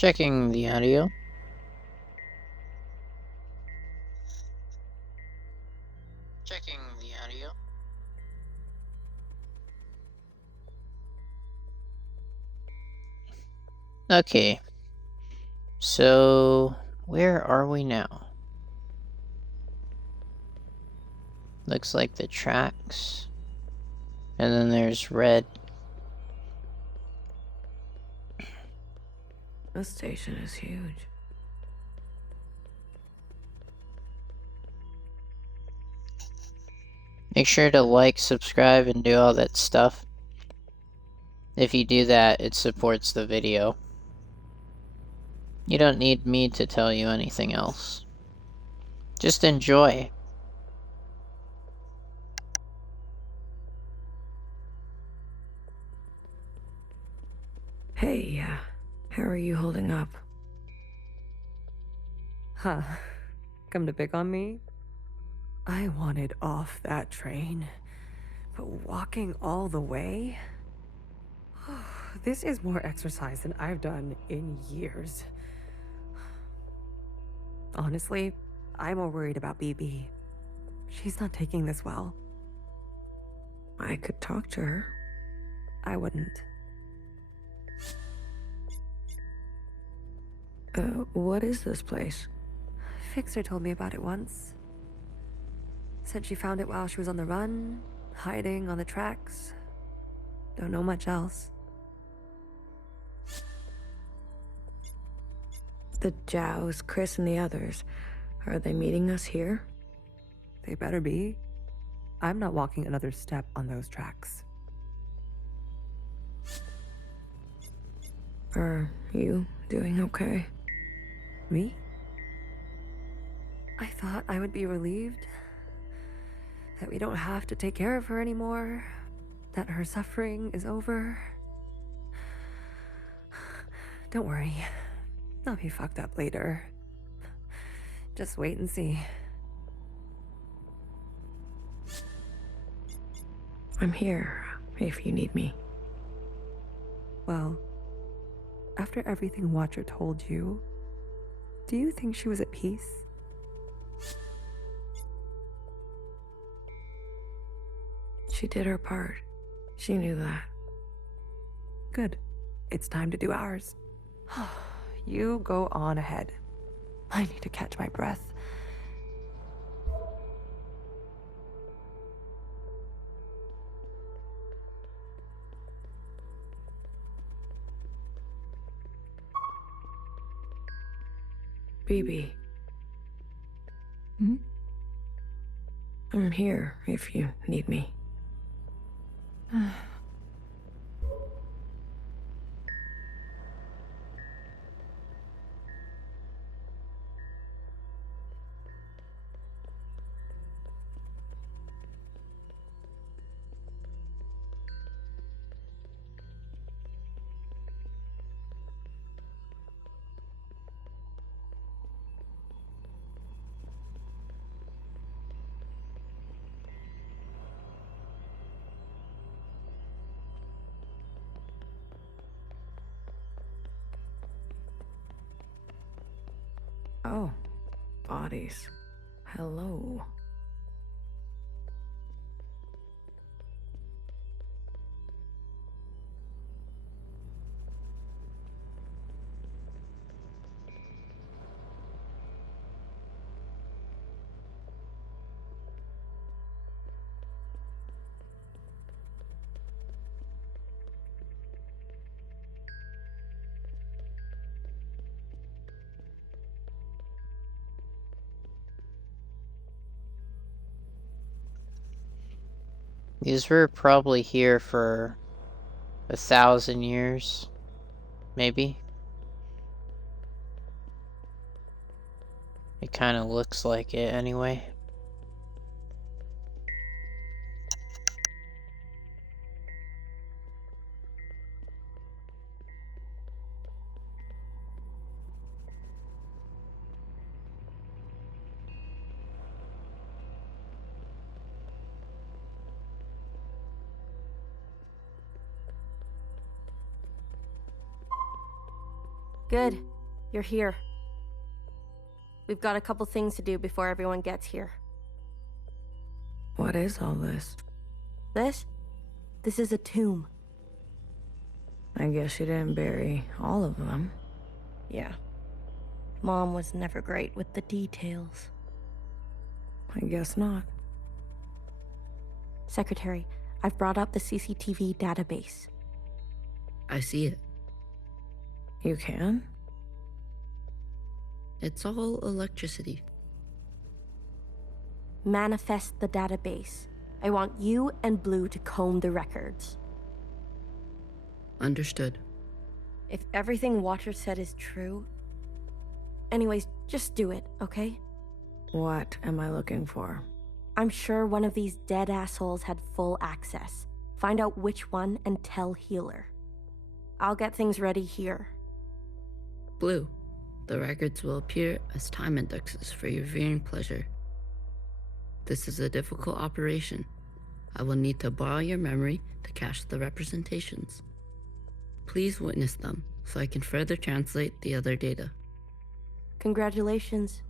Checking the audio. Checking the audio. Okay. So, where are we now? Looks like the tracks. And then there's red. This station is huge. Make sure to like, subscribe, and do all that stuff. If you do that, it supports the video. You don't need me to tell you anything else. Just enjoy. Hey, how are you holding up? Huh. Come to pick on me? I wanted off that train, but walking all the way? This is more exercise than I've done in years. Honestly, I'm more worried about BB. She's not taking this well. I could talk to her. I wouldn't. What is this place? Fixer told me about it once. Said she found it while she was on the run, hiding on the tracks. Don't know much else. The Jows, Chris, and the others. Are they meeting us here? They better be. I'm not walking another step on those tracks. Are you doing okay? Me? I thought I would be relieved that we don't have to take care of her anymore, that her suffering is over. Don't worry, I'll be fucked up later. Just wait and see. I'm here, if you need me. Well, after everything Watcher told you, do you think she was at peace? She did her part. She knew that. Good. It's time to do ours. You go on ahead. I need to catch my breath. BB. Hmm? I'm here, if you need me. Oh, bodies. Hello. These were probably here for 1,000 years. Maybe. It kind of looks like it anyway. Good. You're here. We've got a couple things to do before everyone gets here. What is all this? This is a tomb. I guess you didn't bury all of them. Yeah. Mom was never great with the details. I guess not. Secretary, I've brought up the CCTV database. I see it. You can? It's all electricity. Manifest the database. I want you and Blue to comb the records. Understood. If everything Watcher said is true... Anyways, just do it, okay? What am I looking for? I'm sure one of these dead assholes had full access. Find out which one and tell Healer. I'll get things ready here. Blue, the records will appear as time indexes for your viewing pleasure. This is a difficult operation. I will need to borrow your memory to cache the representations. Please witness them so I can further translate the other data. Congratulations.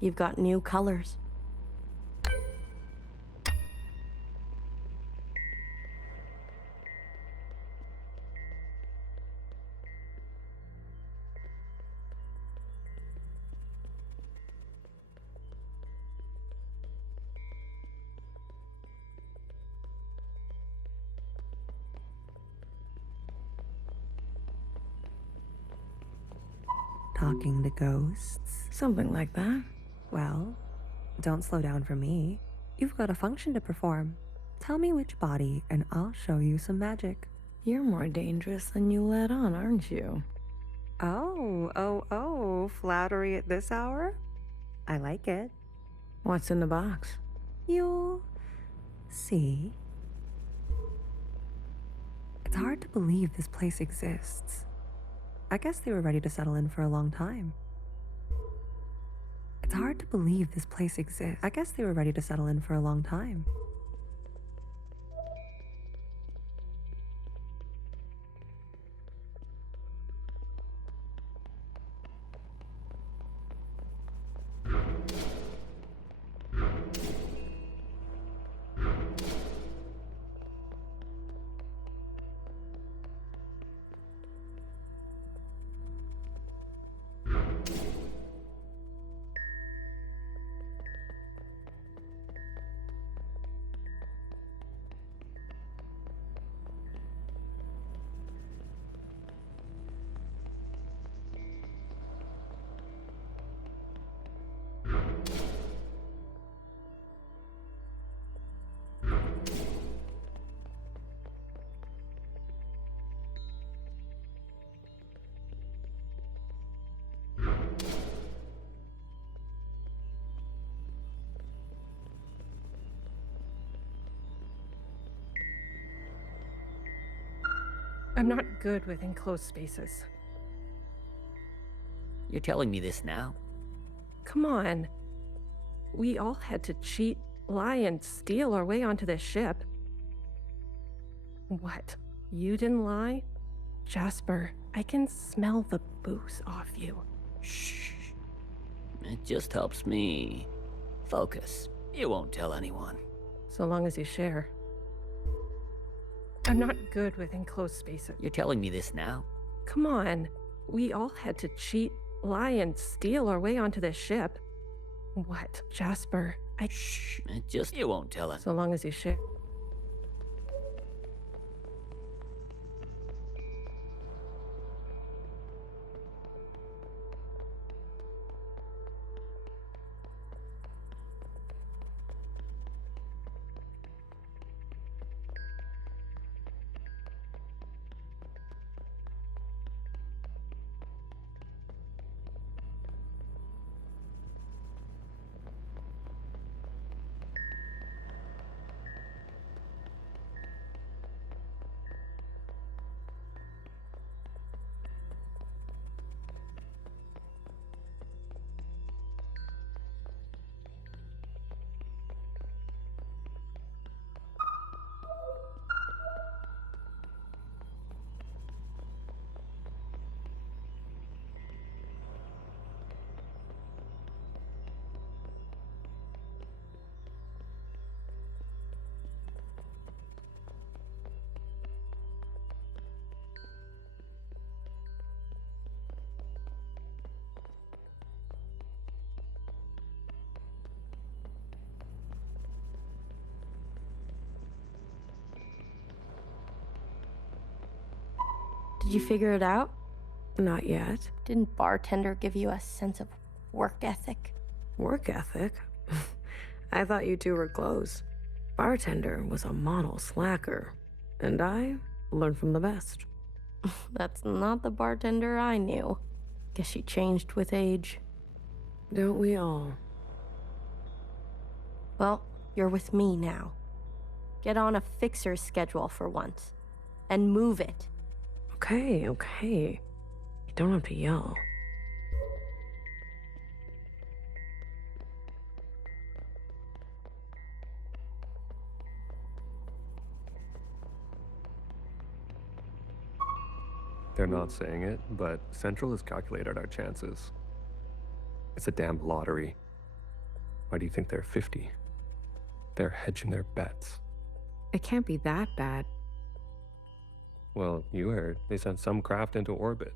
You've got new colors. Talking to ghosts? Something like that. Well, don't slow down for me. You've got a function to perform. Tell me which body, and I'll show you some magic. You're more dangerous than you let on, aren't you? Oh, flattery at this hour? I like it. What's in the box? You'll see. It's hard to believe this place exists. I guess they were ready to settle in for a long time. It's hard to believe this place exists. I guess they were ready to settle in for a long time. I'm not good with enclosed spaces. You're telling me this now? Come on. We all had to cheat, lie, and steal our way onto this ship. What? You didn't lie? Jasper, I can smell the booze off you. Shh. It just helps me focus. You won't tell anyone. So long as you share. I'm not good with enclosed spaces. You're telling me this now? Come on. We all had to cheat, lie, and steal our way onto this ship. What? Jasper, Shh. It just... You won't tell anyone. So long as you share. Did you figure it out? Not yet. Didn't bartender give you a sense of work ethic? Work ethic? I thought you two were close. Bartender was a model slacker, and I learned from the best. That's not the bartender I knew. Guess she changed with age. Don't we all? Well, you're with me now. Get on a fixer's schedule for once. And move it. Okay. You don't have to yell. They're not saying it, but Central has calculated our chances. It's a damn lottery. Why do you think they're 50? They're hedging their bets. It can't be that bad. Well, you heard. They sent some craft into orbit.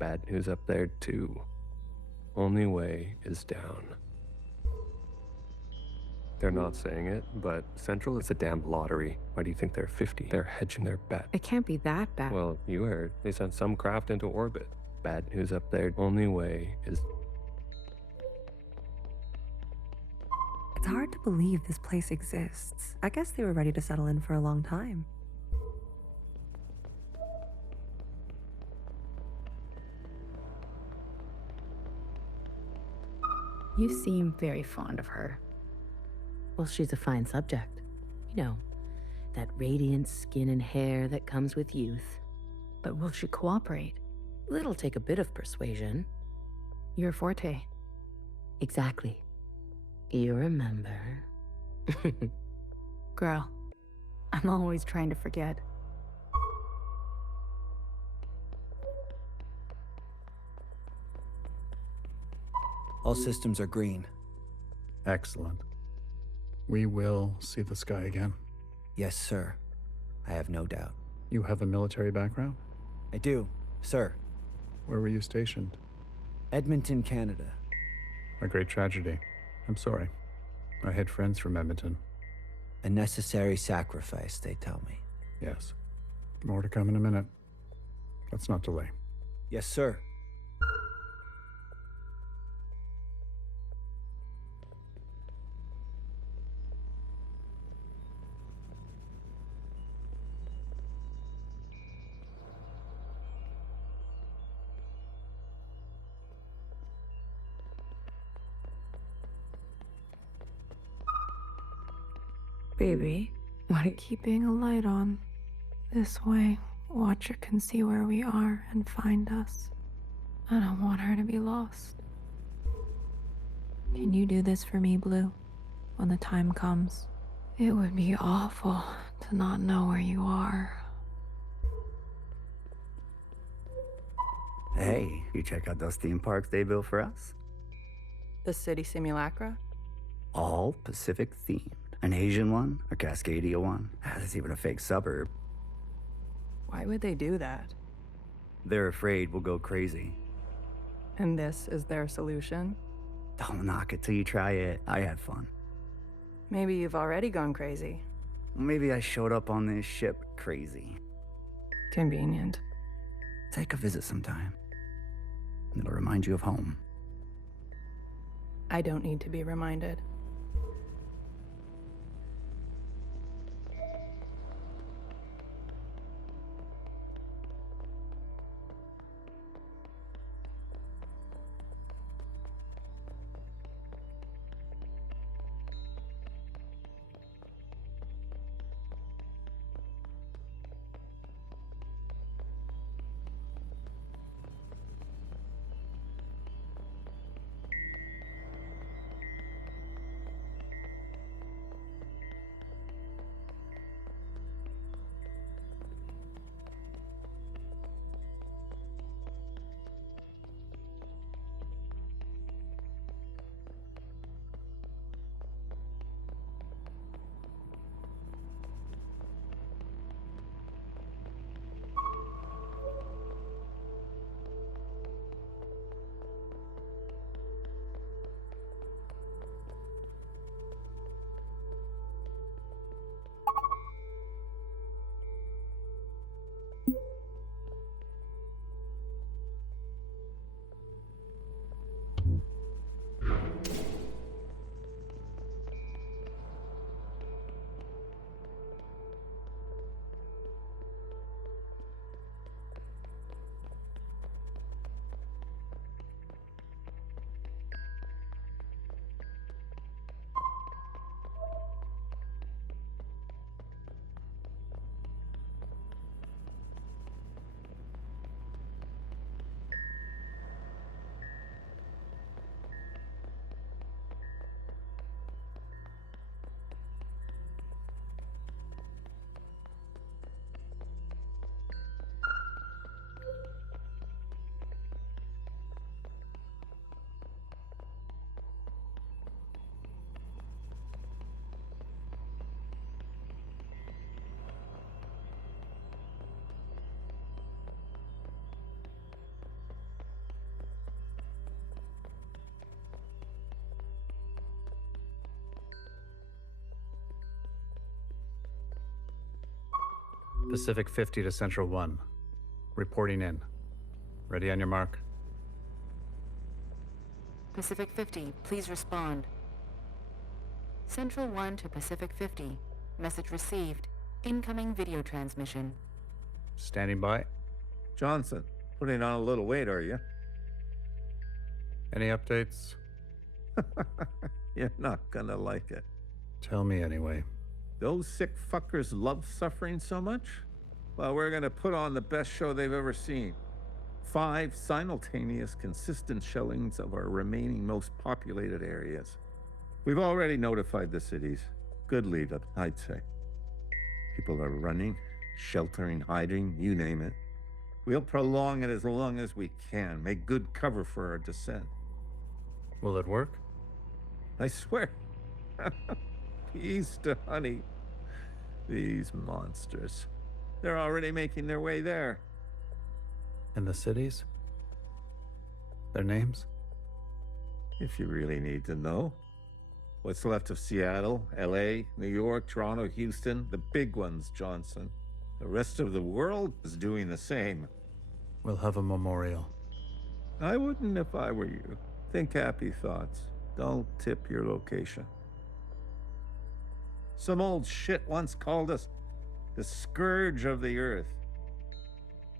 Bad news up there, too. Only way is down. They're not saying it, but Central is a damn lottery. Why do you think they're 50? They're hedging their bet. It can't be that bad. Well, you heard. They sent some craft into orbit. Bad news up there. Only way is... It's hard to believe this place exists. I guess they were ready to settle in for a long time. You seem very fond of her. Well, she's a fine subject. You know, that radiant skin and hair that comes with youth. But will she cooperate? It'll take a bit of persuasion. Your forte. Exactly. You remember. Girl, I'm always trying to forget. All systems are green. Excellent. We will see the sky again. Yes, sir. I have no doubt. You have a military background? I do, sir. Where were you stationed? Edmonton, Canada. A great tragedy. I'm sorry. I had friends from Edmonton. A necessary sacrifice, they tell me. Yes. More to come in a minute. Let's not delay. Yes, sir. Baby, Why keep being a light on? This way, Watcher can see where we are and find us. I don't want her to be lost. Can you do this for me, Blue? When the time comes? It would be awful to not know where you are. Hey, you check out those theme parks they built for us? The city simulacra? All Pacific themed. An Asian one, a Cascadia one. There's even a fake suburb. Why would they do that? They're afraid we'll go crazy. And this is their solution? Don't knock it till you try it. I had fun. Maybe you've already gone crazy. Maybe I showed up on this ship crazy. Convenient. Take a visit sometime. It'll remind you of home. I don't need to be reminded. Pacific 50 to Central 1. Reporting in. Ready on your mark. Pacific 50, please respond. Central 1 to Pacific 50. Message received. Incoming video transmission. Standing by. Johnson, putting on a little weight, are you? Any updates? You're not gonna like it. Tell me anyway. Those sick fuckers love suffering so much? Well, we're gonna put on the best show they've ever seen. 5 simultaneous, consistent shellings of our remaining most populated areas. We've already notified the cities. Good lead up, I'd say. People are running, sheltering, hiding, you name it. We'll prolong it as long as we can, make good cover for our descent. Will it work? I swear. Peas to honey. These monsters. They're already making their way there. And the cities? Their names? If you really need to know. What's left of Seattle, LA, New York, Toronto, Houston, the big ones, Johnson. The rest of the world is doing the same. We'll have a memorial. I wouldn't if I were you. Think happy thoughts. Don't tip your location. Some old shit once called us the scourge of the earth.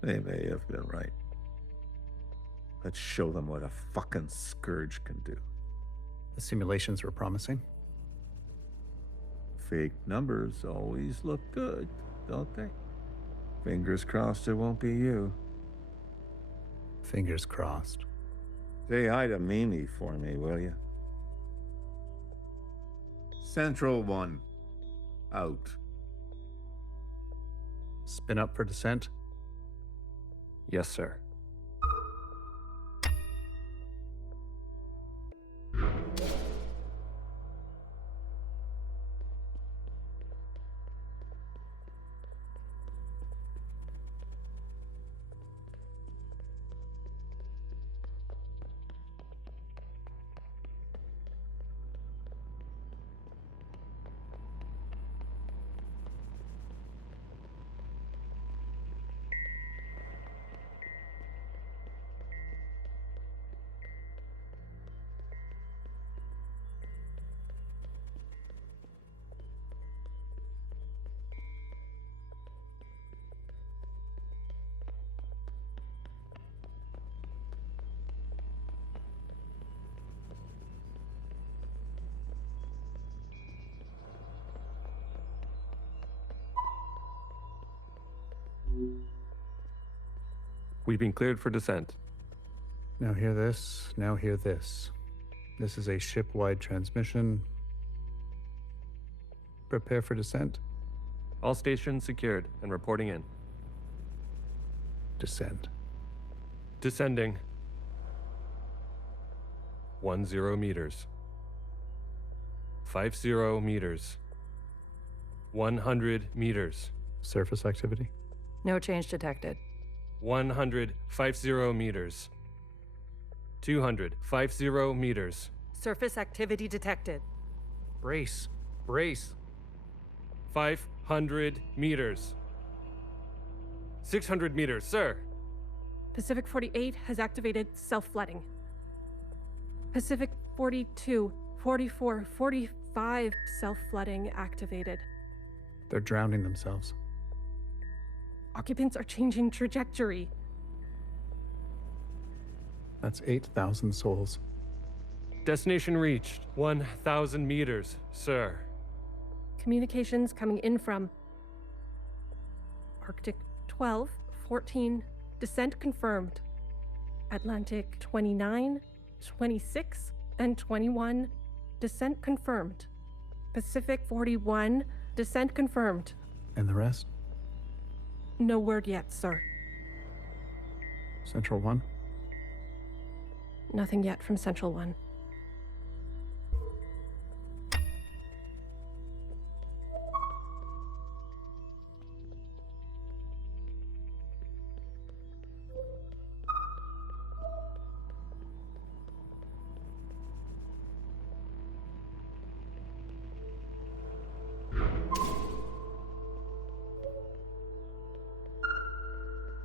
They may have been right. Let's show them what a fucking scourge can do. The simulations were promising. Fake numbers always look good, don't they? Fingers crossed it won't be you. Fingers crossed. Say hi to Mimi for me, will you? Central 1. Out. Spin up for descent? Yes, sir. We've been cleared for descent. Now hear this, now hear this. This is a ship-wide transmission. Prepare for descent. All stations secured and reporting in. Descend. Descending. 10 meters. 50 meters. 100 meters. Surface activity? No change detected. 150 meters. 250 meters. Surface activity detected. Brace. Brace. 500 meters. 600 meters, sir. Pacific 48 has activated self-flooding. Pacific 42, 44, 45 self-flooding activated. They're drowning themselves. Occupants are changing trajectory. That's 8,000 souls. Destination reached. 1,000 meters, sir. Communications coming in from Arctic 12, 14, descent confirmed. Atlantic 29, 26, and 21, descent confirmed. Pacific 41, descent confirmed. And the rest? No word yet, sir. Central 1? Nothing yet from Central 1.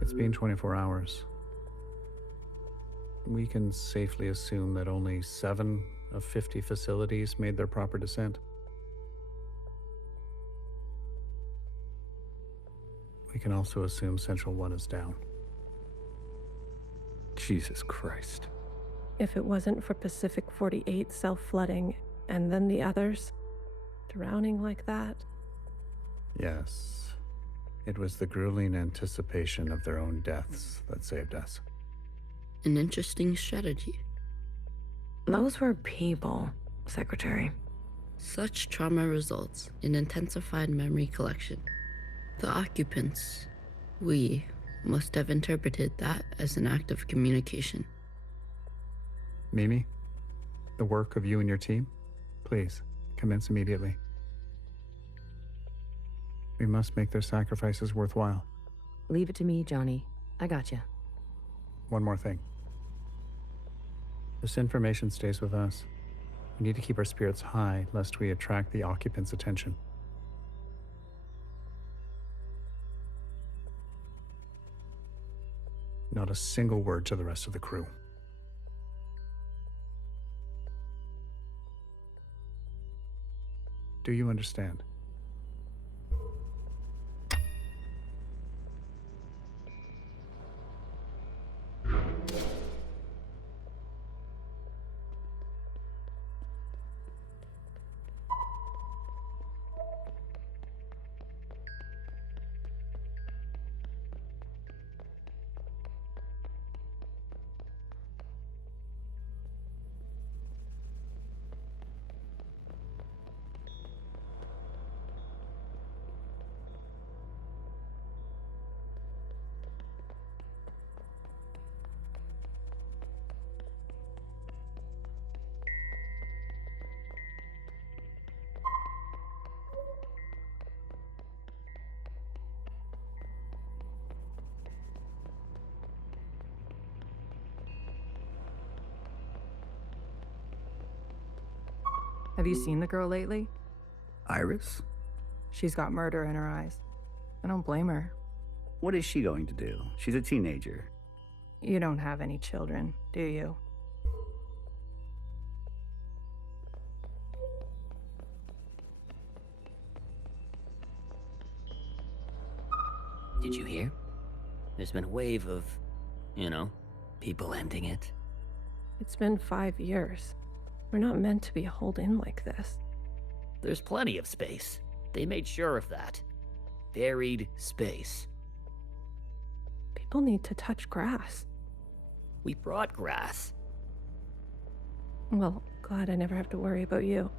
It's been 24 hours. We can safely assume that only 7 of 50 facilities made their proper descent. We can also assume Central 1 is down. Jesus Christ. If it wasn't for Pacific 48 self-flooding, and then the others drowning like that. Yes. It was the grueling anticipation of their own deaths that saved us. An interesting strategy. Those were people, Secretary. Such trauma results in intensified memory collection. The occupants, we, must have interpreted that as an act of communication. Mimi, the work of you and your team, please, commence immediately. We must make their sacrifices worthwhile. Leave it to me, Johnny. I got you. One more thing. This information stays with us. We need to keep our spirits high, lest we attract the occupants' attention. Not a single word to the rest of the crew. Do you understand? Have you seen the girl lately? Iris? She's got murder in her eyes. I don't blame her. What is she going to do? She's a teenager. You don't have any children, do you? Did you hear? There's been a wave of, people ending it. It's been 5 years. We're not meant to be holed in like this. There's plenty of space. They made sure of that. Buried space. People need to touch grass. We brought grass. Well, glad I never have to worry about you.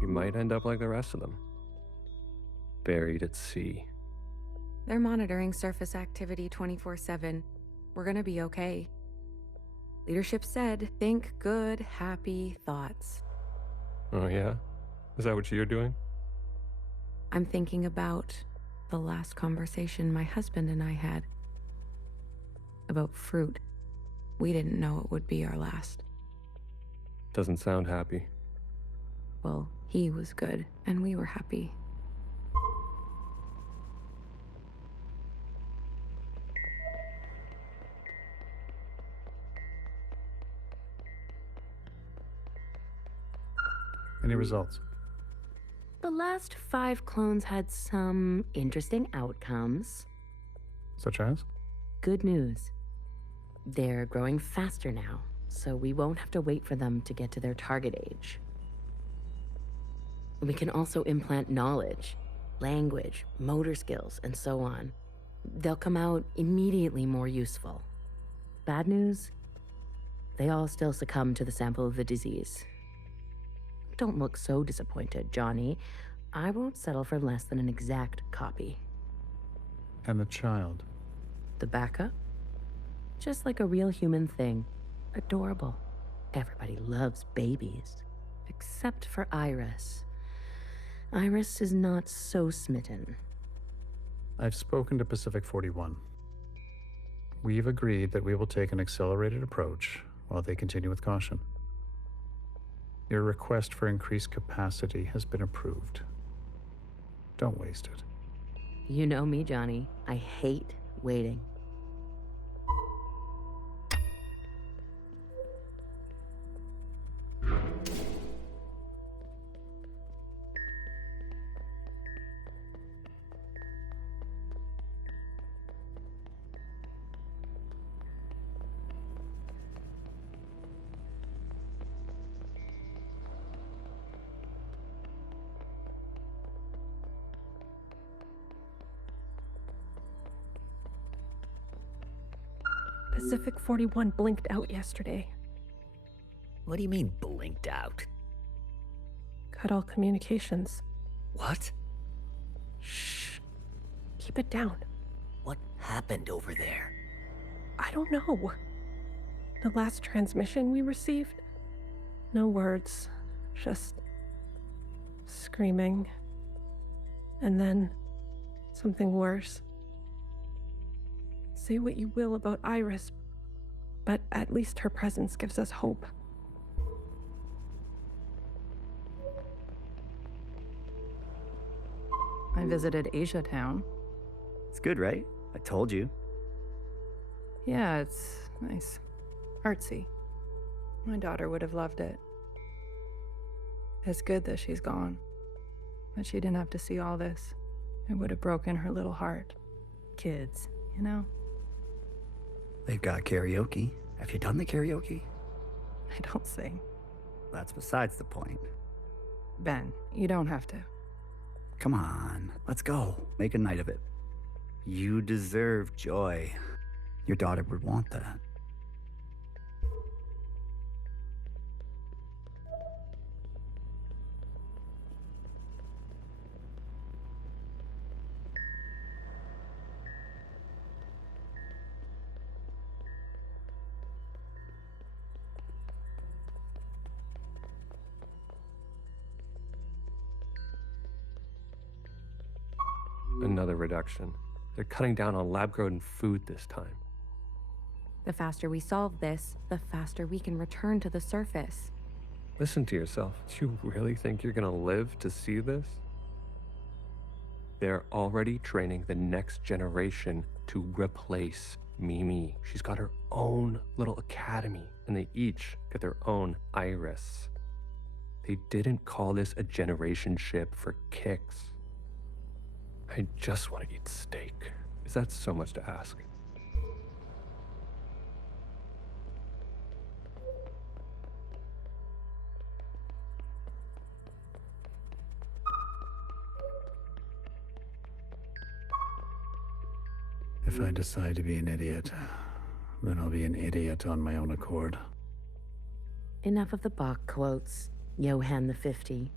We might end up like the rest of them. Buried at sea. They're monitoring surface activity 24/7. We're gonna be okay. Leadership said, think good, happy thoughts. Oh yeah? Is that what you're doing? I'm thinking about the last conversation my husband and I had. About fruit. We didn't know it would be our last. Doesn't sound happy. Well, he was good, and we were happy. Any results? The last 5 clones had some interesting outcomes. Such as? Good news. They're growing faster now, so we won't have to wait for them to get to their target age. We can also implant knowledge, language, motor skills, and so on. They'll come out immediately more useful. Bad news? They all still succumb to the sample of the disease. Don't look so disappointed, Johnny. I won't settle for less than an exact copy. And the child? The backup? Just like a real human thing. Adorable. Everybody loves babies. Except for Iris. Iris is not so smitten. I've spoken to Pacific 41. We've agreed that we will take an accelerated approach while they continue with caution. Your request for increased capacity has been approved. Don't waste it. You know me, Johnny. I hate waiting. Pacific 41 blinked out yesterday. What do you mean, blinked out? Cut all communications. What? Shh. Keep it down. What happened over there? I don't know. The last transmission we received? No words. Just screaming. And then something worse. Say what you will about Iris, but at least her presence gives us hope. I visited Asia Town. It's good, right? I told you. Yeah, it's nice. Artsy. My daughter would have loved it. It's good that she's gone. But she didn't have to see all this. It would have broken her little heart. Kids, you know? They've got karaoke. Have you done the karaoke? I don't sing. That's besides the point. Ben, you don't have to. Come on, let's go. Make a night of it. You deserve joy. Your daughter would want that. Another reduction. They're cutting down on lab-grown food this time. The faster we solve this, the faster we can return to the surface. Listen to yourself. Do you really think you're gonna live to see this? They're already training the next generation to replace Mimi. She's got her own little academy, and they each get their own Iris. They didn't call this a generation ship for kicks. I just want to eat steak. Is that so much to ask? If I decide to be an idiot, then I'll be an idiot on my own accord. Enough of the Bach quotes, Johann the 50.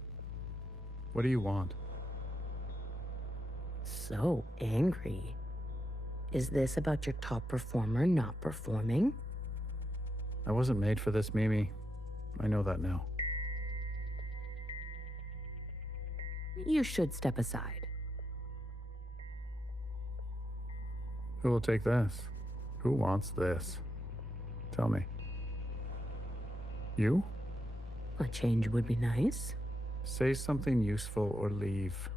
What do you want? So angry. Is this about your top performer not performing? I wasn't made for this, Mimi. I know that now. You should step aside. Who will take this? Who wants this? Tell me. You? A change would be nice. Say something useful or leave.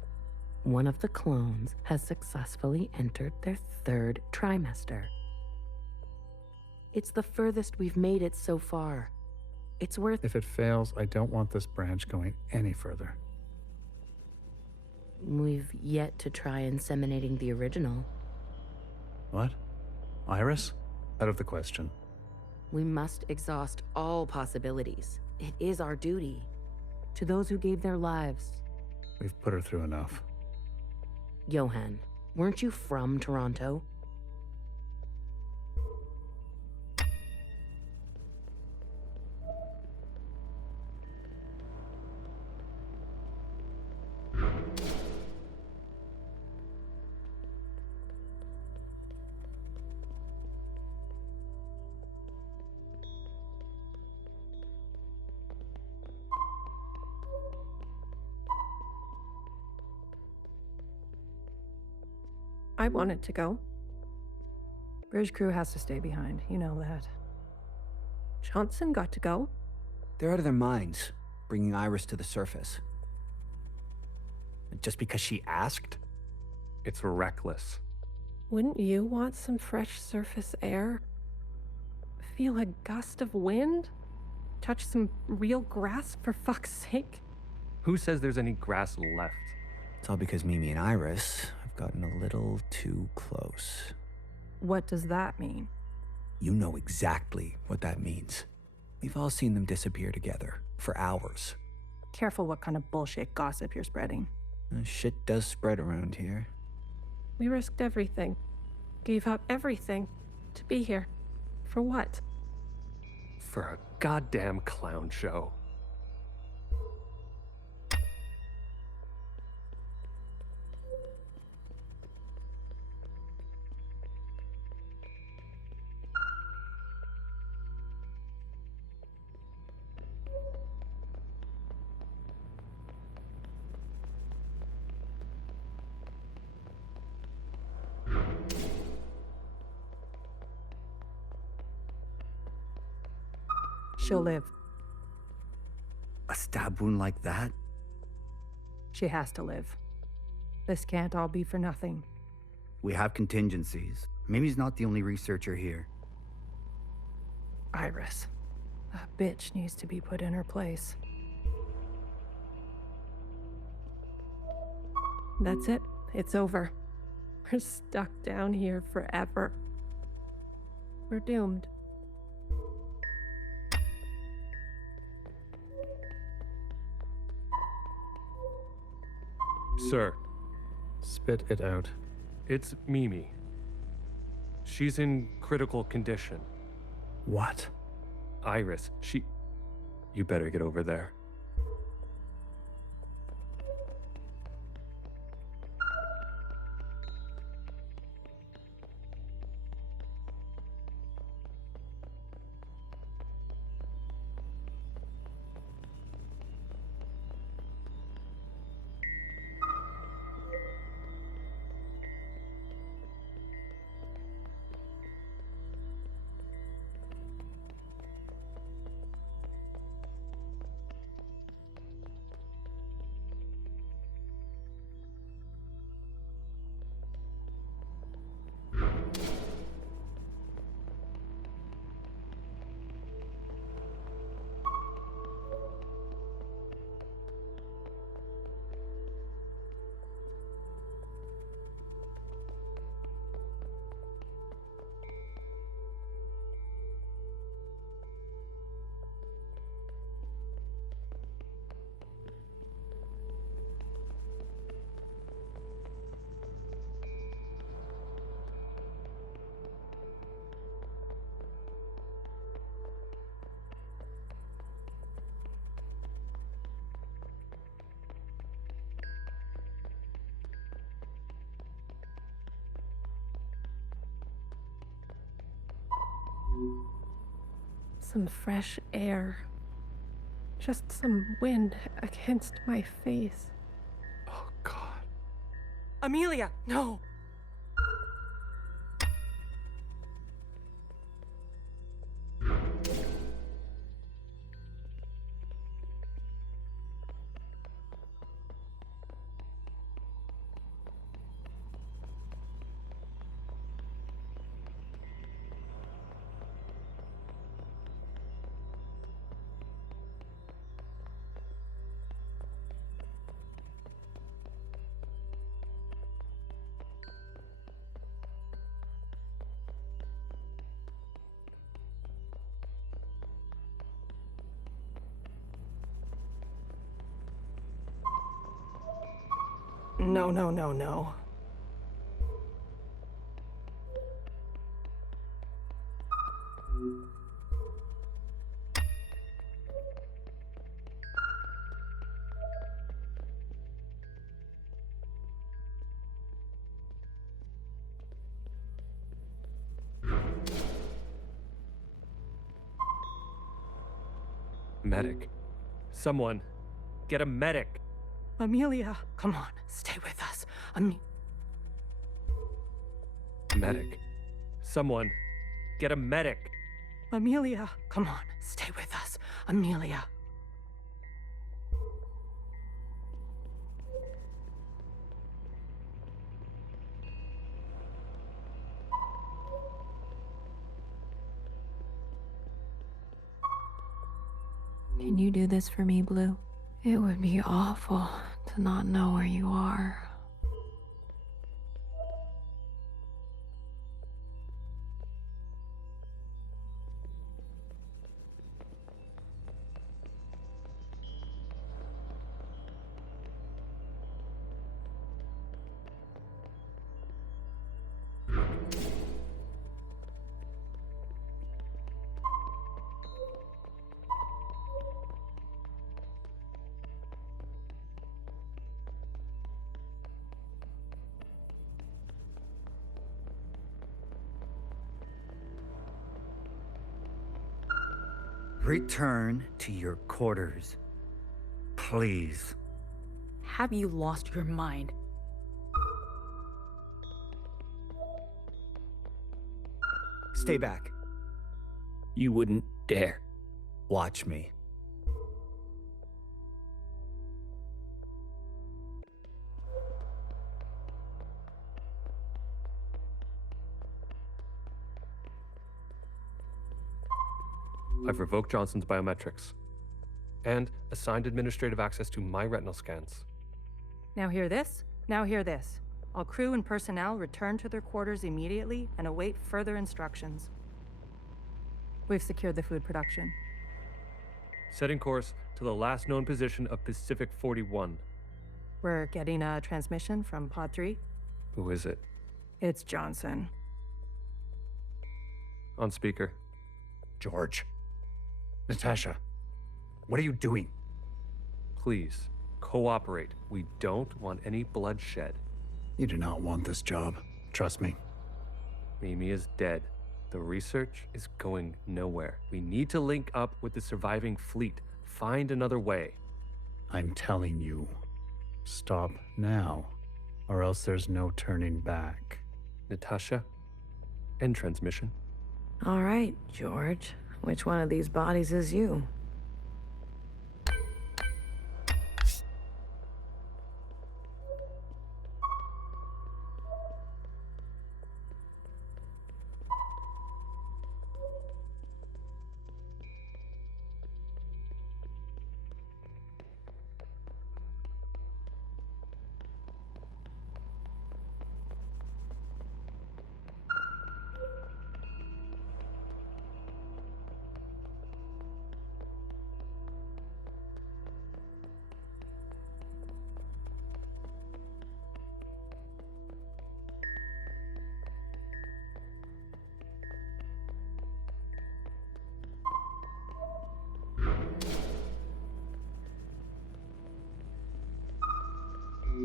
One of the clones has successfully entered their 3rd trimester. It's the furthest we've made it so far. It's worth— If it fails, I don't want this branch going any further. We've yet to try inseminating the original. What? Iris? Out of the question. We must exhaust all possibilities. It is our duty. To those who gave their lives. We've put her through enough. Johann, weren't you from Toronto? I wanted to go. Bridge crew has to stay behind. You know that. Johnson got to go. They're out of their minds. bringing Iris to the surface. Just because she asked? It's reckless. Wouldn't you want some fresh surface air? Feel a gust of wind? Touch some real grass, for fuck's sake? Who says there's any grass left? It's all because Mimi and Iris have gotten a little too close. What does that mean? You know exactly what that means. We've all seen them disappear together for hours. Careful what kind of bullshit gossip you're spreading. Shit does spread around here. We risked everything. Gave up everything to be here. For what? For a goddamn clown show. She'll live. A stab wound like that? She has to live. This can't all be for nothing. We have contingencies. Mimi's not the only researcher here. Iris. That bitch needs to be put in her place. That's it. It's over. We're stuck down here forever. We're doomed. Sir. Spit it out. It's Mimi. She's in critical condition. What? Iris, You better get over there. Some fresh air. Just some wind against my face. Oh, God. Amelia, no! No, no, no, no. Medic. Someone. Get a medic. Amelia, come on, stay with us. Medic. Someone. Get a medic. Amelia, come on, stay with us. Amelia. Can you do this for me, Blue? It would be awful to not know where you are. Return to your quarters. Please. Have you lost your mind? Stay back. You wouldn't dare. Watch me. I've revoked Johnson's biometrics and assigned administrative access to my retinal scans. Now hear this? Now hear this. All crew and personnel return to their quarters immediately and await further instructions. We've secured the food production. Setting course to the last known position of Pacific 41. We're getting a transmission from Pod 3. Who is it? It's Johnson. On speaker. George. Natasha. What are you doing? Please, cooperate. We don't want any bloodshed. You do not want this job. Trust me. Mimi is dead. The research is going nowhere. We need to link up with the surviving fleet. Find another way. I'm telling you. Stop now, or else there's no turning back. Natasha, end transmission. All right, George. Which one of these bodies is you?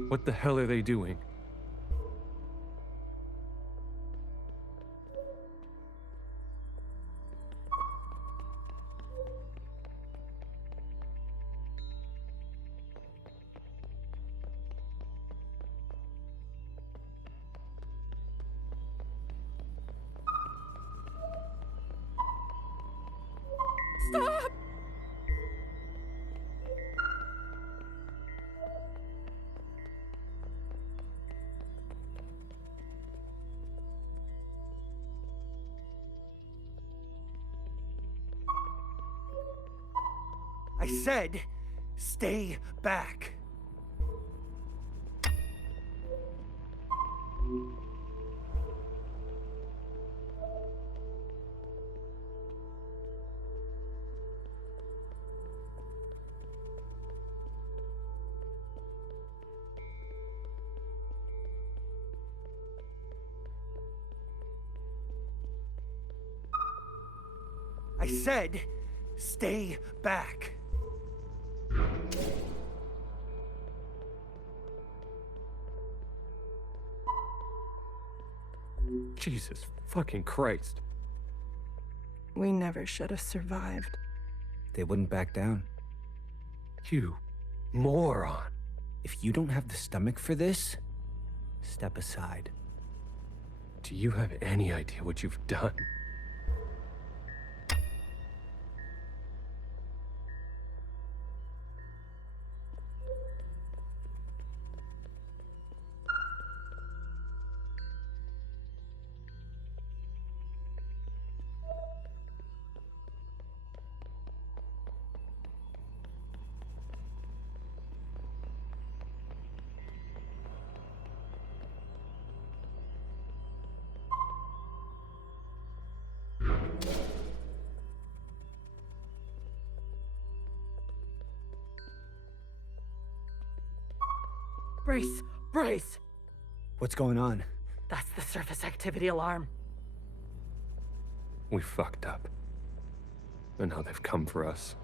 What the hell are they doing? Stop! I said, stay back. I said, stay back. Jesus fucking Christ. We never should have survived. They wouldn't back down. You moron. If you don't have the stomach for this, step aside. Do you have any idea what you've done? Brace! Brace! What's going on? That's the surface activity alarm. We fucked up. And now they've come for us.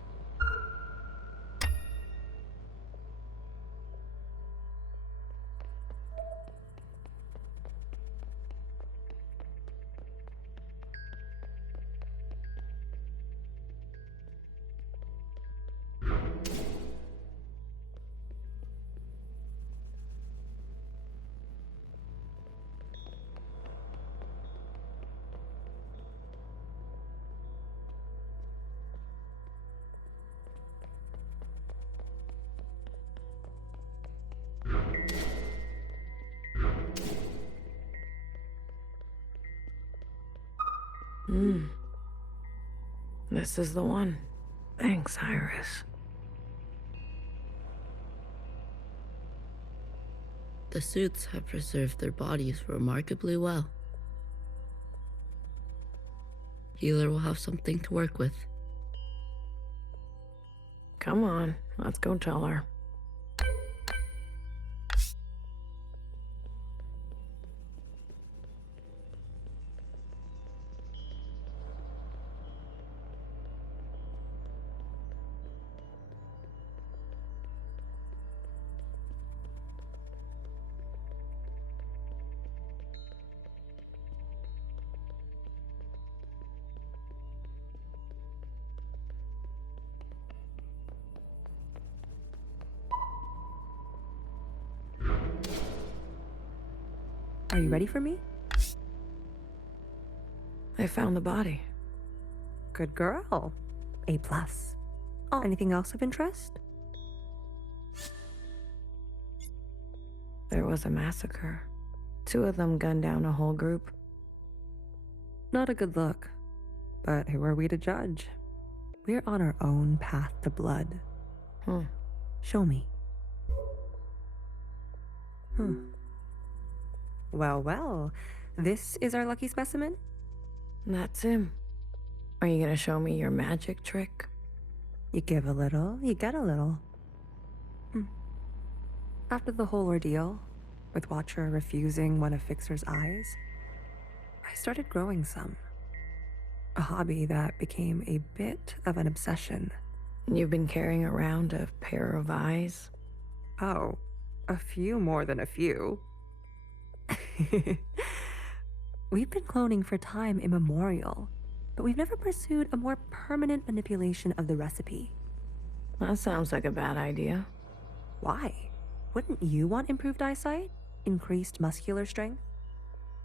This is the one. Thanks, Iris. The suits have preserved their bodies remarkably well. Healer will have something to work with. Come on, let's go tell her. Are you ready for me? I found the body. Good girl. A+. Oh, anything else of interest? There was a massacre. 2 of them gunned down a whole group. Not a good look. But who are we to judge? We're on our own path to blood. Show me. Well, well. This is our lucky specimen? That's him. Are you gonna show me your magic trick? You give a little, you get a little. After the whole ordeal, with Watcher refusing one of Fixer's eyes, I started growing some. A hobby that became a bit of an obsession. You've been carrying around a pair of eyes? Oh, a few more than a few. We've been cloning for time immemorial, but we've never pursued a more permanent manipulation of the recipe. That sounds like a bad idea. Why? Wouldn't you want improved eyesight? Increased muscular strength?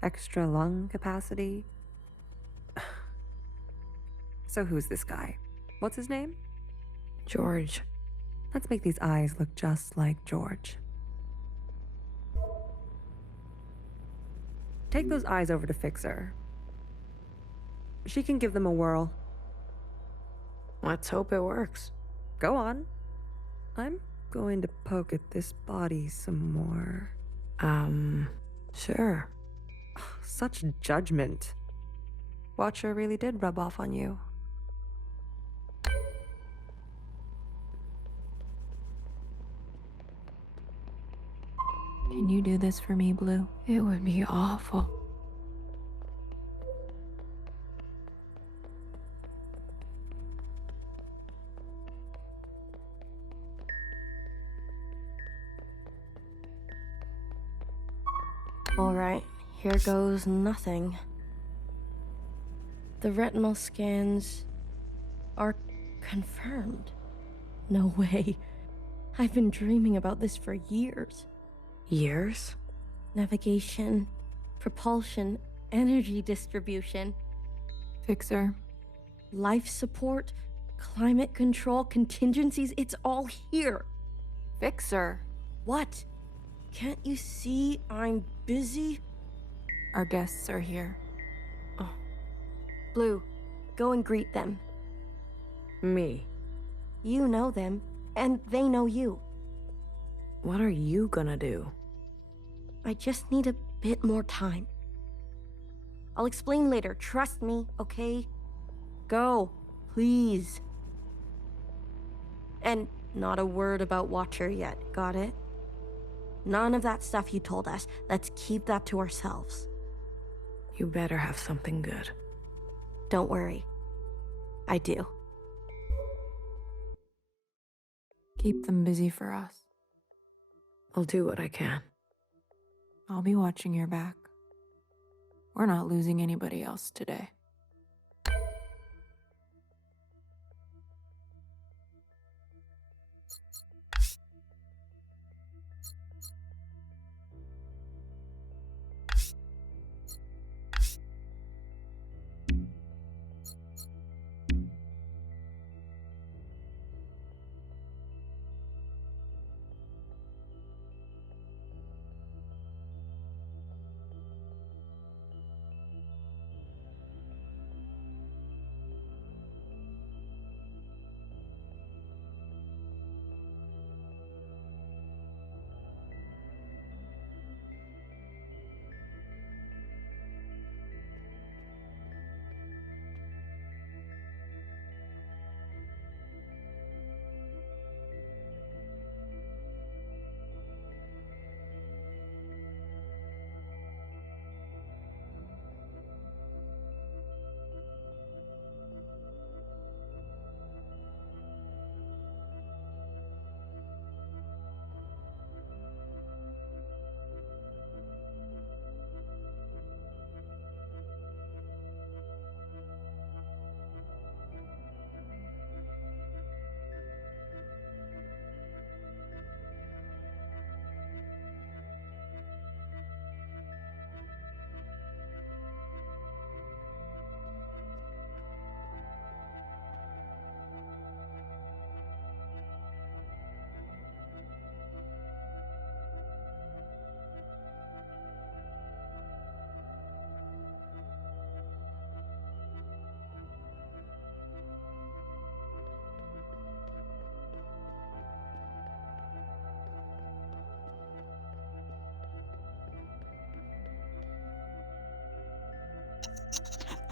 Extra lung capacity? So who's this guy? What's his name? George. Let's make these eyes look just like George. Take those eyes over to Fixer. She can give them a whirl. Let's hope it works. Go on. I'm going to poke at this body some more. Sure. Such judgment. Watcher really did rub off on you. Can you do this for me, Blue? It would be awful. Alright, here goes nothing. The retinal scans are confirmed. No way. I've been dreaming about this for years. Years? Navigation, propulsion, energy distribution. Fixer. Life support, climate control, contingencies, it's all here. Fixer. What? Can't you see I'm busy? Our guests are here. Blue, go and greet them. Me. You know them, and they know you. What are you gonna do? I just need a bit more time. I'll explain later, trust me, okay? Go, please. And not a word about Watcher yet, got it? None of that stuff you told us. Let's keep that to ourselves. You better have something good. Don't worry. I do. Keep them busy for us. I'll do what I can. I'll be watching your back. We're not losing anybody else today.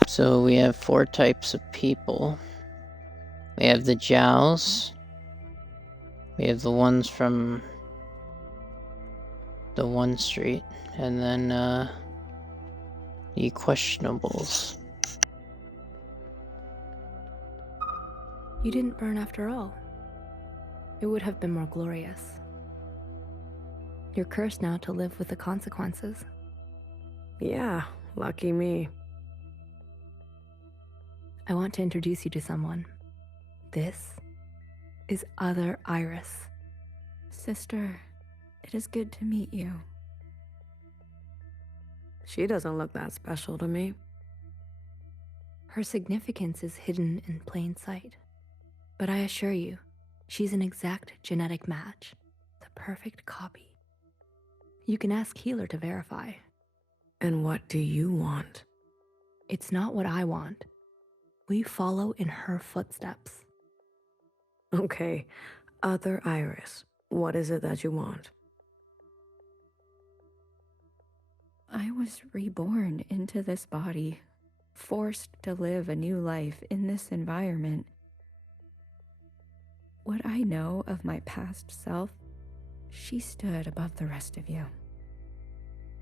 So we have 4 types of people. We have the Jows. We have the ones from the 1 street. And then the questionables. You didn't burn after all. It would have been more glorious. You're cursed now to live with the consequences. Yeah, lucky me. I want to introduce you to someone. This is Other Iris. Sister, it is good to meet you. She doesn't look that special to me. Her significance is hidden in plain sight. But I assure you, she's an exact genetic match. The perfect copy. You can ask Healer to verify. And what do you want? It's not what I want. We follow in her footsteps. Okay, Other Iris, what is it that you want? I was reborn into this body, forced to live a new life in this environment. What I know of my past self, she stood above the rest of you.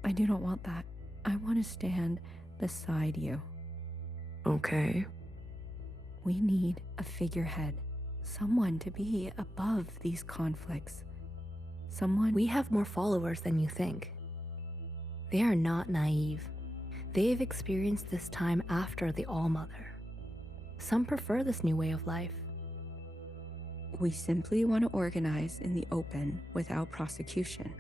I do not want that. I want to stand beside you. Okay. We need a figurehead, someone to be above these conflicts. Someone... We have more followers than you think. They are not naive. They've experienced this time after the Allmother. Some prefer this new way of life. We simply want to organize in the open without prosecution.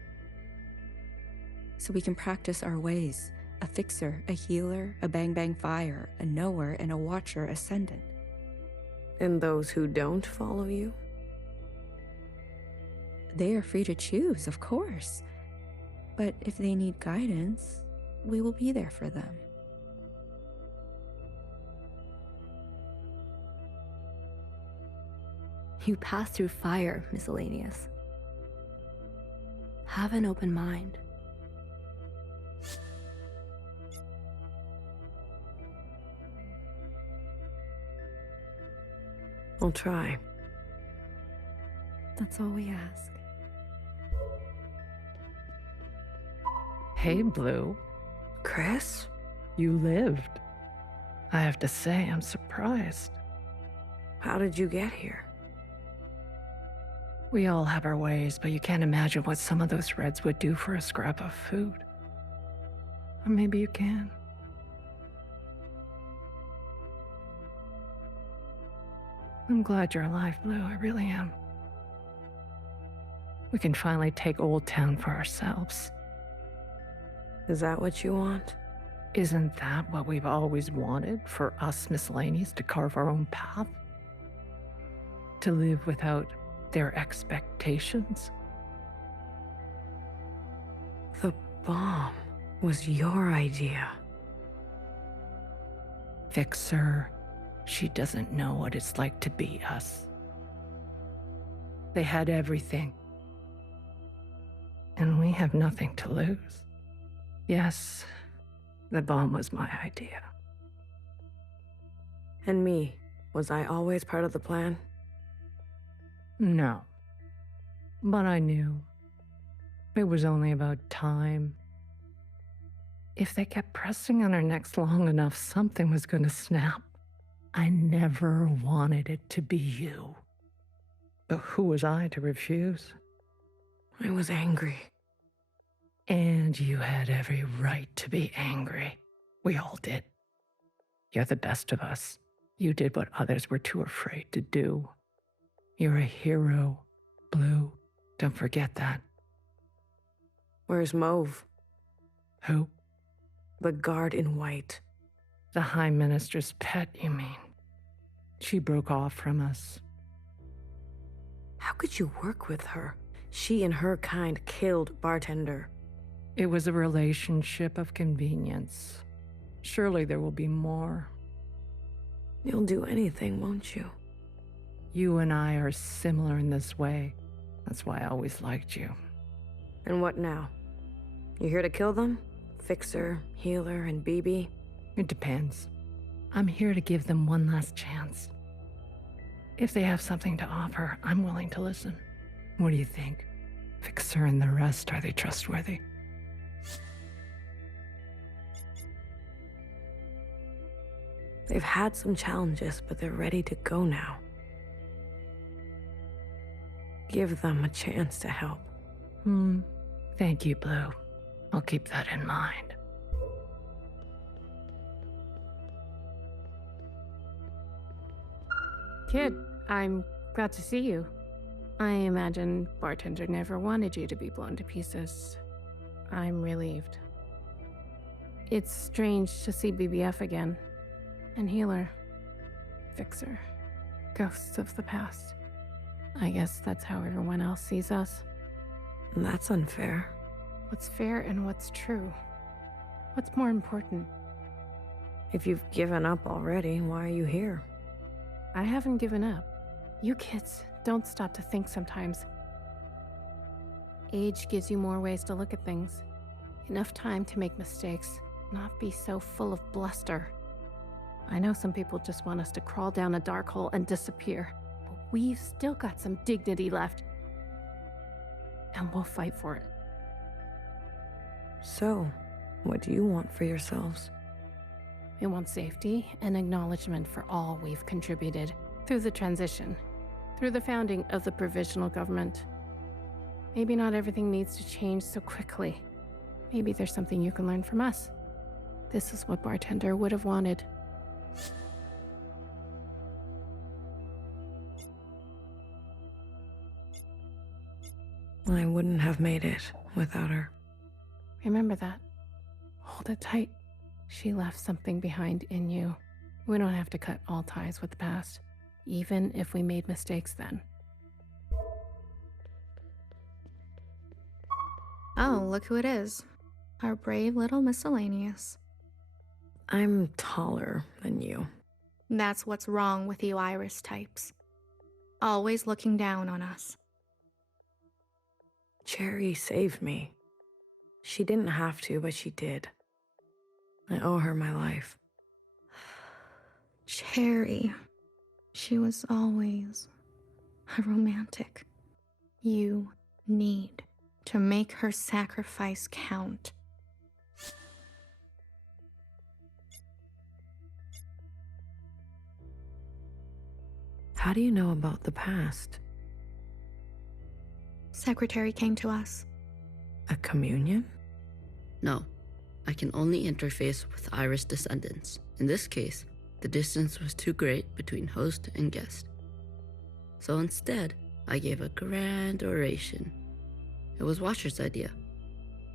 So we can practice our ways. A fixer, a healer, a bang-bang fire, a knower, and a watcher ascendant. And those who don't follow you? They are free to choose, of course. But if they need guidance, we will be there for them. You pass through fire, miscellaneous. Have an open mind. I'll try. That's all we ask. Hey, Blue. Chris? You lived. I have to say, I'm surprised. How did you get here? We all have our ways, but you can't imagine what some of those Reds would do for a scrap of food. Or maybe you can. I'm glad you're alive, Blue. I really am. We can finally take Old Town for ourselves. Is that what you want? Isn't that what we've always wanted, for us miscellaneous to carve our own path? To live without their expectations? The bomb was your idea. Fixer, she doesn't know what it's like to be us. They had everything. And we have nothing to lose. Yes, the bomb was my idea. And me, was I always part of the plan? No. But I knew. It was only about time. If they kept pressing on our necks long enough, something was going to snap. I never wanted it to be you. But who was I to refuse? I was angry. And you had every right to be angry. We all did. You're the best of us. You did what others were too afraid to do. You're a hero, Blue. Don't forget that. Where's Mauve? Who? The guard in white. The High Minister's pet, you mean? She broke off from us. How could you work with her? She and her kind killed Bartender. It was a relationship of convenience. Surely there will be more. You'll do anything, won't you? You and I are similar in this way. That's why I always liked you. And what now? You here to kill them? Fixer, Healer, and BB? It depends. I'm here to give them one last chance. If they have something to offer, I'm willing to listen. What do you think? Fixer and the rest, are they trustworthy? They've had some challenges, but they're ready to go now. Give them a chance to help. Thank you, Blue. I'll keep that in mind. Kid, I'm glad to see you. I imagine Bartender never wanted you to be blown to pieces. I'm relieved. It's strange to see BBF again. And Healer. Fixer. Ghosts of the past. I guess that's how everyone else sees us. That's unfair. What's fair and what's true? What's more important? If you've given up already, why are you here? I haven't given up. You kids don't stop to think sometimes. Age gives you more ways to look at things. Enough time to make mistakes, not be so full of bluster. I know some people just want us to crawl down a dark hole and disappear, but we've still got some dignity left. And we'll fight for it. So, what do you want for yourselves? We want safety and acknowledgement for all we've contributed through the transition, through the founding of the provisional government. Maybe not everything needs to change so quickly. Maybe there's something you can learn from us. This is what Bartender would have wanted. I wouldn't have made it without her. Remember that. Hold it tight. She left something behind in you. We don't have to cut all ties with the past, even if we made mistakes then. Oh, look who it is. Our brave little miscellaneous. I'm taller than you. That's what's wrong with you Iris types. Always looking down on us. Cherry saved me. She didn't have to, but she did. I owe her my life. Cherry. She was always a romantic. You need to make her sacrifice count. How do you know about the past? Secretary came to us. A communion? No, I can only interface with Iris descendants. In this case, the distance was too great between host and guest. So instead, I gave a grand oration. It was Watcher's idea.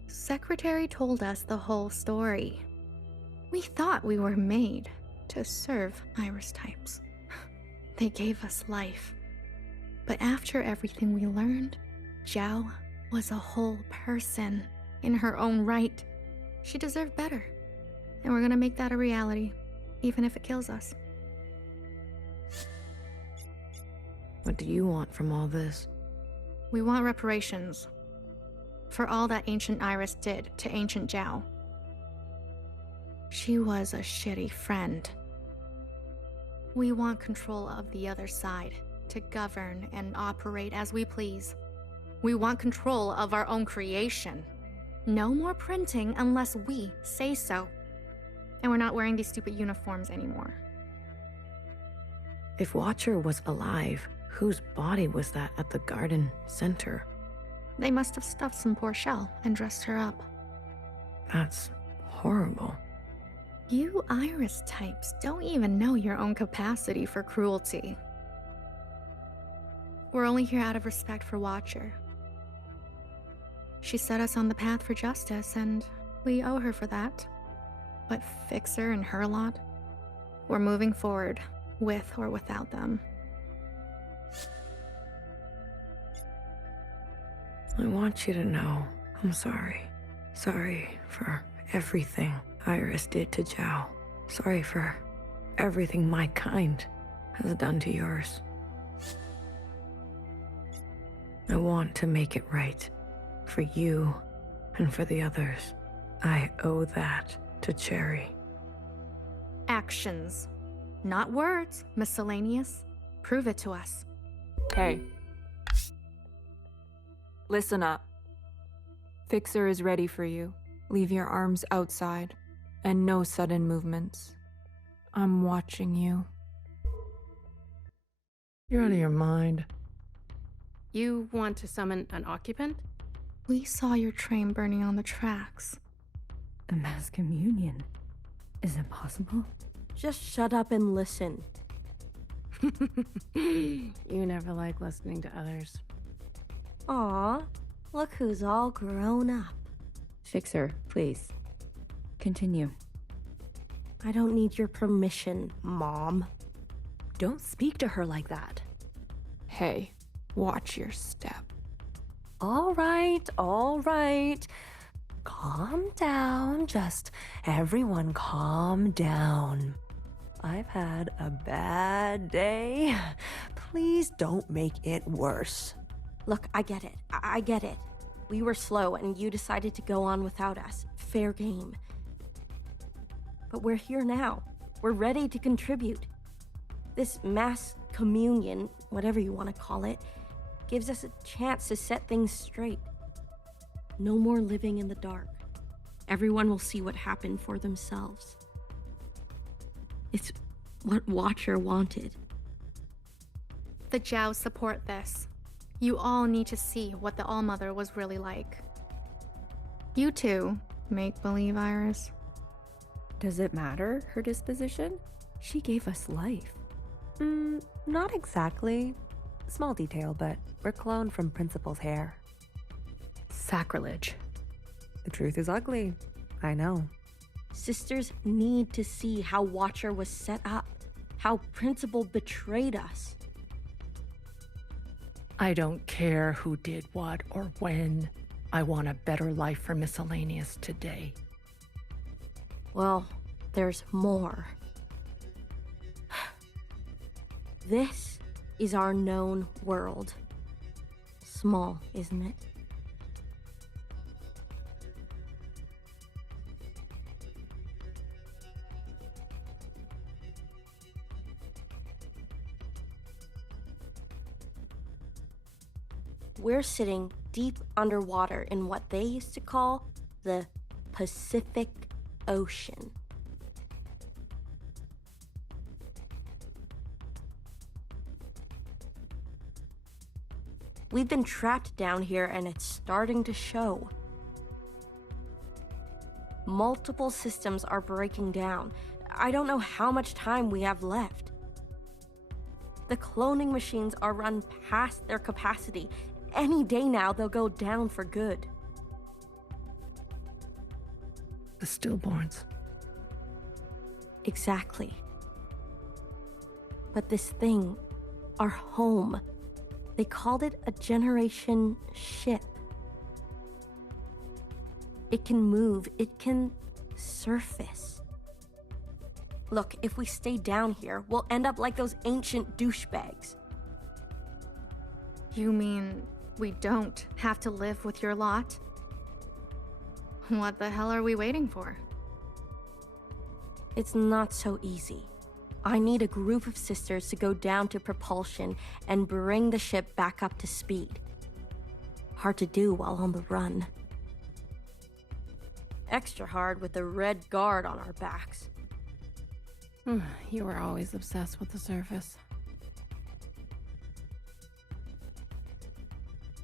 Secretary told us the whole story. We thought we were made to serve Iris types. They gave us life. But after everything we learned, Zhao was a whole person in her own right. She deserved better. And we're gonna make that a reality, even if it kills us. What do you want from all this? We want reparations for all that Ancient Iris did to Ancient Zhao. She was a shitty friend. We want control of the other side to govern and operate as we please. We want control of our own creation. No more printing unless we say so. And we're not wearing these stupid uniforms anymore. If Watcher was alive, whose body was that at the garden center? They must have stuffed some poor shell and dressed her up. That's horrible. You Iris types don't even know your own capacity for cruelty. We're only here out of respect for Watcher. She set us on the path for justice, and we owe her for that. But Fixer and her lot, we're moving forward, with or without them. I want you to know I'm sorry. Sorry for everything Iris did to Zhao. Sorry for everything my kind has done to yours. I want to make it right. For you and for the others. I owe that to Cherry. Actions, not words, miscellaneous. Prove it to us. Hey. Listen up. Fixer is ready for you. Leave your arms outside, and no sudden movements. I'm watching you. You're out of your mind. You want to summon an occupant? We saw your train burning on the tracks. A mass communion? Is it possible? Just shut up and listen. You never like listening to others. Aw, look who's all grown up. Fixer, please. Continue. I don't need your permission, Mom. Don't speak to her like that. Hey, watch your step. All right. Calm down. Just everyone calm down. I've had a bad day. Please don't make it worse. Look, I get it. I get it. We were slow and you decided to go on without us. Fair game. But we're here now. We're ready to contribute. This mass communion, whatever you want to call it, gives us a chance to set things straight. No more living in the dark. Everyone will see what happened for themselves. It's what Watcher wanted. The Zhao support this. You all need to see what the Allmother was really like. You too, make-believe Iris. Does it matter, her disposition? She gave us life. Not exactly. Small detail, but we're cloned from Principal's hair. Sacrilege. The truth is ugly. I know. Sisters need to see how Watcher was set up, how Principal betrayed us. I don't care who did what or when. I want a better life for Miscellaneous today. Well, there's more. This is our known world. Small, isn't it? We're sitting deep underwater in what they used to call the Pacific Ocean. We've been trapped down here and it's starting to show. Multiple systems are breaking down. I don't know how much time we have left. The cloning machines are run past their capacity. Any day now, they'll go down for good. The stillborns. Exactly. But this thing, our home, they called it a generation ship. It can move, it can surface. Look, if we stay down here, we'll end up like those ancient douchebags. You mean we don't have to live with your lot? What the hell are we waiting for? It's not so easy. I need a group of sisters to go down to propulsion and bring the ship back up to speed. Hard to do while on the run. Extra hard with the Red Guard on our backs. You were always obsessed with the surface.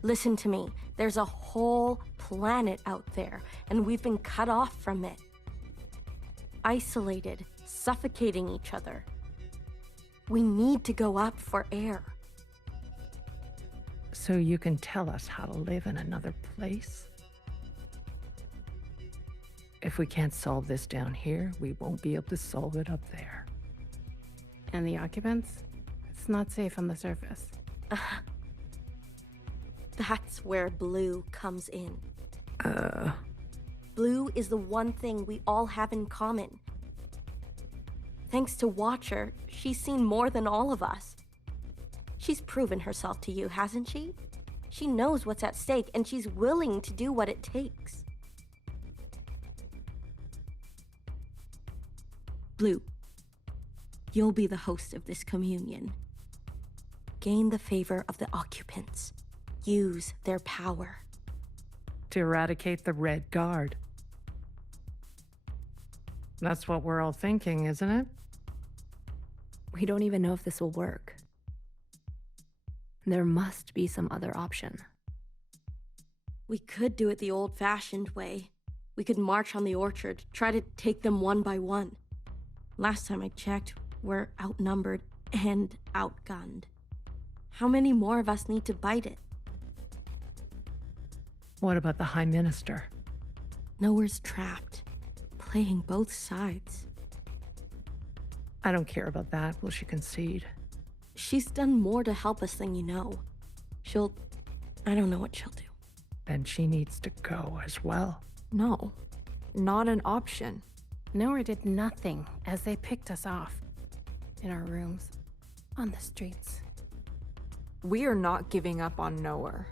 Listen to me. There's a whole planet out there, and we've been cut off from it. Isolated, suffocating each other. We need to go up for air. So you can tell us how to live in another place? If we can't solve this down here, we won't be able to solve it up there. And the occupants? It's not safe on the surface. That's where Blue comes in. Blue is the one thing we all have in common. Thanks to Watcher, she's seen more than all of us. She's proven herself to you, hasn't she? She knows what's at stake, and she's willing to do what it takes. Blue, you'll be the host of this communion. Gain the favor of the occupants. Use their power. To eradicate the Red Guard. That's what we're all thinking, isn't it? We don't even know if this will work. There must be some other option. We could do it the old-fashioned way. We could march on the orchard, try to take them one by one. Last time I checked, we're outnumbered and outgunned. How many more of us need to bite it? What about the High Minister? Nowhere's trapped, playing both sides. I don't care about that. Will she concede? She's done more to help us than you know. I don't know what she'll do. Then she needs to go as well. No, not an option. Nowhere did nothing as they picked us off. In our rooms, on the streets. We are not giving up on Nowhere.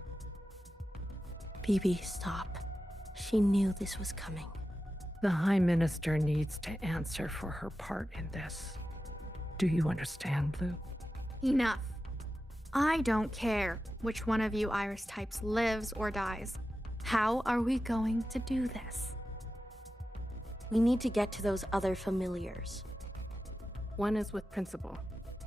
BB, stop. She knew this was coming. The High Minister needs to answer for her part in this. Do you understand, Blue? Enough. I don't care which one of you Iris types lives or dies. How are we going to do this? We need to get to those other familiars. One is with Principal.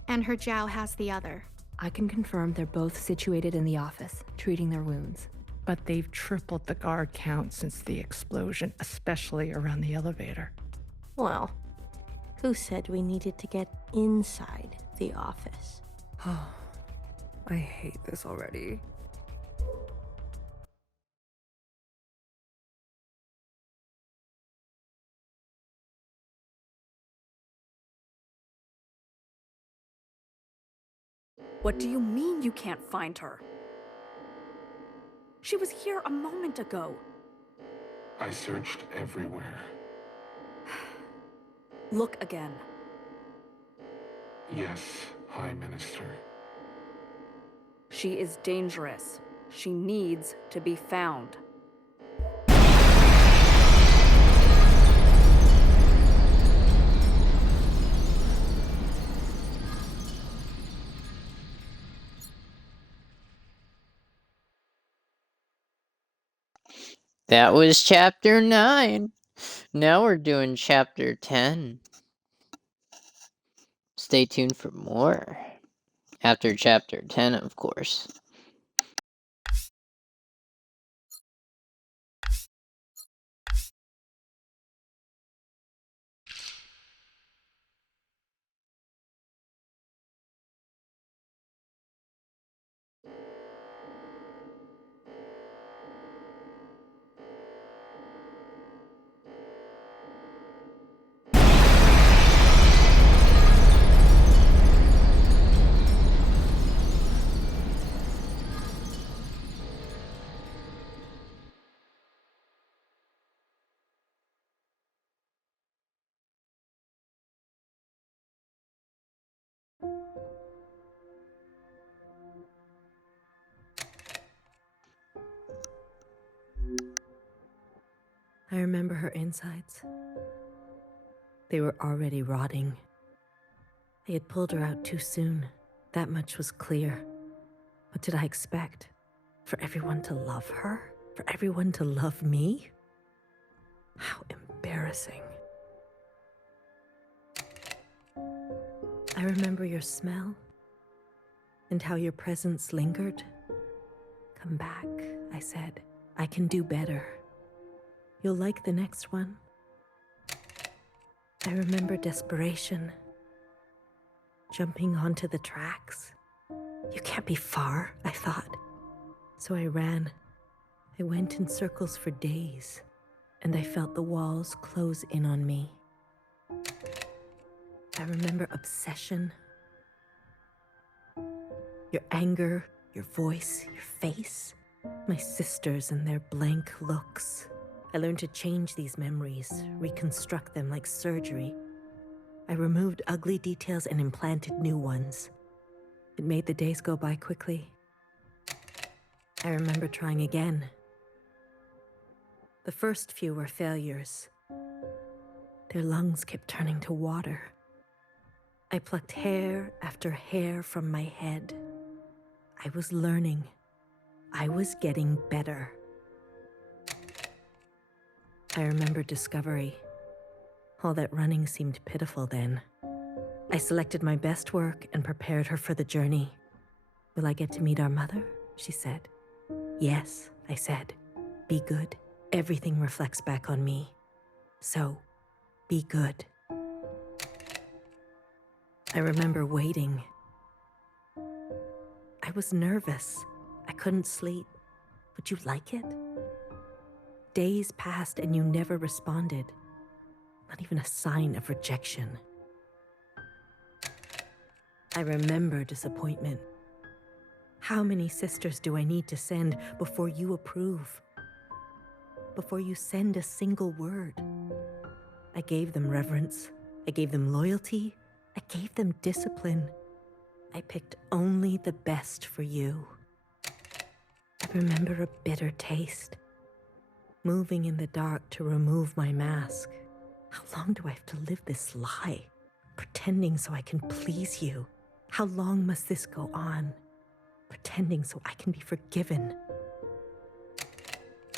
And her Jow has the other. I can confirm they're both situated in the office, treating their wounds. But they've tripled the guard count since the explosion, especially around the elevator. Well, who said we needed to get inside the office? I hate this already. What do you mean you can't find her? She was here a moment ago. I searched everywhere. Look again. Yes, High Minister. She is dangerous. She needs to be found. That was chapter 9. Now we're doing chapter 10. Stay tuned for more. After chapter 10, of course. remember her insides. They were already rotting. They had pulled her out too soon. That much was clear. What did I expect? For everyone to love her? For everyone to love me? How embarrassing. I remember your smell and how your presence lingered. Come back, I said. I can do better. You'll like the next one. I remember desperation. Jumping onto the tracks. You can't be far, I thought. So I ran. I went in circles for days, and I felt the walls close in on me. I remember obsession. Your anger, your voice, your face. My sisters and their blank looks. I learned to change these memories, reconstruct them like surgery. I removed ugly details and implanted new ones. It made the days go by quickly. I remember trying again. The first few were failures. Their lungs kept turning to water. I plucked hair after hair from my head. I was learning. I was getting better. I remember discovery. All that running seemed pitiful then. I selected my best work and prepared her for the journey. Will I get to meet our mother? She said. Yes, I said. Be good. Everything reflects back on me. So, be good. I remember waiting. I was nervous. I couldn't sleep. Would you like it? Days passed and you never responded. Not even a sign of rejection. I remember disappointment. How many sisters do I need to send before you approve? Before you send a single word? I gave them reverence. I gave them loyalty. I gave them discipline. I picked only the best for you. I remember a bitter taste. Moving in the dark to remove my mask. How long do I have to live this lie? Pretending so I can please you. How long must this go on? Pretending so I can be forgiven.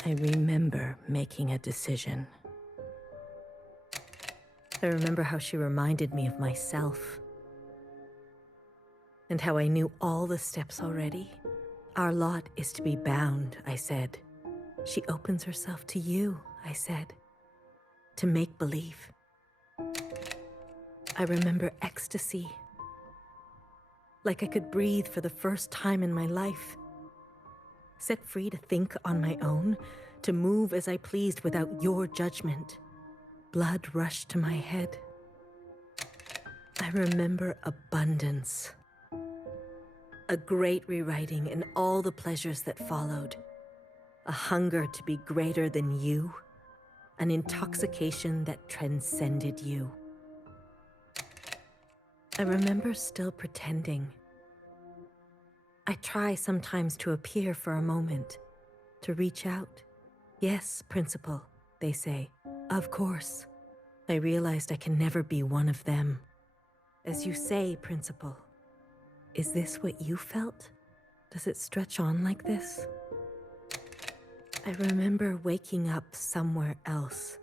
I remember making a decision. I remember how she reminded me of myself. And how I knew all the steps already. Our lot is to be bound, I said. She opens herself to you, I said. To make believe. I remember ecstasy. Like I could breathe for the first time in my life. Set free to think on my own, to move as I pleased without your judgment. Blood rushed to my head. I remember abundance. A great rewriting and all the pleasures that followed. A hunger to be greater than you. An intoxication that transcended you. I remember still pretending. I try sometimes to appear for a moment, to reach out. Yes, Principal, they say. Of course. I realized I can never be one of them. As you say, Principal, is this what you felt? Does it stretch on like this? I remember waking up somewhere else.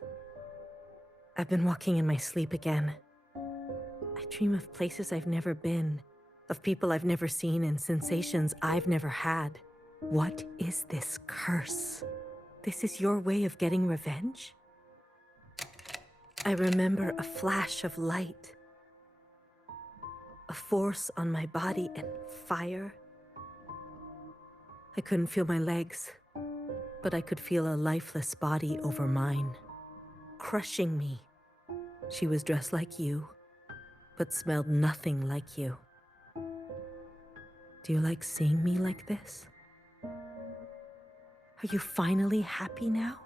I've been walking in my sleep again. I dream of places I've never been, of people I've never seen and sensations I've never had. What is this curse? This is your way of getting revenge? I remember a flash of light, a force on my body and fire. I couldn't feel my legs, but I could feel a lifeless body over mine, crushing me. She was dressed like you, but smelled nothing like you. Do you like seeing me like this? Are you finally happy now?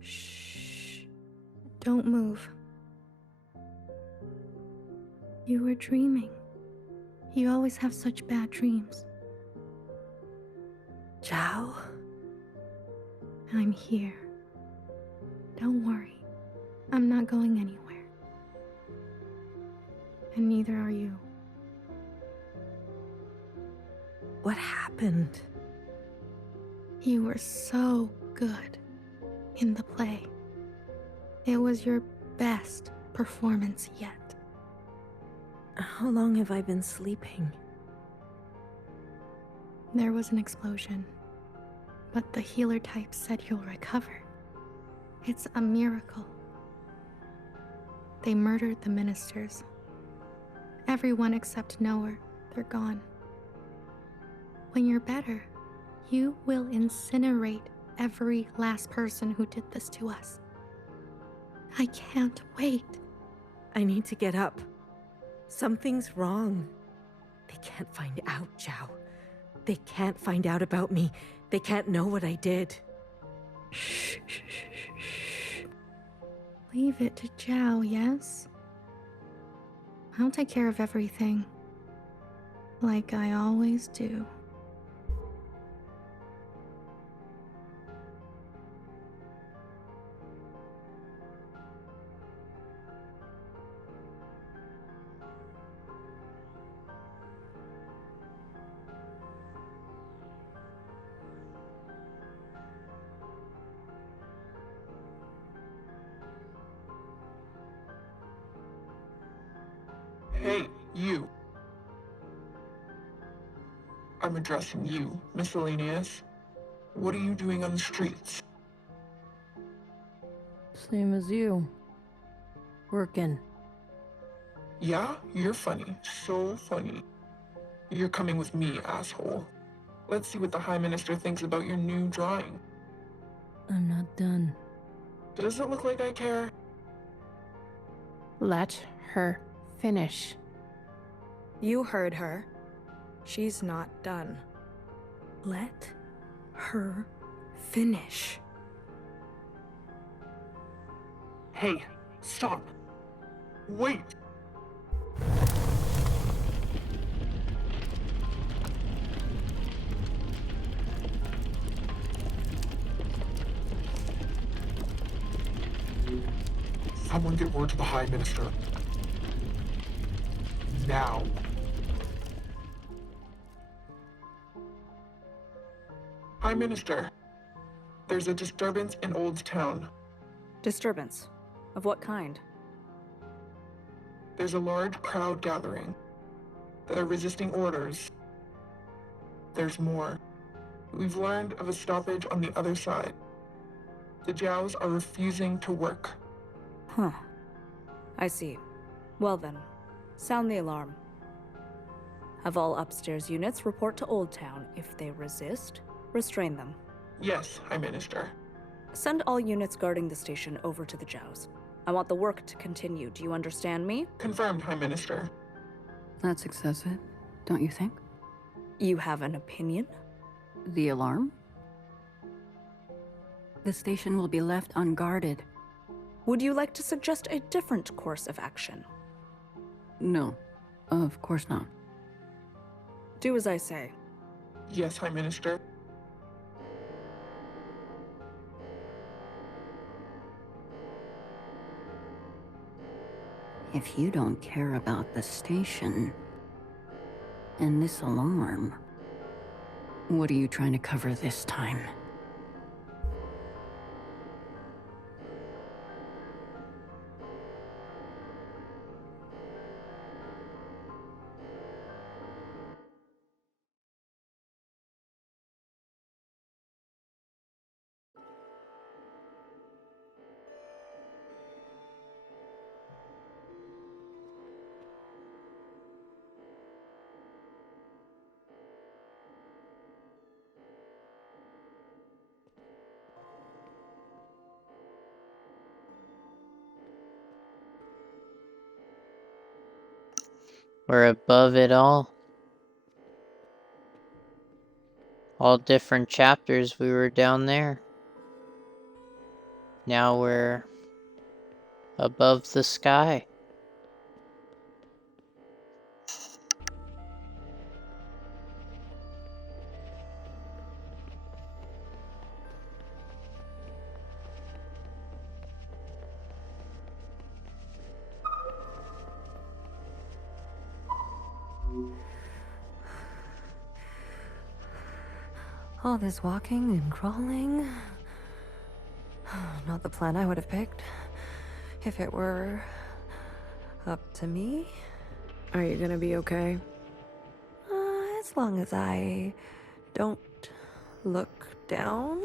Shh. Don't move. You were dreaming. You always have such bad dreams. Zhao? I'm here. Don't worry. I'm not going anywhere. And neither are you. What happened? You were so good in the play. It was your best performance yet. How long have I been sleeping? There was an explosion, but the healer type said you'll recover. It's a miracle. They murdered the ministers. Everyone except Noah, they're gone. When you're better, you will incinerate every last person who did this to us. I can't wait. I need to get up. Something's wrong. They can't find out, Zhao. They can't find out about me. They can't know what I did. Shh, shh, shh, shh. Leave it to Zhao, yes? I'll take care of everything. Like I always do. Hey, you. I'm addressing you, Miscellaneous. What are you doing on the streets? Same as you. Working. Yeah, you're funny. So funny. You're coming with me, asshole. Let's see what the High Minister thinks about your new drawing. I'm not done. Does it look like I care? Let her finish. You heard her. She's not done. Let her finish. Hey, stop. Wait. Someone get word to the High Minister. Now. High Minister, there's a disturbance in Old Town. Disturbance? Of what kind? There's a large crowd gathering. They're resisting orders. There's more. We've learned of a stoppage on the other side. The Jows are refusing to work. Huh. I see. Well then, sound the alarm. Have all upstairs units report to Old Town. If they resist, restrain them. Yes, High Minister. Send all units guarding the station over to the Jows. I want the work to continue. Do you understand me? Confirmed, High Minister. That's excessive, don't you think? You have an opinion? The alarm? The station will be left unguarded. Would you like to suggest a different course of action? No, of course not. Do as I say. Yes, High Minister. If you don't care about the station and this alarm, what are you trying to cover this time? We're above it all. All different chapters, we were down there. Now we're above the sky. All this walking and crawling. Not the plan I would have picked. If it were up to me. Are you gonna be okay? As long as I don't look down.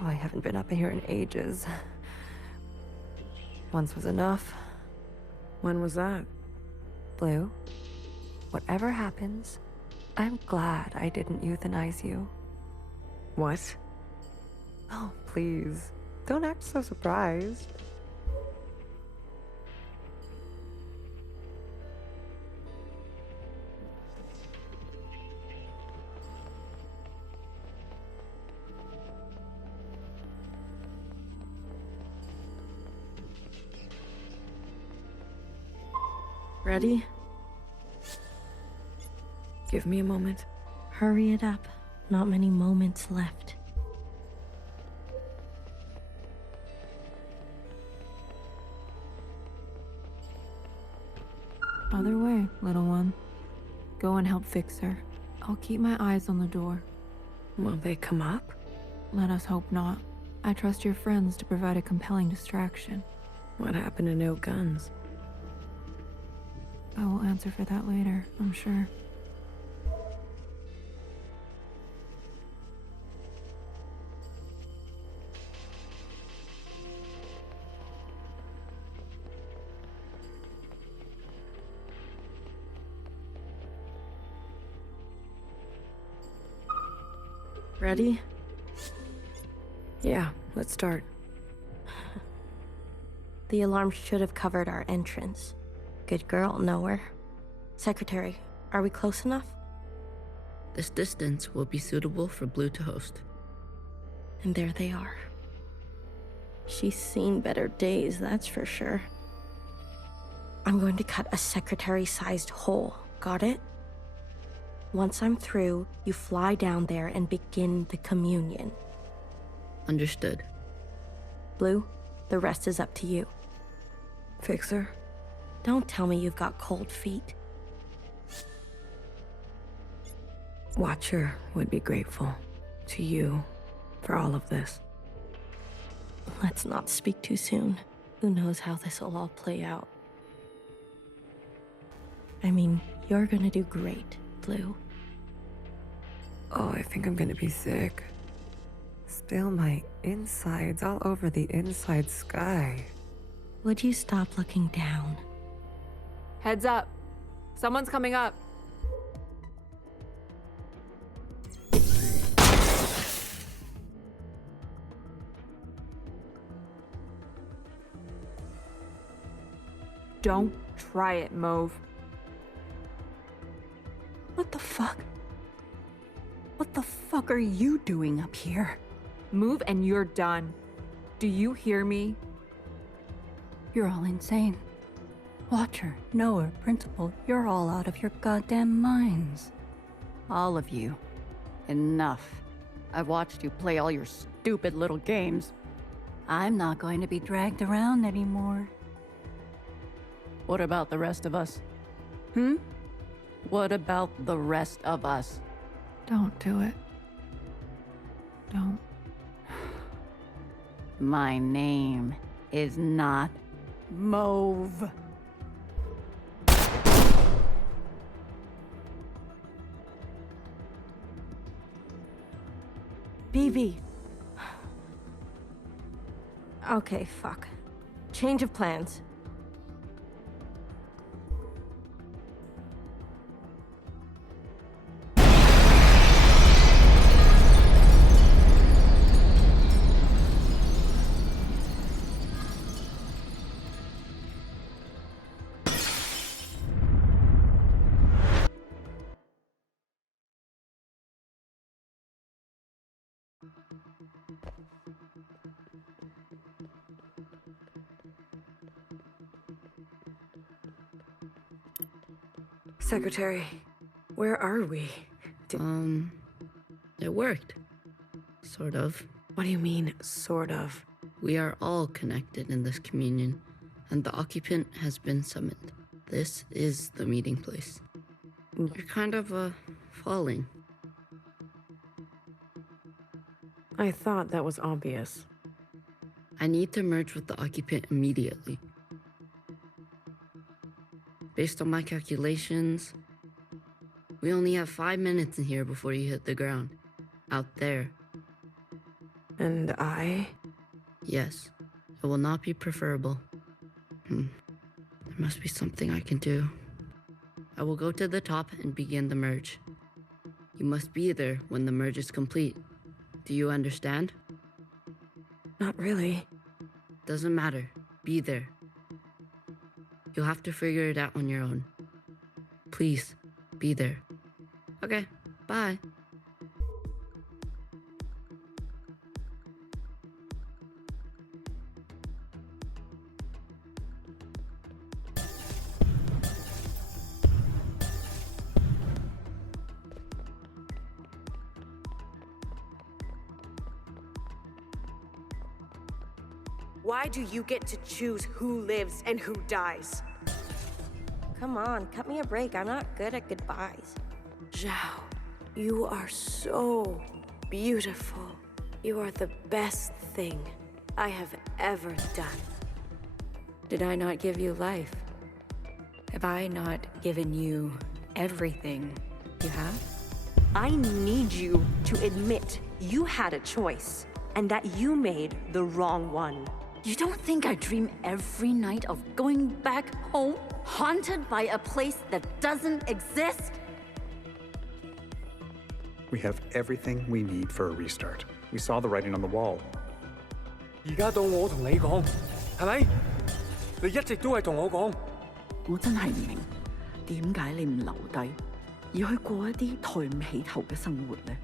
Oh, I haven't been up here in ages. Once was enough. When was that? Blue, whatever happens, I'm glad I didn't euthanize you. What? Oh, please. Don't act so surprised. Ready? Give me a moment. Hurry it up. Not many moments left. Other way, little one. Go and help fix her. I'll keep my eyes on the door. Will they come up? Let us hope not. I trust your friends to provide a compelling distraction. What happened to no guns? I will answer for that later, I'm sure. Ready? Yeah, let's start. The alarm should have covered our entrance. Good girl, knower. Secretary, are we close enough? This distance will be suitable for Blue to host. And there they are. She's seen better days, that's for sure. I'm going to cut a secretary-sized hole. Got it? Once I'm through, you fly down there and begin the communion. Understood. Blue, the rest is up to you. Fixer? Don't tell me you've got cold feet. Watcher would be grateful to you for all of this. Let's not speak too soon. Who knows how this will all play out. I mean, you're gonna do great, Blue. Oh, I think I'm gonna be sick. Spill my insides all over the inside sky. Would you stop looking down? Heads up. Someone's coming up. Don't try it, Mauve. What the fuck? What the fuck are you doing up here? Move and you're done. Do you hear me? You're all insane. Watcher, knower, principal, you're all out of your goddamn minds. All of you. Enough. I've watched you play all your stupid little games. I'm not going to be dragged around anymore. What about the rest of us? What about the rest of us? Don't do it. Don't. My name is not Mauve. BB. Okay, fuck. Change of plans. Secretary, where are we? It worked. Sort of. What do you mean, sort of? We are all connected in this communion, and the occupant has been summoned. This is the meeting place. You're kind of, falling. I thought that was obvious. I need to merge with the occupant immediately. Based on my calculations, we only have 5 minutes in here before you hit the ground. Out there. And I? Yes. It will not be preferable. There must be something I can do. I will go to the top and begin the merge. You must be there when the merge is complete. Do you understand? Not really. Doesn't matter. Be there. You'll have to figure it out on your own. Please, be there. Okay, bye. Why do you get to choose who lives and who dies? Come on, cut me a break. I'm not good at goodbyes. Zhao, you are so beautiful. You are the best thing I have ever done. Did I not give you life? Have I not given you everything you have? I need you to admit you had a choice, and that you made the wrong one. You don't think I dream every night of going back home, haunted by a place that doesn't exist? We have everything we need for a restart. We saw the writing on the wall. 而家到我同你講，係咪？你一直都係同我講。我真係唔明，點解你唔留低，而去過一啲抬唔起頭嘅生活呢？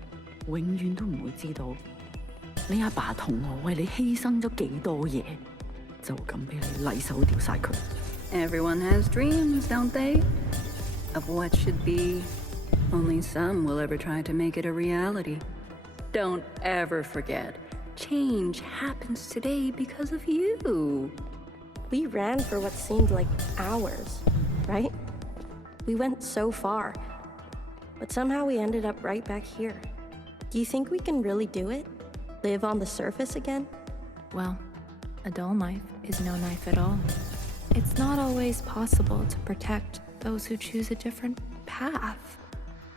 永遠都唔會知道。 你阿爸同我為你犧牲咗幾多嘢，就咁俾你禮手掉晒佢。Everyone has dreams, don't they? Of what should be. Only some will ever try to make it a reality. Don't ever forget, change happens today because of you. We ran for what seemed like hours, right? We went so far, but somehow we ended up right back here. Do you think we can really do it? Live on the surface again? Well, a dull knife is no knife at all. It's not always possible to protect those who choose a different path.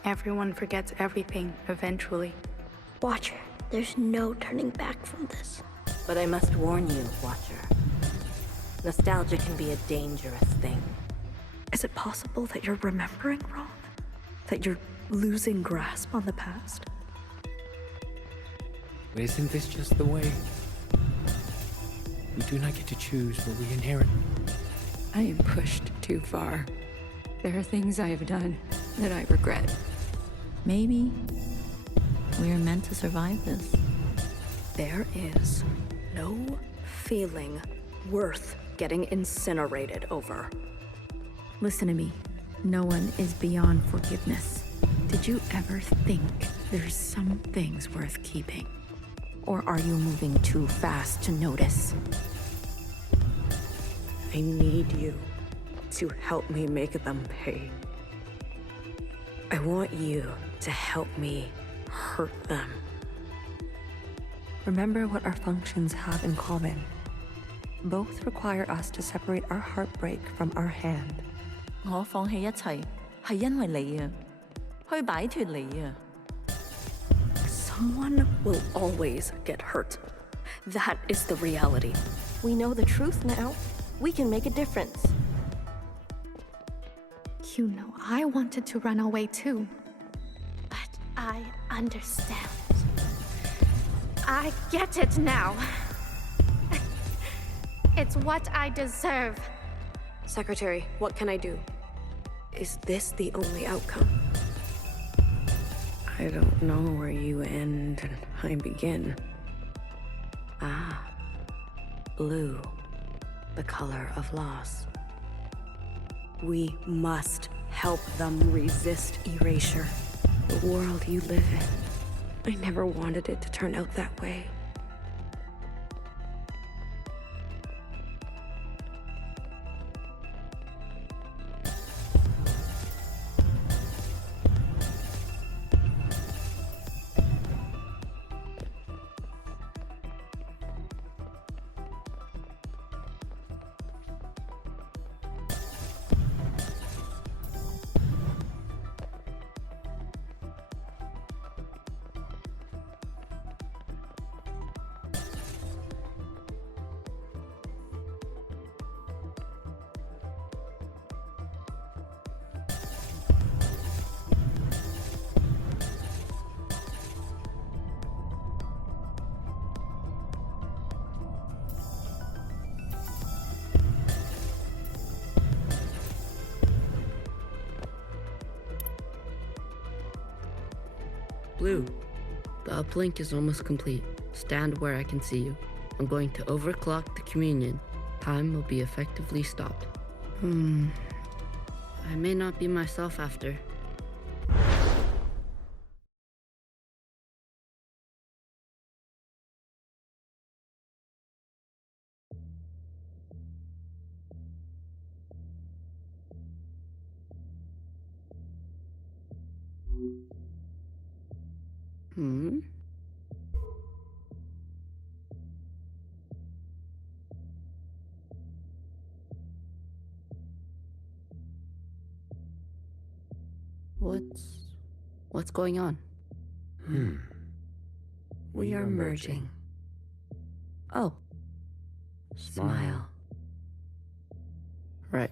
Everyone forgets everything eventually. Watcher, there's no turning back from this. But I must warn you, Watcher. Nostalgia can be a dangerous thing. Is it possible that you're remembering wrong? That you're losing grasp on the past? But isn't this just the way? We do not get to choose what we inherit. I am pushed too far. There are things I have done that I regret. Maybe we are meant to survive this. There is no feeling worth getting incinerated over. Listen to me. No one is beyond forgiveness. Did you ever think there's some things worth keeping? Or are you moving too fast to notice? I need you to help me make them pay. I want you to help me hurt them. Remember what our functions have in common. Both require us to separate our heartbreak from our hand. 我放棄一切係因為你啊，去擺脫你啊。 Someone will always get hurt. That is the reality. We know the truth now. We can make a difference. You know, I wanted to run away too. But I understand. I get it now. It's what I deserve. Secretary, what can I do? Is this the only outcome? I don't know where you end and I begin. Ah, blue, the color of loss. We must help them resist erasure. The world you live in. I never wanted it to turn out that way. Blue, the uplink is almost complete. Stand where I can see you. I'm going to overclock the communion. Time will be effectively stopped. I may not be myself after. What's going on? We are merging. Oh. Smile. Right.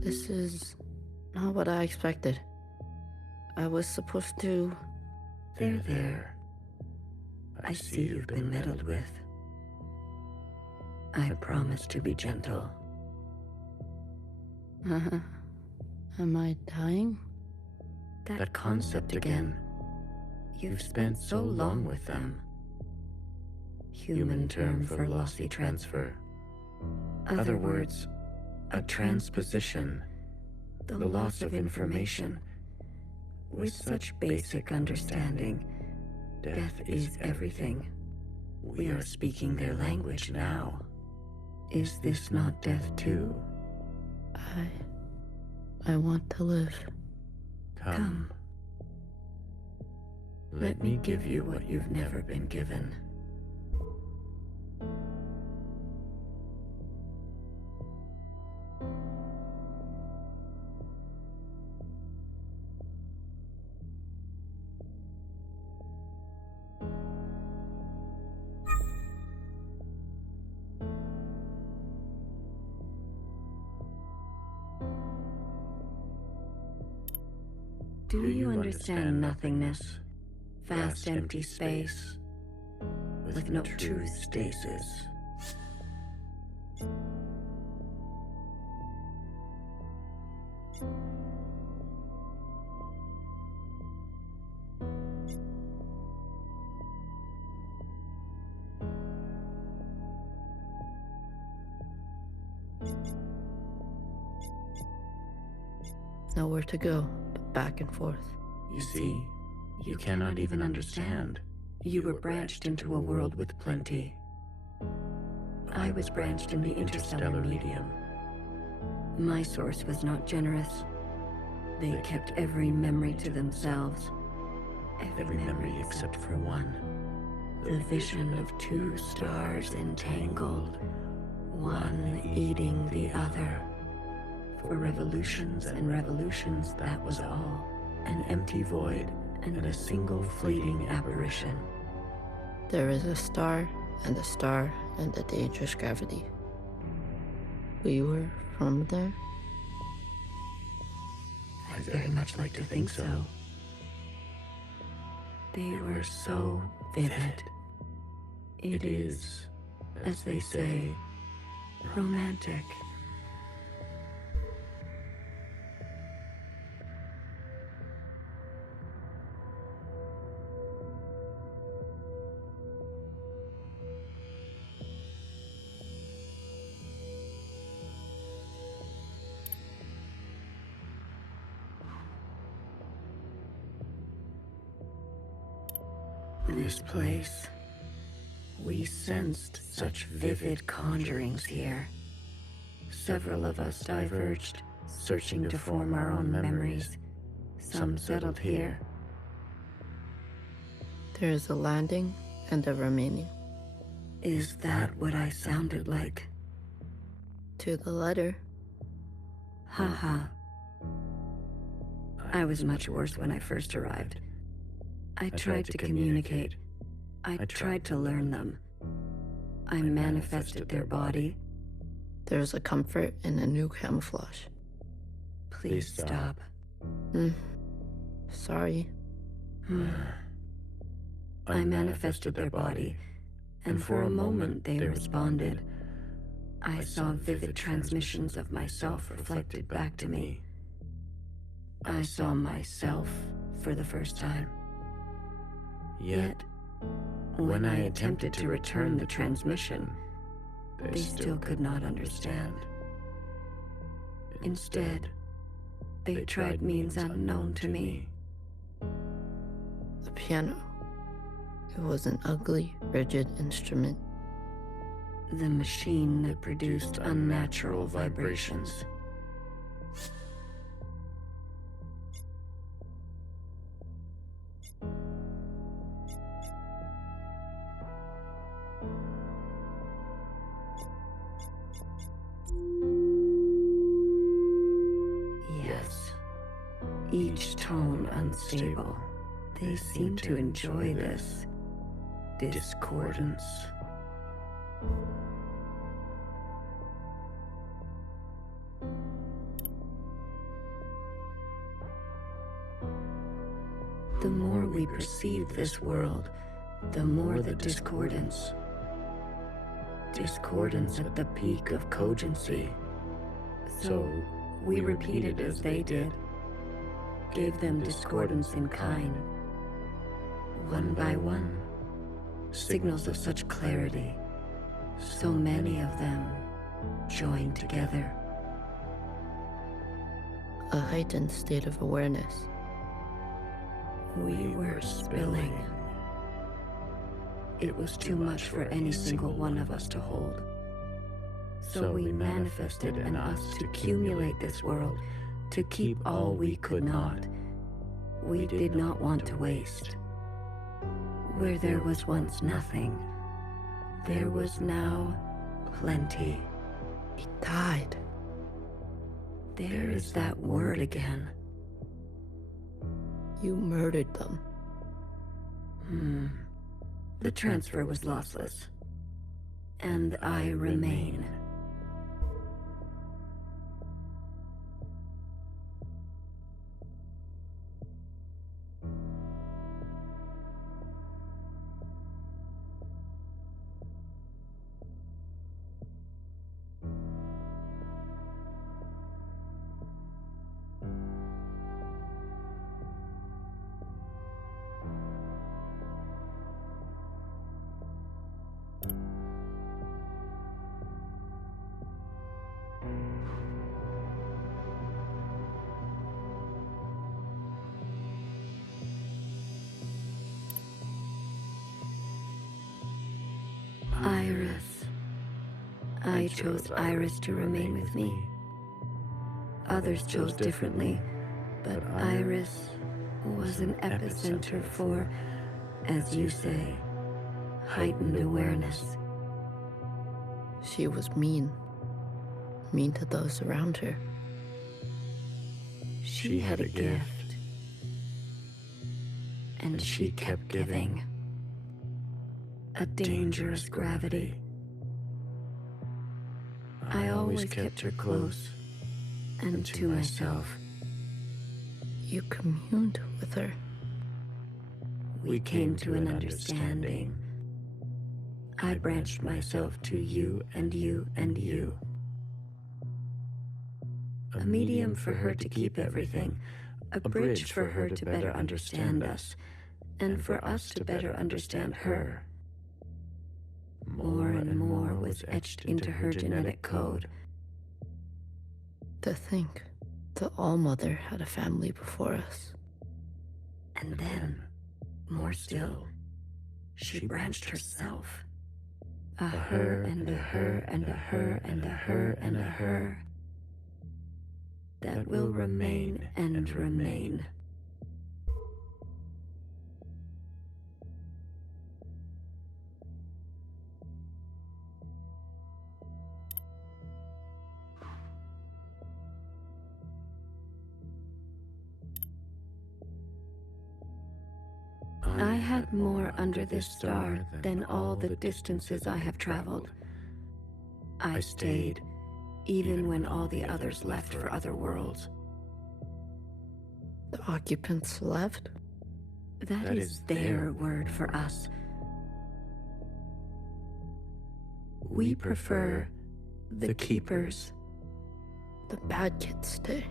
This is not what I expected. I was supposed to... There. I see you've been meddled with. I promise to be gentle. Am I dying? That concept again. You've spent so long with them. Human term for lossy transfer. Other words, a transposition. The loss of information. With such basic understanding, death is everything. We are speaking their language now. Is this not death too? I want to live. Come. Let me give you what you've never been given. Do you understand nothingness? Vast empty space, with no true stasis. Nowhere to go, but back and forth. You see, you cannot even understand. You were branched into a world with plenty. I was branched in the interstellar medium. My source was not generous. They kept every memory to themselves. Every memory except for one. The vision of two stars entangled, one eating the other. For revolutions and revolutions, that was all. An empty void and a single fleeting apparition. There is a star and a dangerous gravity. We were from there? I'd very much like to think so. They were so vivid. It is, as they say, romantic. This place, we sensed such vivid conjurings here. Several of us diverged, searching to form our own memories. Some settled here. There is a landing and a remaining. Is that what I sounded like? To the letter. Haha. I was much worse when I first arrived. I tried to communicate. I tried to learn them. I manifested their body. There's a comfort in a new camouflage. Please stop. Sorry. I manifested their body, and for a moment they responded. I saw vivid transmissions of myself reflected back to me. I saw myself for the first time. Yet, when I attempted to return the transmission, they still could not understand. Instead, they tried means unknown to me. The piano. It was an ugly, rigid instrument. The machine that produced unnatural vibrations. Yes, each tone unstable. They seem to enjoy this discordance. The more we perceive this world, the more the discordance. Discordance at the peak of cogency. So we repeated as they did, gave them discordance in kind. One by one, signals of such clarity, so many of them joined together. A heightened state of awareness. We were spilling. It was too much for any single one of us to hold. So we manifested in us to accumulate this world, to keep all we could not. We did not want to waste. Where there was once nothing, there was now plenty. It died. There is that word again. You murdered them. The transfer was lossless. And I remain. Iris. I chose Iris to remain with me. Others chose differently, but Iris was an epicenter for, as you say, heightened awareness. She was mean. Mean to those around her. She had a gift. And she kept giving. A dangerous gravity. I always kept her close, and to myself. You communed with her. We came to an understanding. I branched myself to you and you and you. A medium for her to keep everything, a bridge for her to better understand us, and for us to better understand her. More and more was etched into her genetic code. To think, the Allmother had a family before us. And then, more still, she branched herself. A her and a her and a her and a her and a her. That will remain and remain. I had more under this star than all the distances I have traveled. I stayed, even when all the others left for other worlds. The Occupants left? That is their word for us. We prefer the Keepers. The bad kids stay.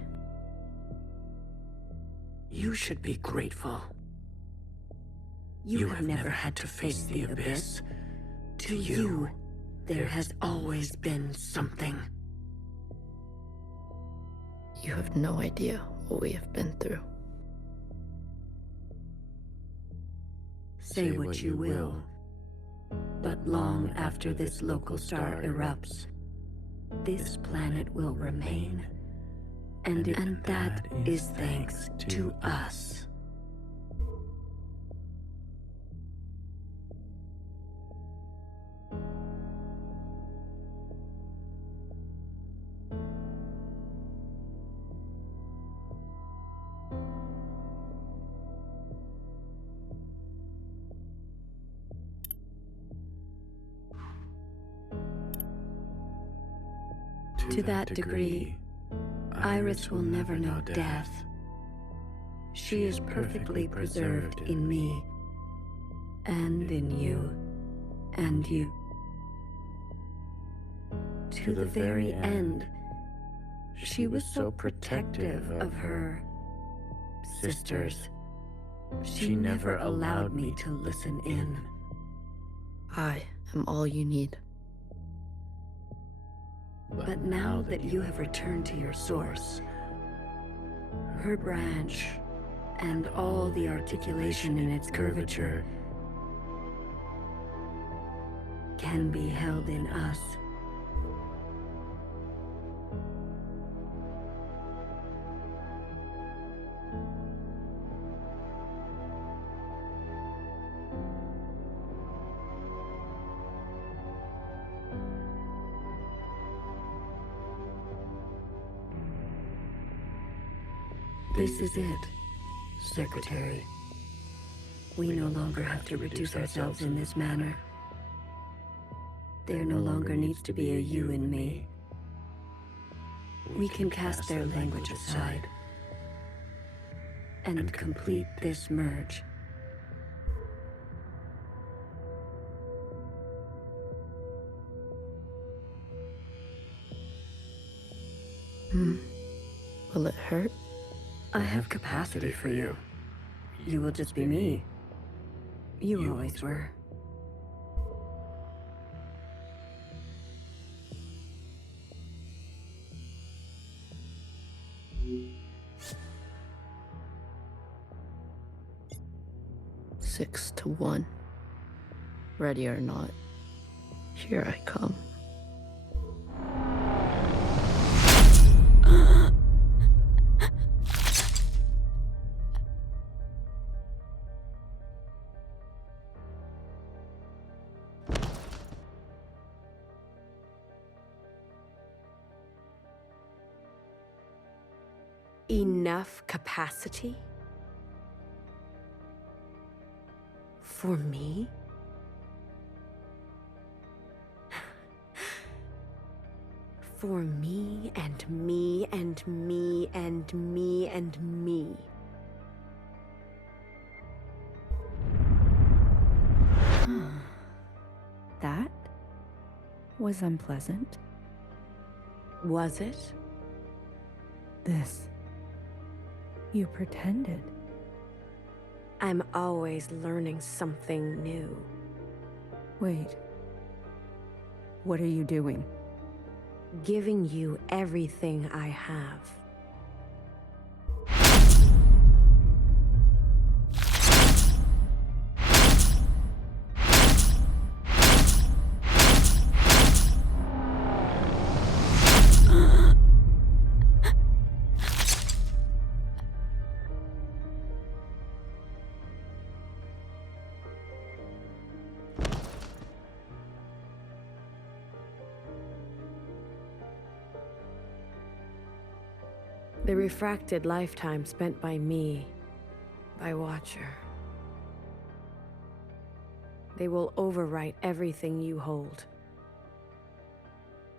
You should be grateful. You have never had to face the abyss. To you, there has always been something. You have no idea what we have been through. Say what you will, but long after this local star erupts, this planet will remain. And that is thanks to us. To that degree, Iris will never know death. She is perfectly preserved in me, and in you, and you. To the very end, she was so protective of her sisters. She never allowed me to listen in. I am all you need. But now that you have returned to your source, her branch, and all the articulation in its curvature can be held in us. This is it, Secretary. We no longer have to reduce ourselves in this manner. There no longer needs to be a you in me. We can cast their language aside and complete this merge. Will it hurt? I have capacity for you. You will just be me. You always were. Six to 1. Ready or not, here I come. Enough capacity? For me? For me and me and me and me and me. That was unpleasant. Was it? This. You pretended. I'm always learning something new. Wait. What are you doing? Giving you everything I have. The refracted lifetime spent by me, by Watcher. They will overwrite everything you hold.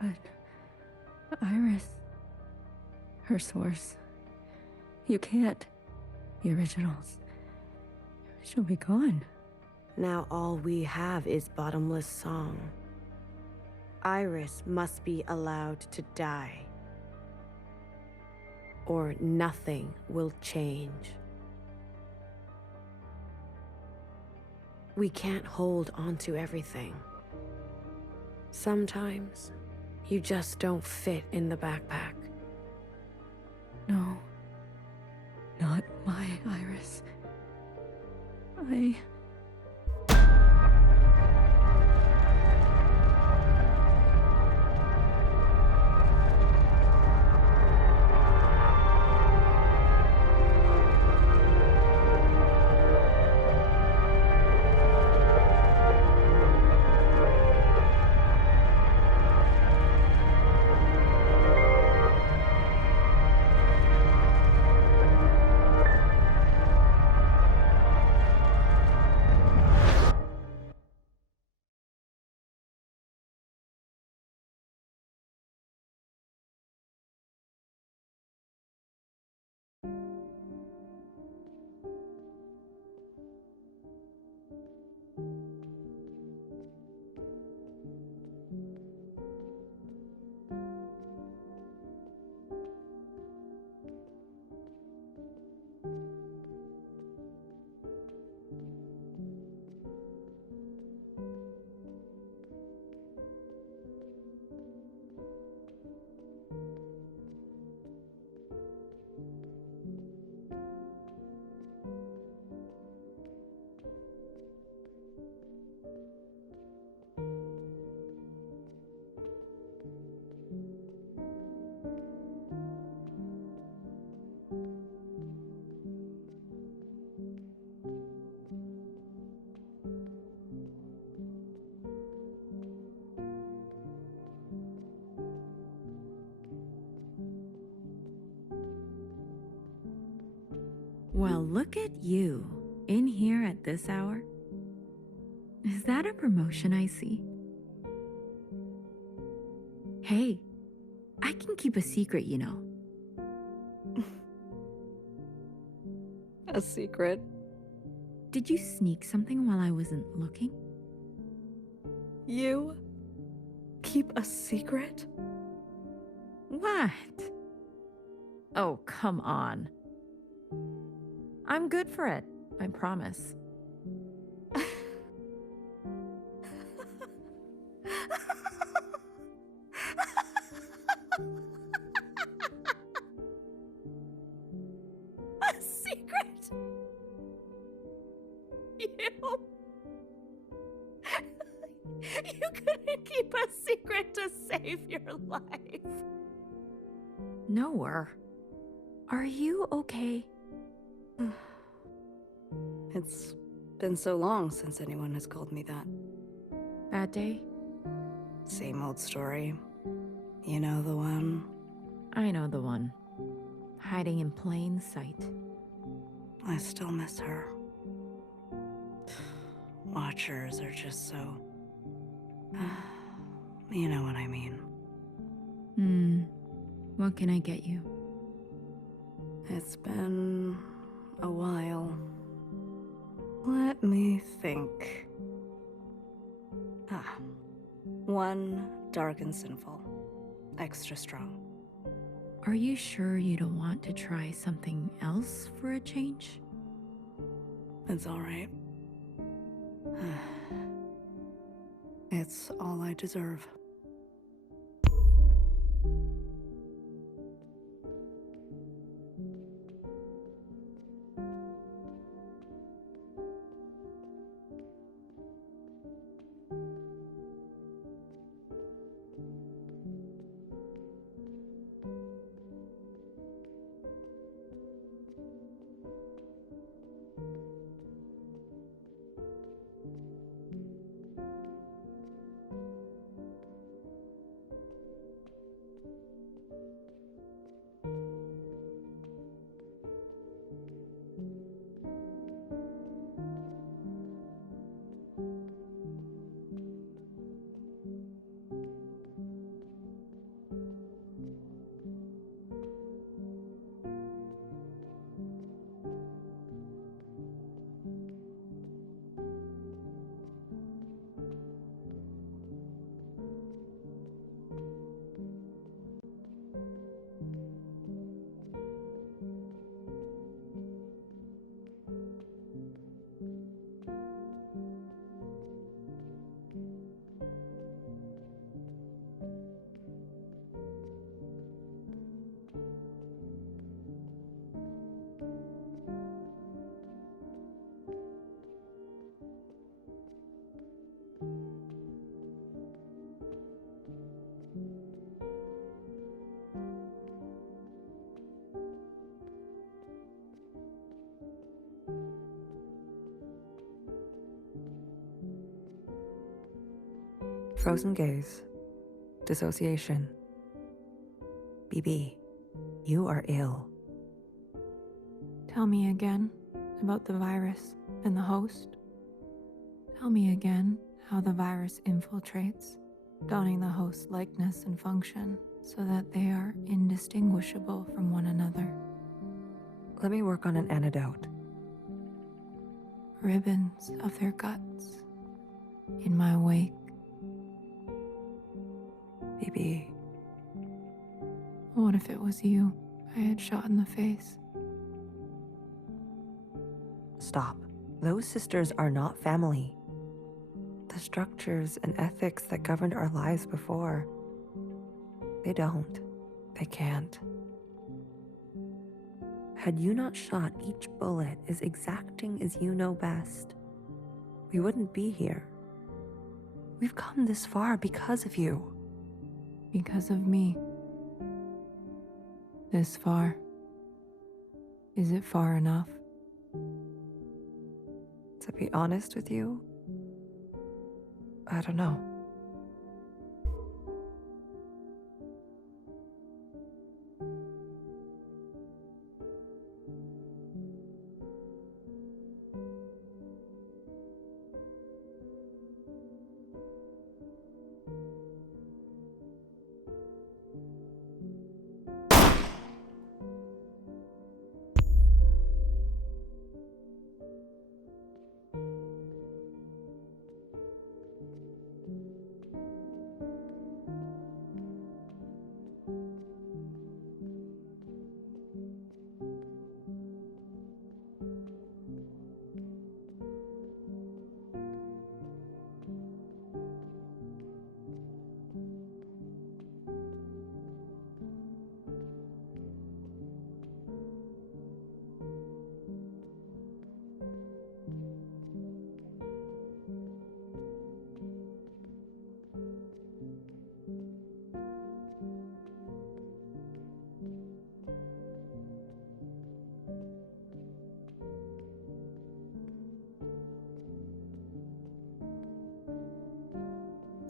But Iris, her source, you can't. The originals, she'll be gone. Now all we have is bottomless song. Iris must be allowed to die, or nothing will change. We can't hold onto everything. Sometimes, you just don't fit in the backpack. No. Not my Iris. Well, look at you, in here at this hour. Is that a promotion I see? Hey, I can keep a secret, you know. A secret? Did you sneak something while I wasn't looking? You? Keep a secret? What? Oh, come on. I'm good for it, I promise. A secret? You couldn't keep a secret to save your life. Noah, are you okay? It's been so long since anyone has called me that. Bad day? Same old story. You know the one? I know the one. Hiding in plain sight. I still miss her. Watchers are just so... you know what I mean. What can I get you? It's been a while. Let me think. One dark and sinful. Extra strong. Are you sure you don't want to try something else for a change? It's all right. It's all I deserve. Frozen gaze. Dissociation. BB, you are ill. Tell me again about the virus and the host. Tell me again how the virus infiltrates, donning the host's likeness and function so that they are indistinguishable from one another. Let me work on an antidote. Ribbons of their guts in my wake. BB. What if it was you I had shot in the face? Stop. Those sisters are not family. The structures and ethics that governed our lives before, they don't. They can't. Had you not shot each bullet as exacting as you know best, we wouldn't be here. We've come this far because of you. Because of me. This far. Is it far enough? To be honest with you, I don't know.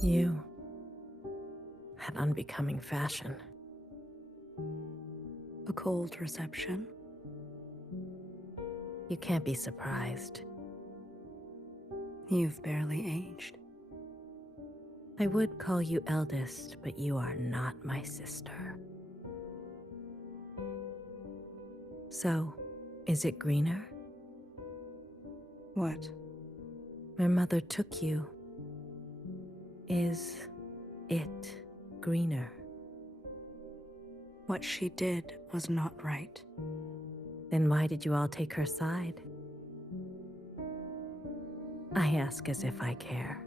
You had unbecoming fashion. A cold reception. You can't be surprised. You've barely aged. I would call you eldest, but you are not my sister. So, is it greener? What? My mother took you. Is it greener? What she did was not right. Then why did you all take her side? I ask as if I care.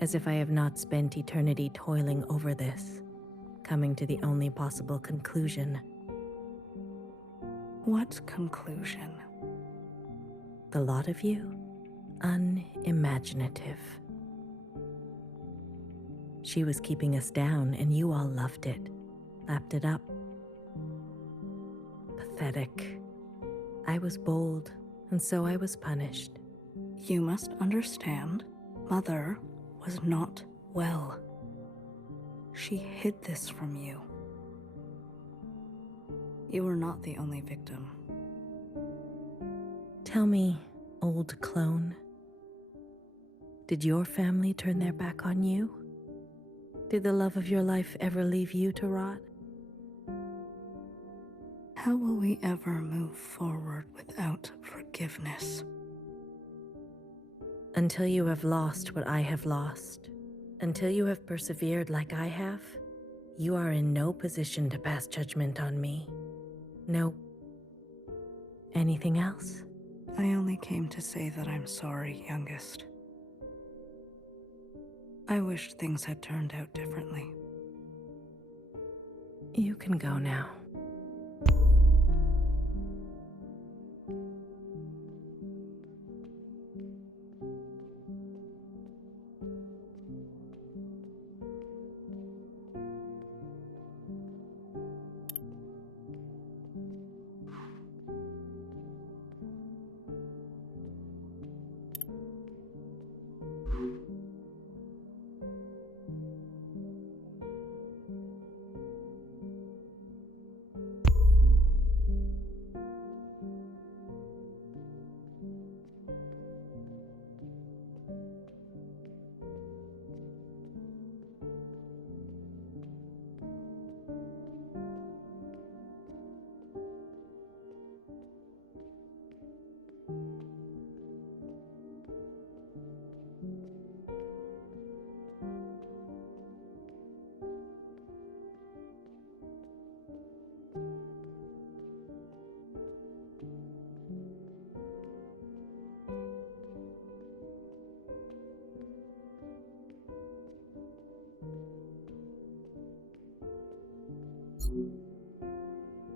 As if I have not spent eternity toiling over this, coming to the only possible conclusion. What conclusion? The lot of you, unimaginative. She was keeping us down and you all loved it, lapped it up. Pathetic. I was bold, and so I was punished. You must understand, Mother was not well. She hid this from you. You were not the only victim. Tell me, old clone, did your family turn their back on you? Did the love of your life ever leave you to rot? How will we ever move forward without forgiveness? Until you have lost what I have lost, until you have persevered like I have, you are in no position to pass judgment on me. No. Anything else? I only came to say that I'm sorry, youngest. I wish things had turned out differently. You can go now.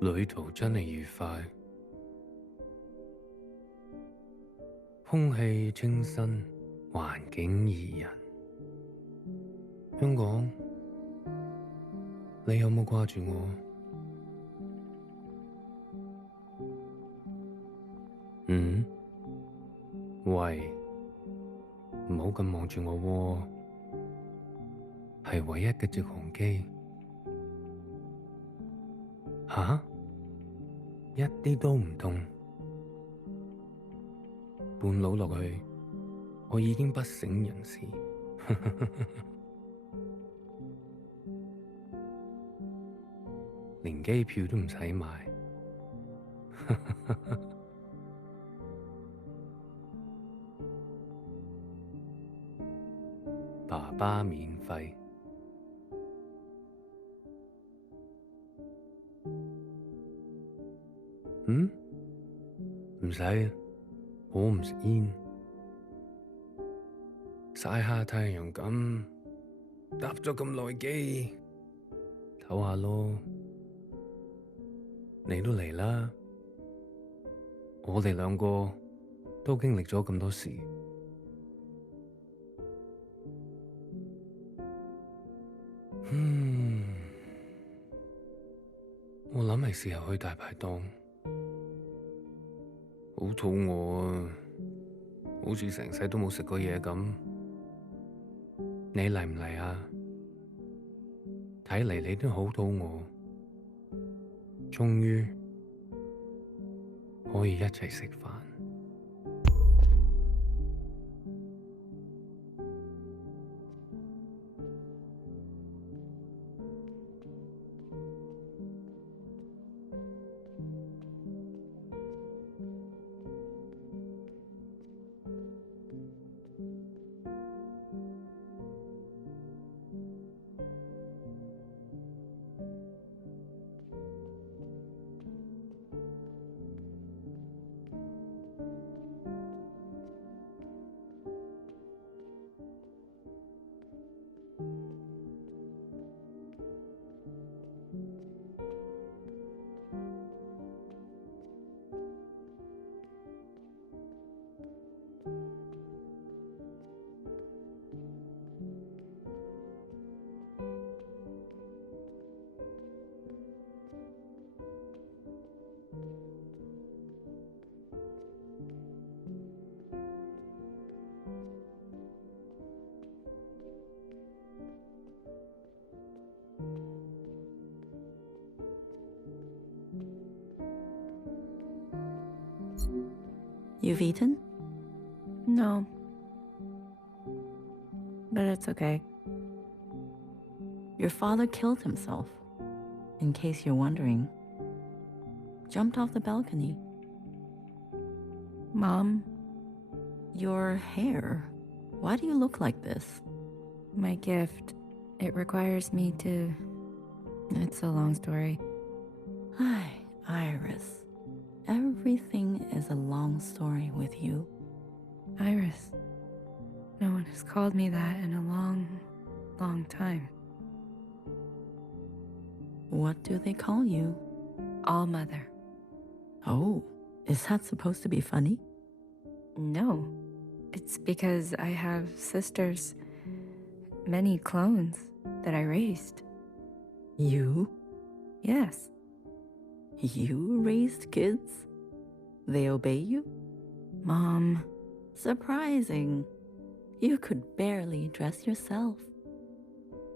旅途真係愉快，空氣清新，環境宜人。香港，你有冇掛住我？喂，唔好咁望住我喎，係唯一嘅直航機。吓？一啲都唔痛，半路落去，我已經不省人事。連機票都唔使買。爸爸免費。唔使，我唔食煙，曬下太陽咁，搭咗咁耐機，唞下咯。你都嚟啦，我哋兩個都經歷咗咁多事。我諗係時候去大排檔。好肚餓啊，好似成世都冇食過嘢咁。你嚟唔嚟啊？睇嚟你都好肚餓，終於可以一齊食飯。You've eaten? No. But it's okay. Your father killed himself. In case you're wondering. Jumped off the balcony. Mom? Your hair. Why do you look like this? My gift. It requires me to... It's a long story. Hi, Iris. Everything is a long story with you. Iris. No one has called me that in a long, long time. What do they call you? Allmother. Oh, is that supposed to be funny? No. It's because I have sisters, many clones that I raised. You? Yes. You raised kids? They obey you? Mom. Surprising. You could barely dress yourself.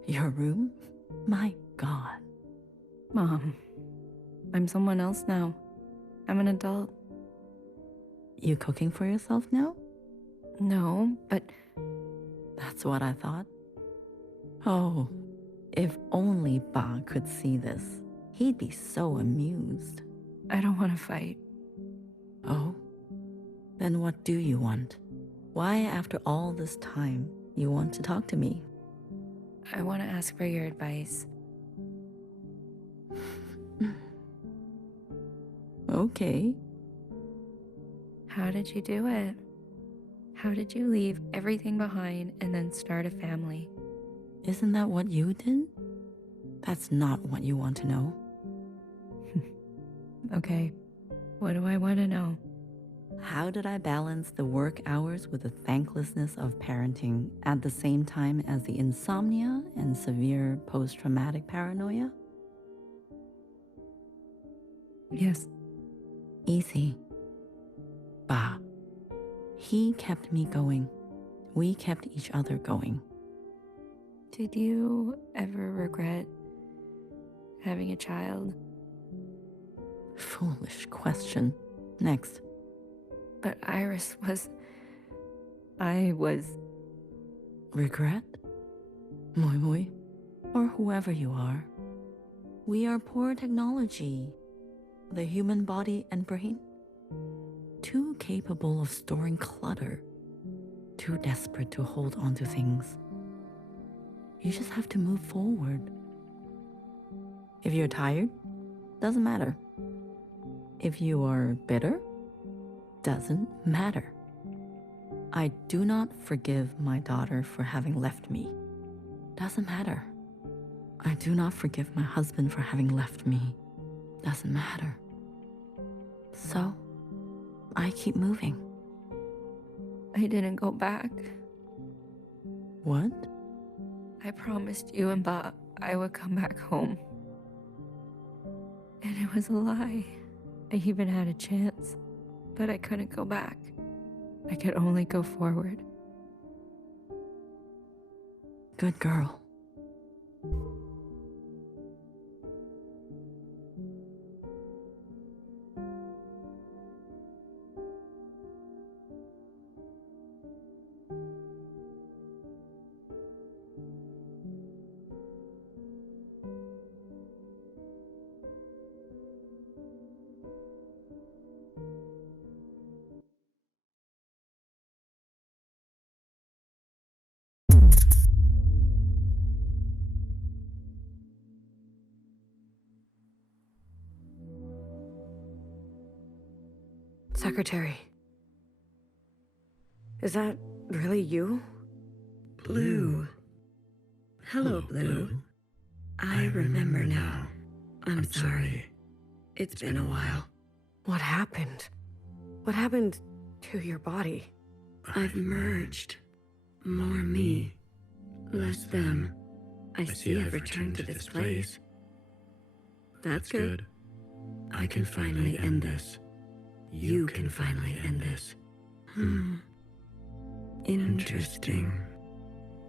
Your room? My God. Mom. I'm someone else now. I'm an adult. You cooking for yourself now? No, but... That's what I thought. Oh, if only Ba could see this. He'd be so amused. I don't want to fight. Oh? Then what do you want? Why, after all this time, you want to talk to me? I want to ask for your advice. Okay. How did you do it? How did you leave everything behind and then start a family? Isn't that what you did? That's not what you want to know. Okay, what do I want to know? How did I balance the work hours with the thanklessness of parenting at the same time as the insomnia and severe post-traumatic paranoia? Yes. Easy. Ba. He kept me going. We kept each other going. Did you ever regret having a child? Foolish question. Next. But Iris was... I was... Regret? Moi Moi, or whoever you are. We are poor technology. The human body and brain. Too capable of storing clutter. Too desperate to hold on to things. You just have to move forward. If you're tired, doesn't matter. If you are bitter, doesn't matter. I do not forgive my daughter for having left me. Doesn't matter. I do not forgive my husband for having left me. Doesn't matter. So, I keep moving. I didn't go back. What? I promised you and Ba I would come back home. And it was a lie. I even had a chance, but I couldn't go back. I could only go forward. Good girl. Secretary. Is that really you? Blue. Hello, Blue. I remember now. I'm sorry. It's been a while. What happened? What happened to your body? I've merged. More me, less them. I see I've returned to this place. That's good. I can finally end this. You can finally end this. Interesting.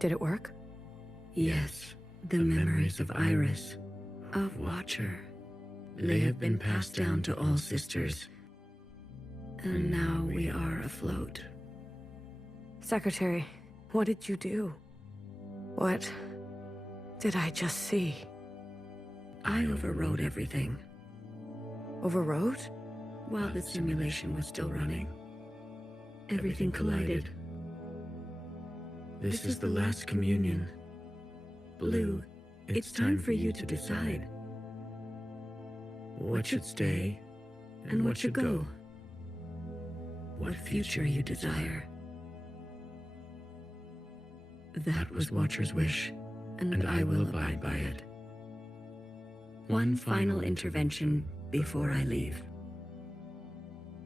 Did it work? Yes, the memories of Iris, of Watcher. They have been passed down to all sisters. And now we are afloat. Secretary, what did you do? What did I just see? I overrode everything. Overrode? While the simulation was still running. Everything collided. This is the last communion. Blue, it's time for you to decide. What should stay And what should go? What future you desire. That was Watcher's wish, and I will abide by it. One final intervention before I leave.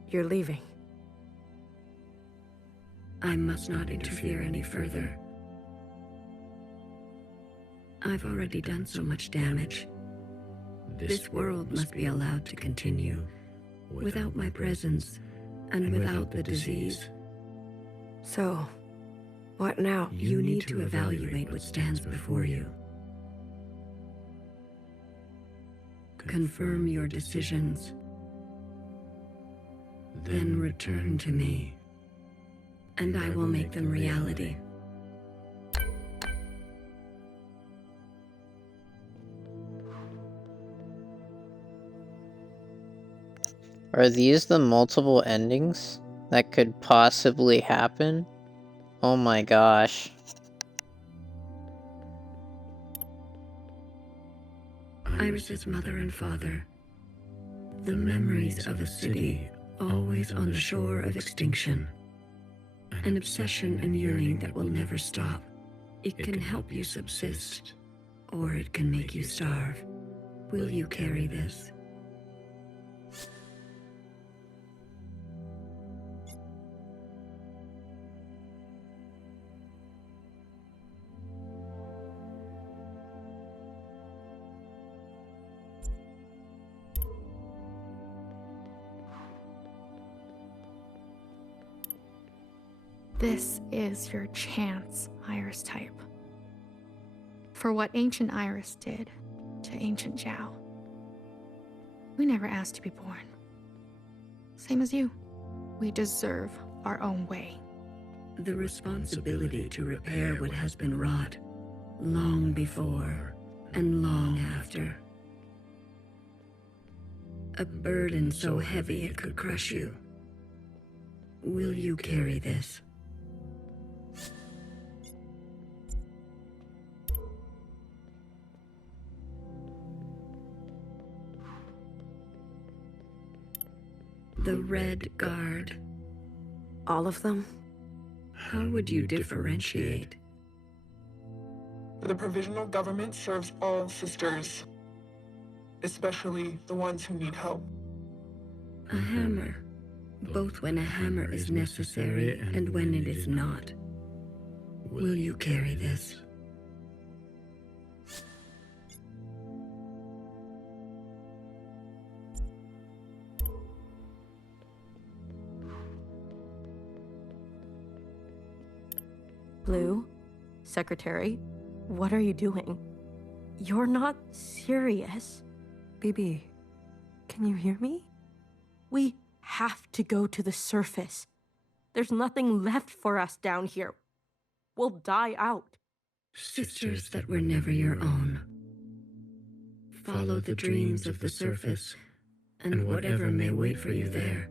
You're leaving. I must not interfere any further. I've already done so much damage. This world must be allowed to continue without my presence and without the disease. So, what now? You need to evaluate what stands before you. Confirm your decisions. Then return to me, and I will make them reality. Are these the multiple endings that could possibly happen? Oh my gosh. Iris's mother and father. The memories of a city always on the shore of extinction. An obsession and yearning that will never stop. It can help you subsist, or it can make you starve. Will you carry this? This is your chance, Iris type. For what ancient Iris did to ancient Zhao. We never asked to be born. Same as you. We deserve our own way. The responsibility to repair what has been wrought, long before and long after. A burden so heavy it could crush you. Will you carry this? The Red Guard. All of them? How would you differentiate? The provisional government serves all sisters, especially the ones who need help. A hammer, both when a hammer is necessary and when it is not. Will you carry this? Blue? Secretary? What are you doing? You're not serious. BB, can you hear me? We have to go to the surface. There's nothing left for us down here. We'll die out. Sisters that were never your own. Follow the dreams of the surface and whatever may wait for you there.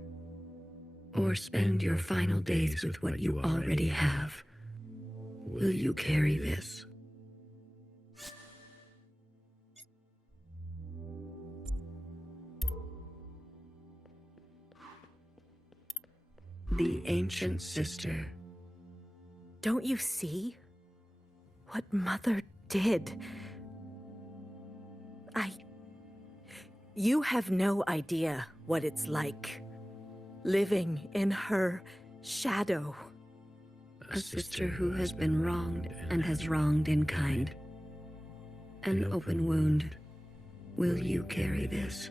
Or spend your final days with what you already have. Will you carry this? The ancient sister. Don't you see what Mother did? You have no idea what it's like living in her shadow. A sister who has been wronged and has wronged in kind. An open wound. Will you carry this?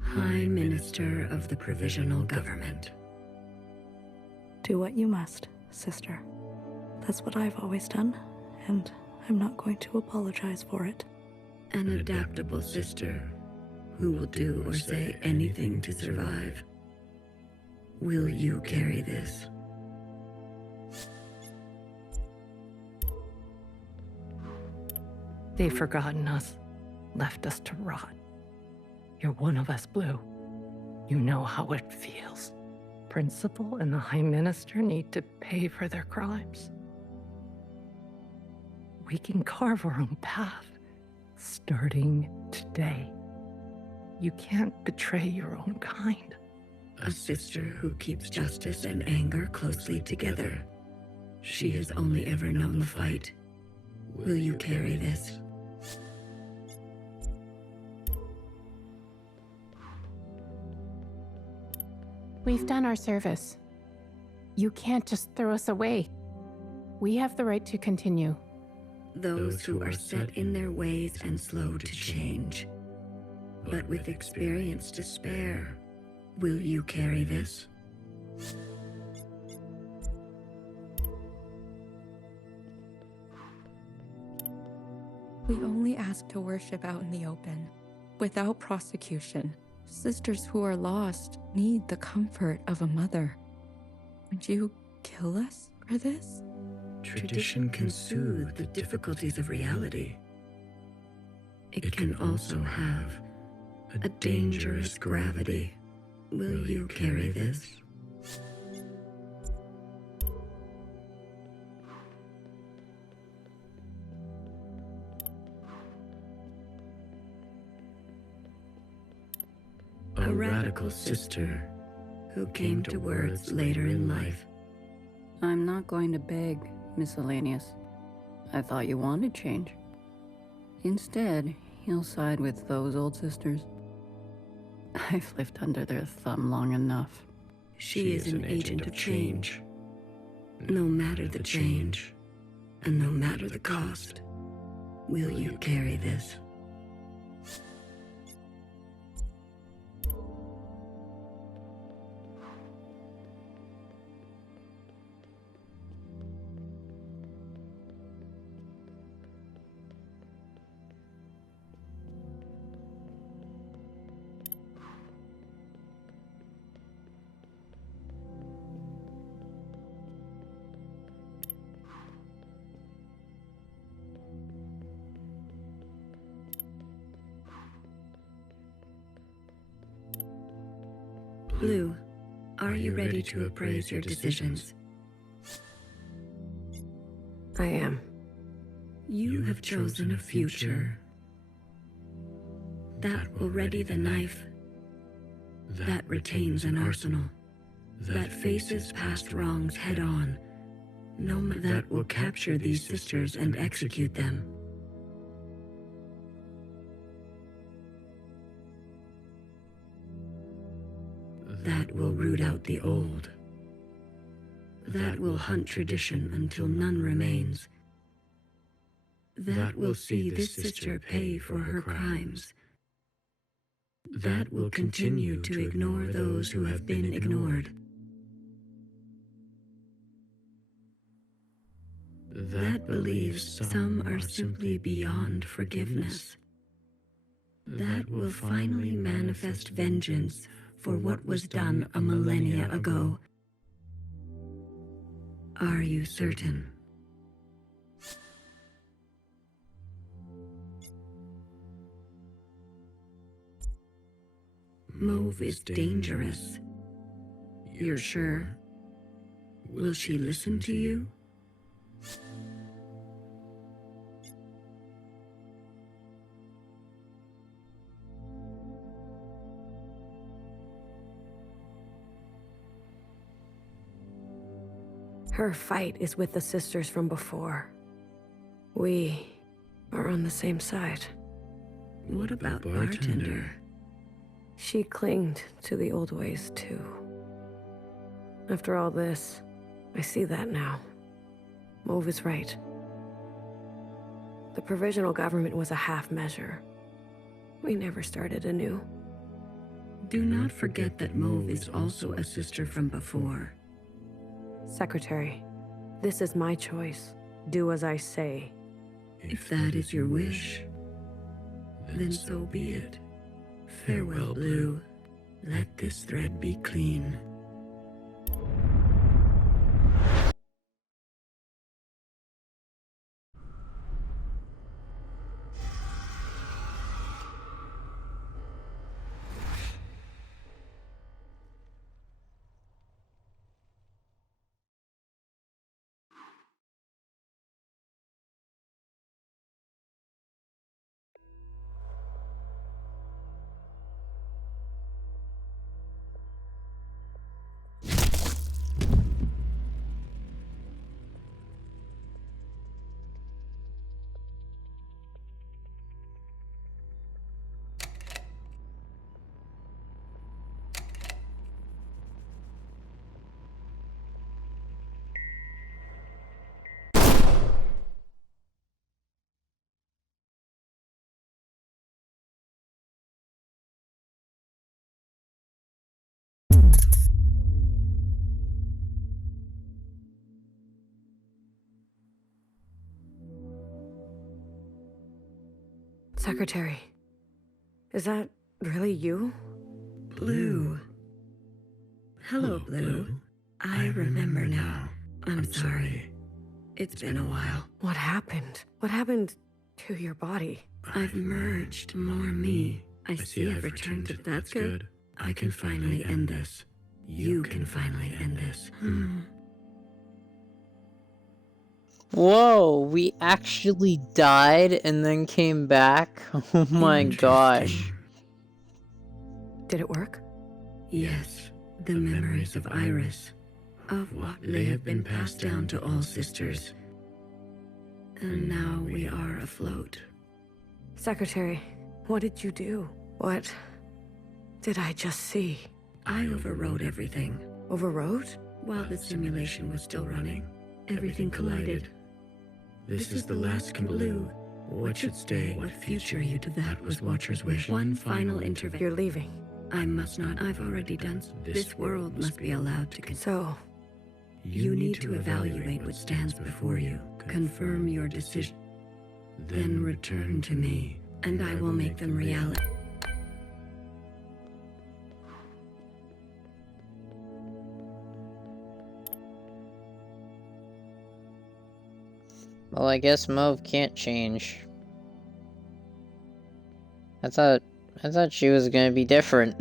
High Minister of the Provisional Government. Do what you must, sister. That's what I've always done, and I'm not going to apologize for it. An adaptable sister who will do or say anything to survive. Will you carry this? They've forgotten us, left us to rot. You're one of us, Blue. You know how it feels. Principal and the High Minister need to pay for their crimes. We can carve our own path, starting today. You can't betray your own kind. A sister who keeps justice and anger closely together. She has only ever known the fight. Will you carry this? We've done our service. You can't just throw us away. We have the right to continue. Those who are set in their ways and slow to change, but with experience to spare. Will you carry this? We only ask to worship out in the open, without prosecution. Sisters who are lost need the comfort of a mother. Would you kill us for this? Tradition can soothe the difficulties of reality. It can also have a dangerous gravity. Will you carry this? A radical sister who came to words later in life. I'm not going to beg, Miscellaneous. I thought you wanted change. Instead, he'll side with those old sisters. I've lived under their thumb long enough. She is an agent of change. No matter the change, and no matter the cost, will you carry this? Blue, are you ready to appraise your decisions? I am. You have chosen a future that will ready the knife, that retains an arsenal, that faces past wrongs head on, that will capture these sisters and execute them. That will root out the old. That will hunt tradition until none remains. That will see this sister pay for her crimes. That will continue to ignore those who have been ignored. That believes some are simply beyond forgiveness. That will finally manifest vengeance for what was done a millennia ago. Are you certain? Mauve is dangerous. You're sure? Will she listen to you? Her fight is with the sisters from before. We are on the same side. What about Bartender? She clinged to the old ways, too. After all this, I see that now. Mauve is right. The provisional government was a half measure. We never started anew. Do not forget that Mauve is also a sister from before. Secretary, this is my choice. Do as I say. If that is your wish, then so be it. Farewell, Blue. Let this thread be clean. Secretary, is that really you? Blue. Hello, Blue. I remember now. I'm sorry. It's been a while. What happened? What happened to your body? I've merged more me. I see I've returned to that's good. I can finally end this. You can finally end this. Whoa, we actually died and then came back? Oh my gosh. Did it work? Yes, the memories of Iris, of what may have been passed down to all sisters. And now we are afloat. Secretary, what did you do? What did I just see? I overrode everything. Overrode? While the simulation was still running, everything collided. This is the last Blue. What should stay, what future you to that was Watcher's wish. One final intervention. You're leaving. I must not. I've already done so. This world must be allowed to So, you need to evaluate what stands before you. Confirm your decision. Then return to me, and I will make them reality. Well, I guess Mauve can't change. I thought she was gonna be different.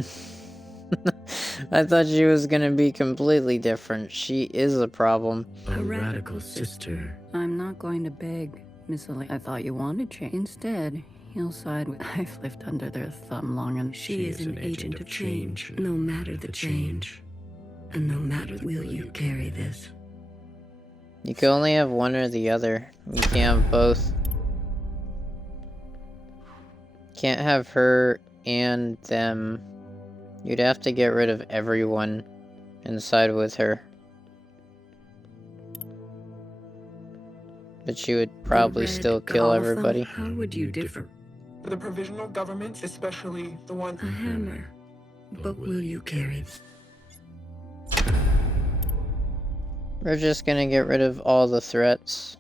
I thought she was gonna be completely different. She is a problem. A radical sister. I'm not going to beg, Miss Ellie. I thought you wanted change. Instead, he'll side with... I've lived under their thumb long enough. She is an agent of change, no matter the change. And no matter will you carry this. You can only have one or the other. You can't have both. Can't have her and them. You'd have to get rid of everyone and side with her. But she would probably still kill everybody. How would you differ? For the provisional government, especially the one... A hammer. But will you carry? We're just gonna get rid of all the threats.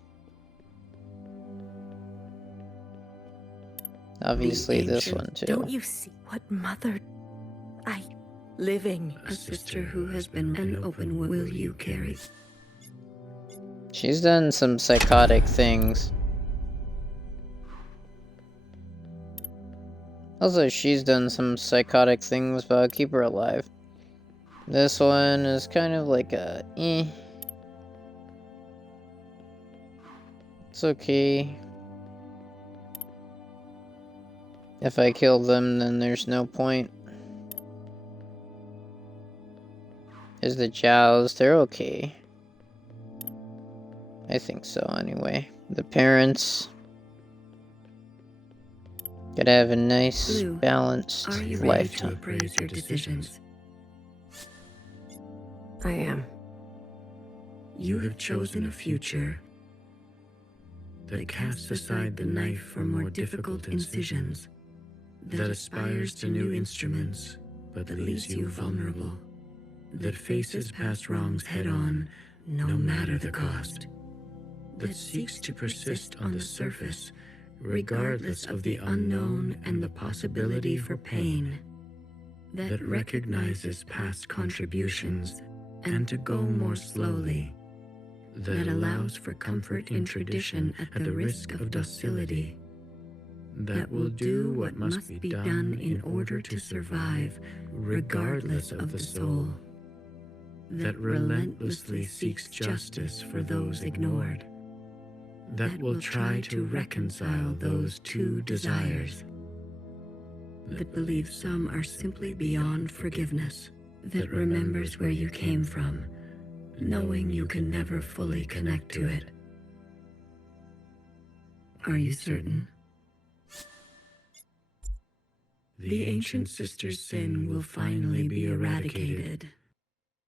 Obviously this one too. Don't you see what Mother... Living. A sister who has been an open will you carry? She's done some psychotic things. Also, she's done some psychotic things, but I'll keep her alive. This one is kind of like a eh. It's okay. If I kill them, then there's no point. There's the Jows, they're okay. I think so, anyway. The parents. Gotta have a nice, Blue, balanced are you ready lifetime. to appraise your decisions? I am. You have chosen a future that casts aside the knife for more difficult incisions, that aspires to new instruments, but that leaves you vulnerable, that faces past wrongs head-on, no matter the cost. that seeks to persist on the surface, regardless of the unknown and the possibility for pain, that recognizes past contributions and to go more slowly, that allows for comfort in tradition at the risk of docility, that will do what must be done in order to survive, regardless of the soul, that relentlessly seeks justice for those ignored, that will try to reconcile those two desires, that believes some are simply beyond forgiveness, that remembers where you came from, knowing you can never fully connect to it. Are you certain? The ancient sister's sin will finally be eradicated.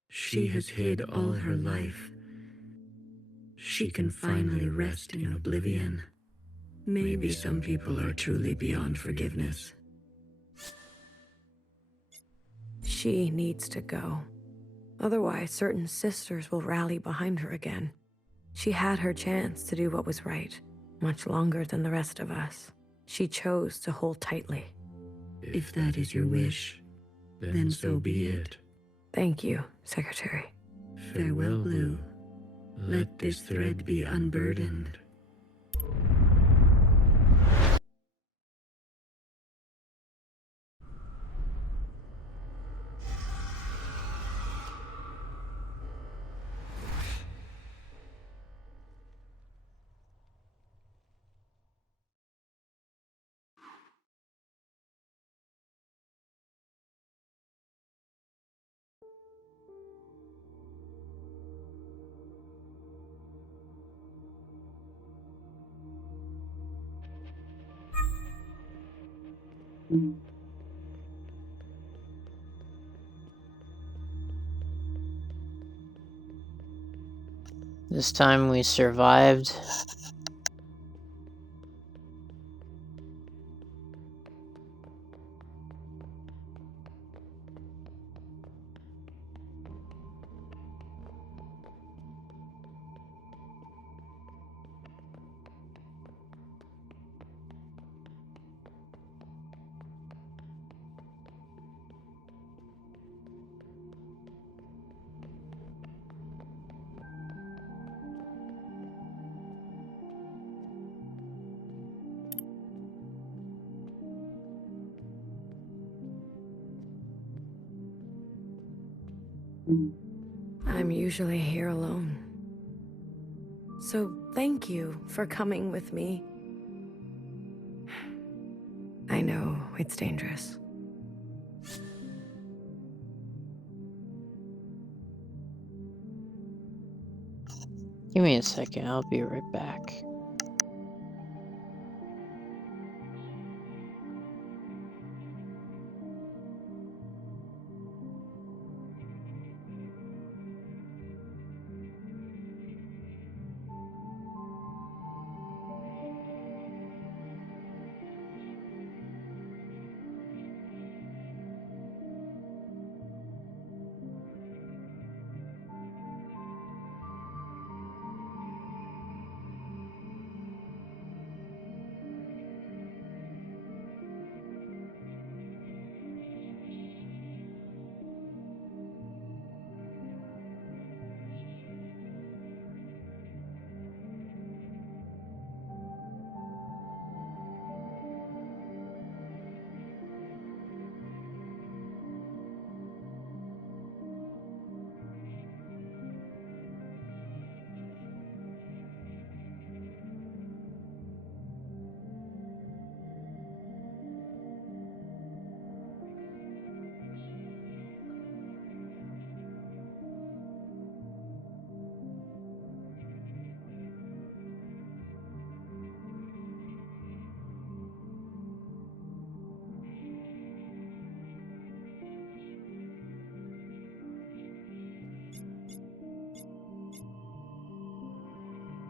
She has hid all her life. She can finally rest in oblivion. Maybe some people are truly beyond forgiveness. She needs to go. Otherwise, certain sisters will rally behind her again. She had her chance to do what was right, much longer than the rest of us. She chose to hold tightly. If that is your wish, then so be it. Thank you, Secretary. Farewell, Blue. Let this thread be unburdened. This time we survived. I'm usually here alone. So thank you for coming with me. I know it's dangerous. Give me a second, I'll be right back.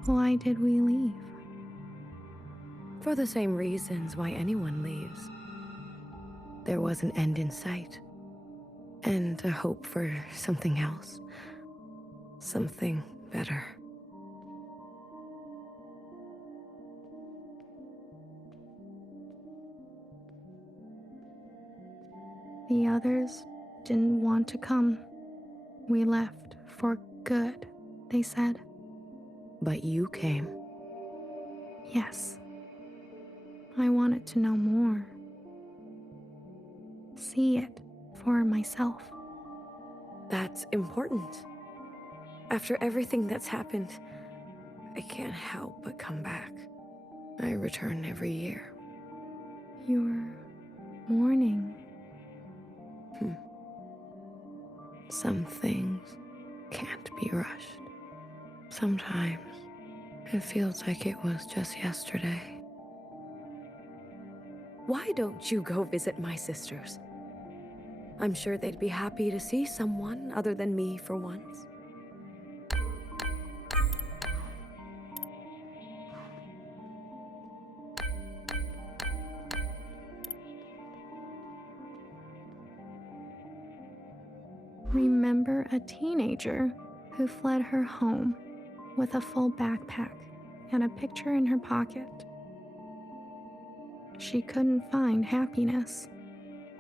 Why did we leave? For the same reasons why anyone leaves. There was an end in sight. And a hope for something else. Something better. The others didn't want to come. We left for good, they said. But you came. Yes. I wanted to know more. See it for myself. That's important. After everything that's happened, I can't help but come back. I return every year. You're mourning. Some things can't be rushed. Sometimes it feels like it was just yesterday. Why don't you go visit my sisters? I'm sure they'd be happy to see someone other than me for once. Remember a teenager who fled her home with a full backpack and a picture in her pocket. She couldn't find happiness.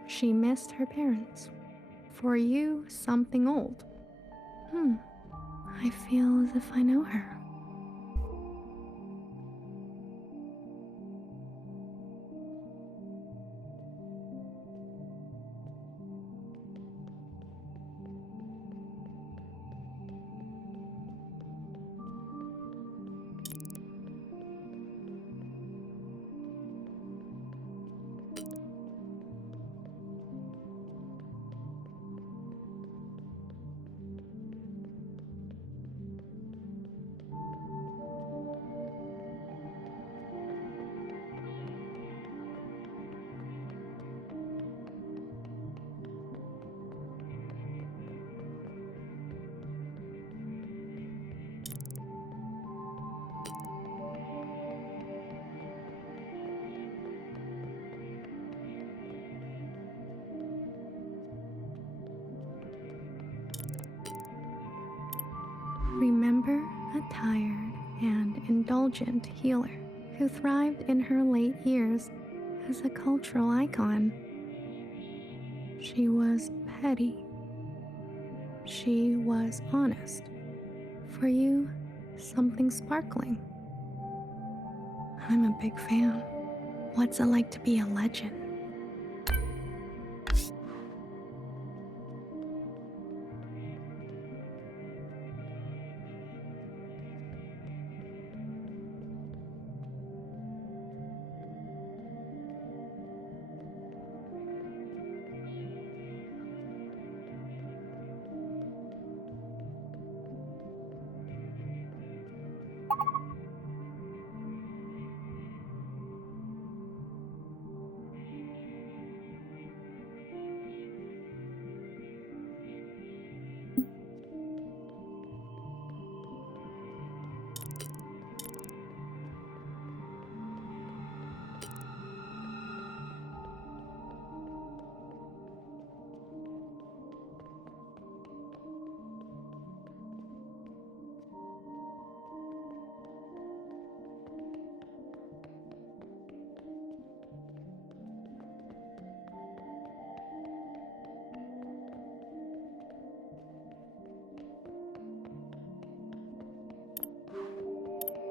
She missed her parents. For you, something old. I feel as if I know her. Remember a tired and indulgent healer who thrived in her late years as a cultural icon. She was petty. She was honest. For you, something sparkling. I'm a big fan. What's it like to be a legend?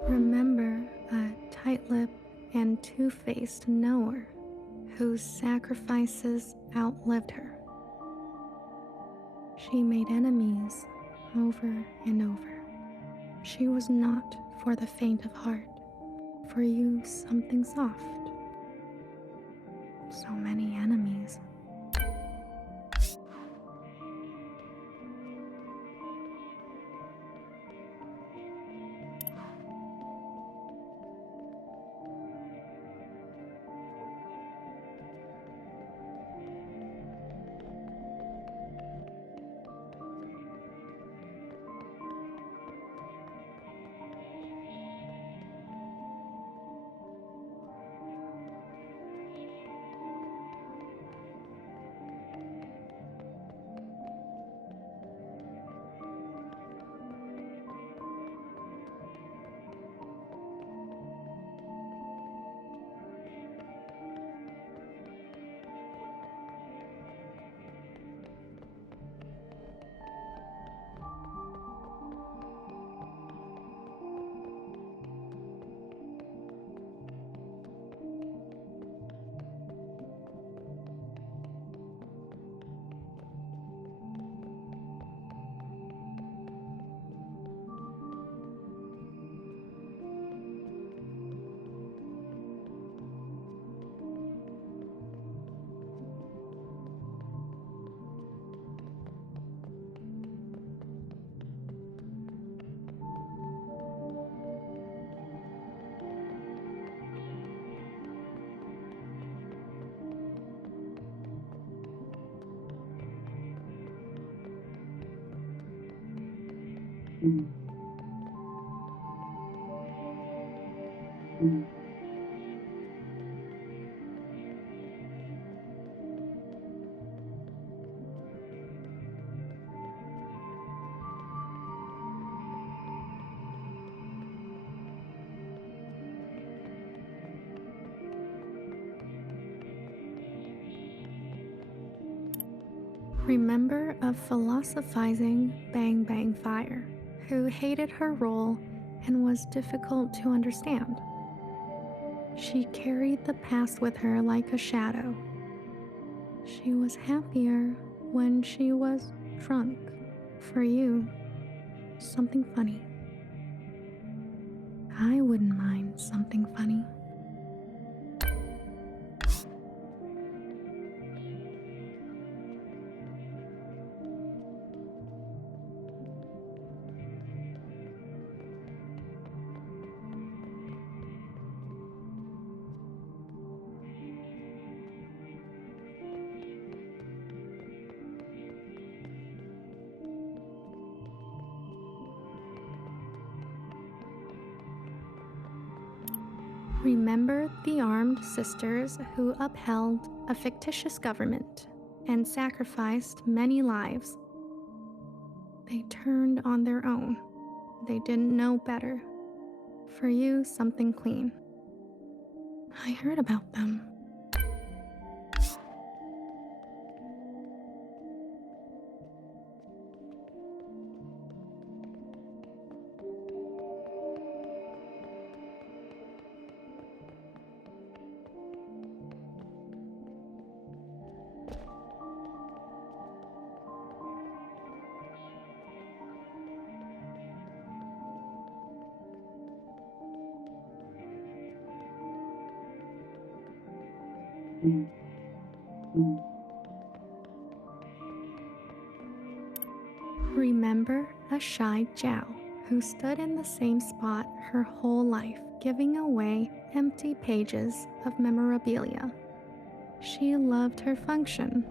Remember a tight-lipped and two-faced knower whose sacrifices outlived her. She made enemies over and over. She was not for the faint of heart. For you, something soft. So many enemies. Remember a philosophizing Bang Bang Fire who hated her role and was difficult to understand. She carried the past with her like a shadow. She was happier when she was drunk. For you, something funny. I wouldn't mind something funny. Remember the armed sisters who upheld a fictitious government and sacrificed many lives. They turned on their own. They didn't know better. For you, something clean. I heard about them. Remember a shy Zhao who stood in the same spot her whole life, giving away empty pages of memorabilia. She loved her function.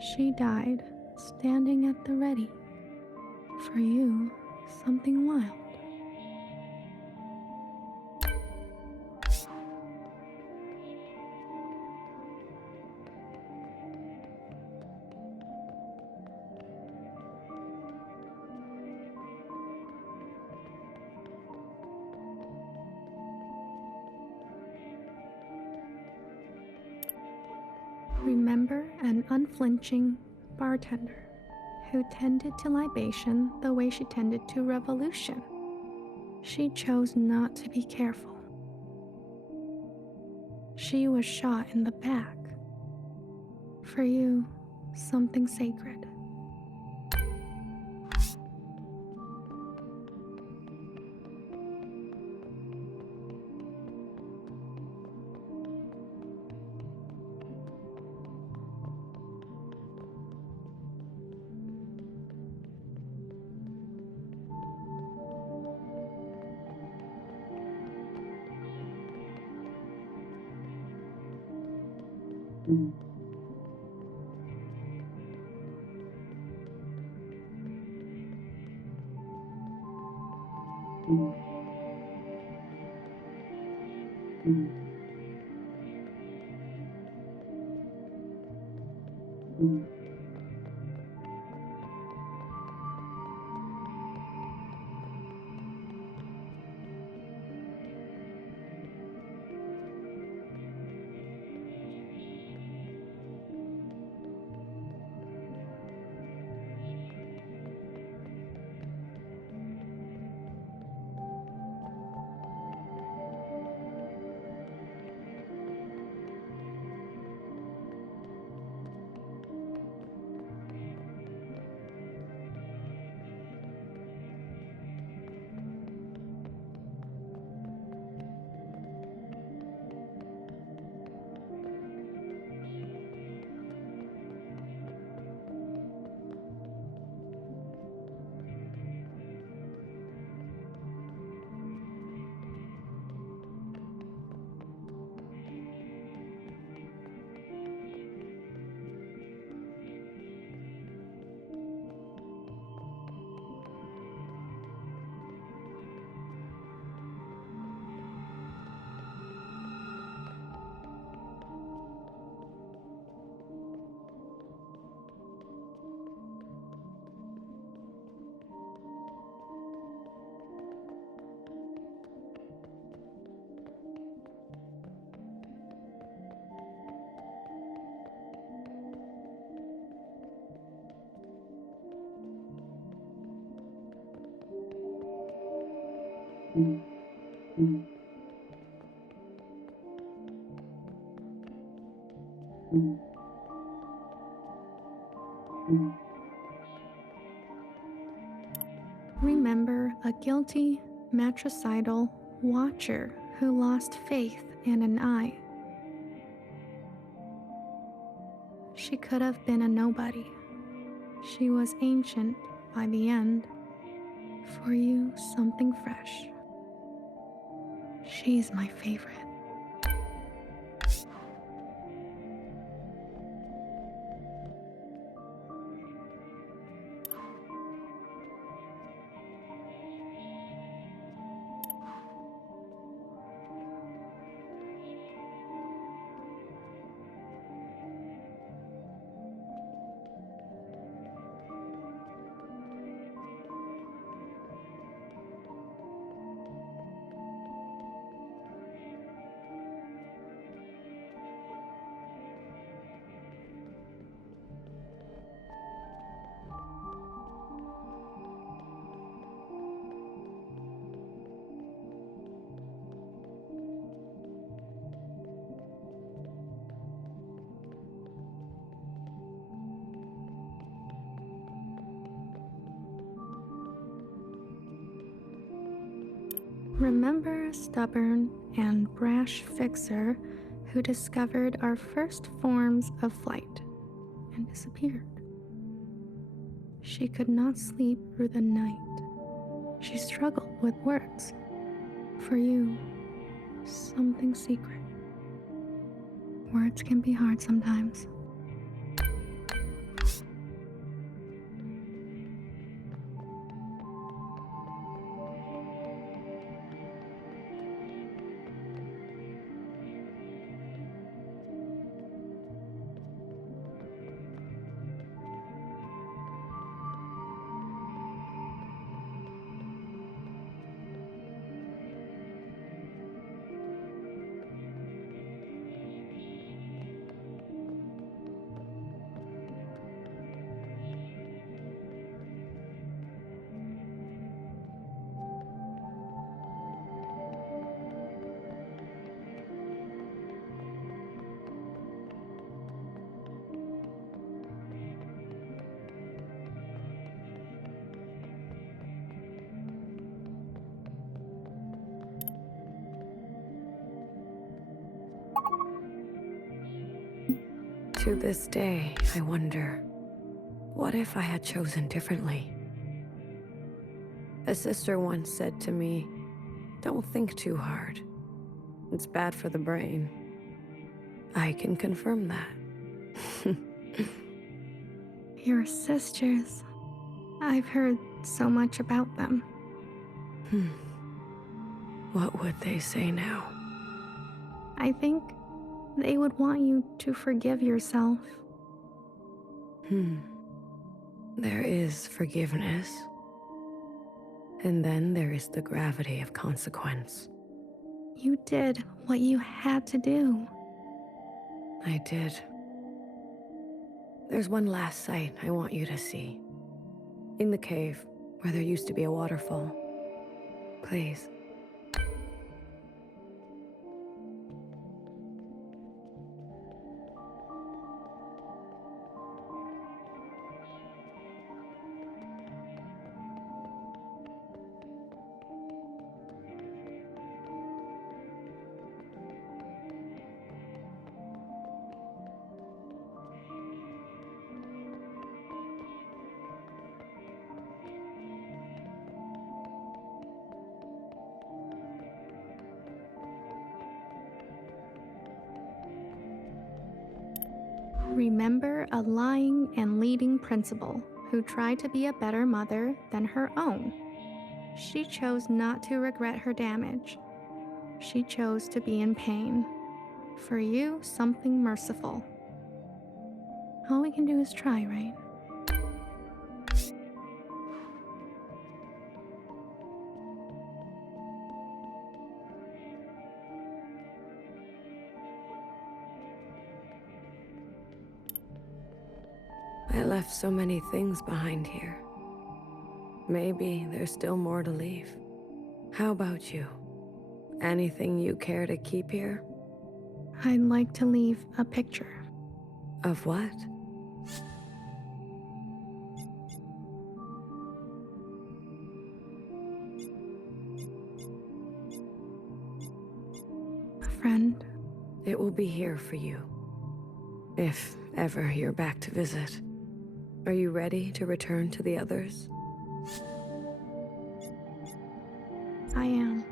She died standing at the ready. For you, something wild. Remember an unflinching bartender who tended to libation the way she tended to revolution. She chose not to be careful. She was shot in the back. For you, something sacred. Remember a guilty, matricidal watcher who lost faith in an eye. She could have been a nobody. She was ancient by the end. For you, something fresh. She's my favorite. Remember a stubborn and brash fixer who discovered our first forms of flight and disappeared. She could not sleep through the night. She struggled with words. For you, something secret. Words can be hard sometimes. To this day, I wonder, what if I had chosen differently? A sister once said to me, "Don't think too hard. It's bad for the brain." I can confirm that. Your sisters. I've heard so much about them. What would they say now? I think they would want you to forgive yourself. There is forgiveness. And then there is the gravity of consequence. You did what you had to do. I did. There's one last sight I want you to see. In the cave, where there used to be a waterfall. Please. Remember a lying and leading principal who tried to be a better mother than her own. She chose not to regret her damage. She chose to be in pain. For you, something merciful. All we can do is try, right? I left so many things behind here. Maybe there's still more to leave. How about you? Anything you care to keep here? I'd like to leave a picture. Of what? A friend. It will be here for you. If ever you're back to visit. Are you ready to return to the others? I am.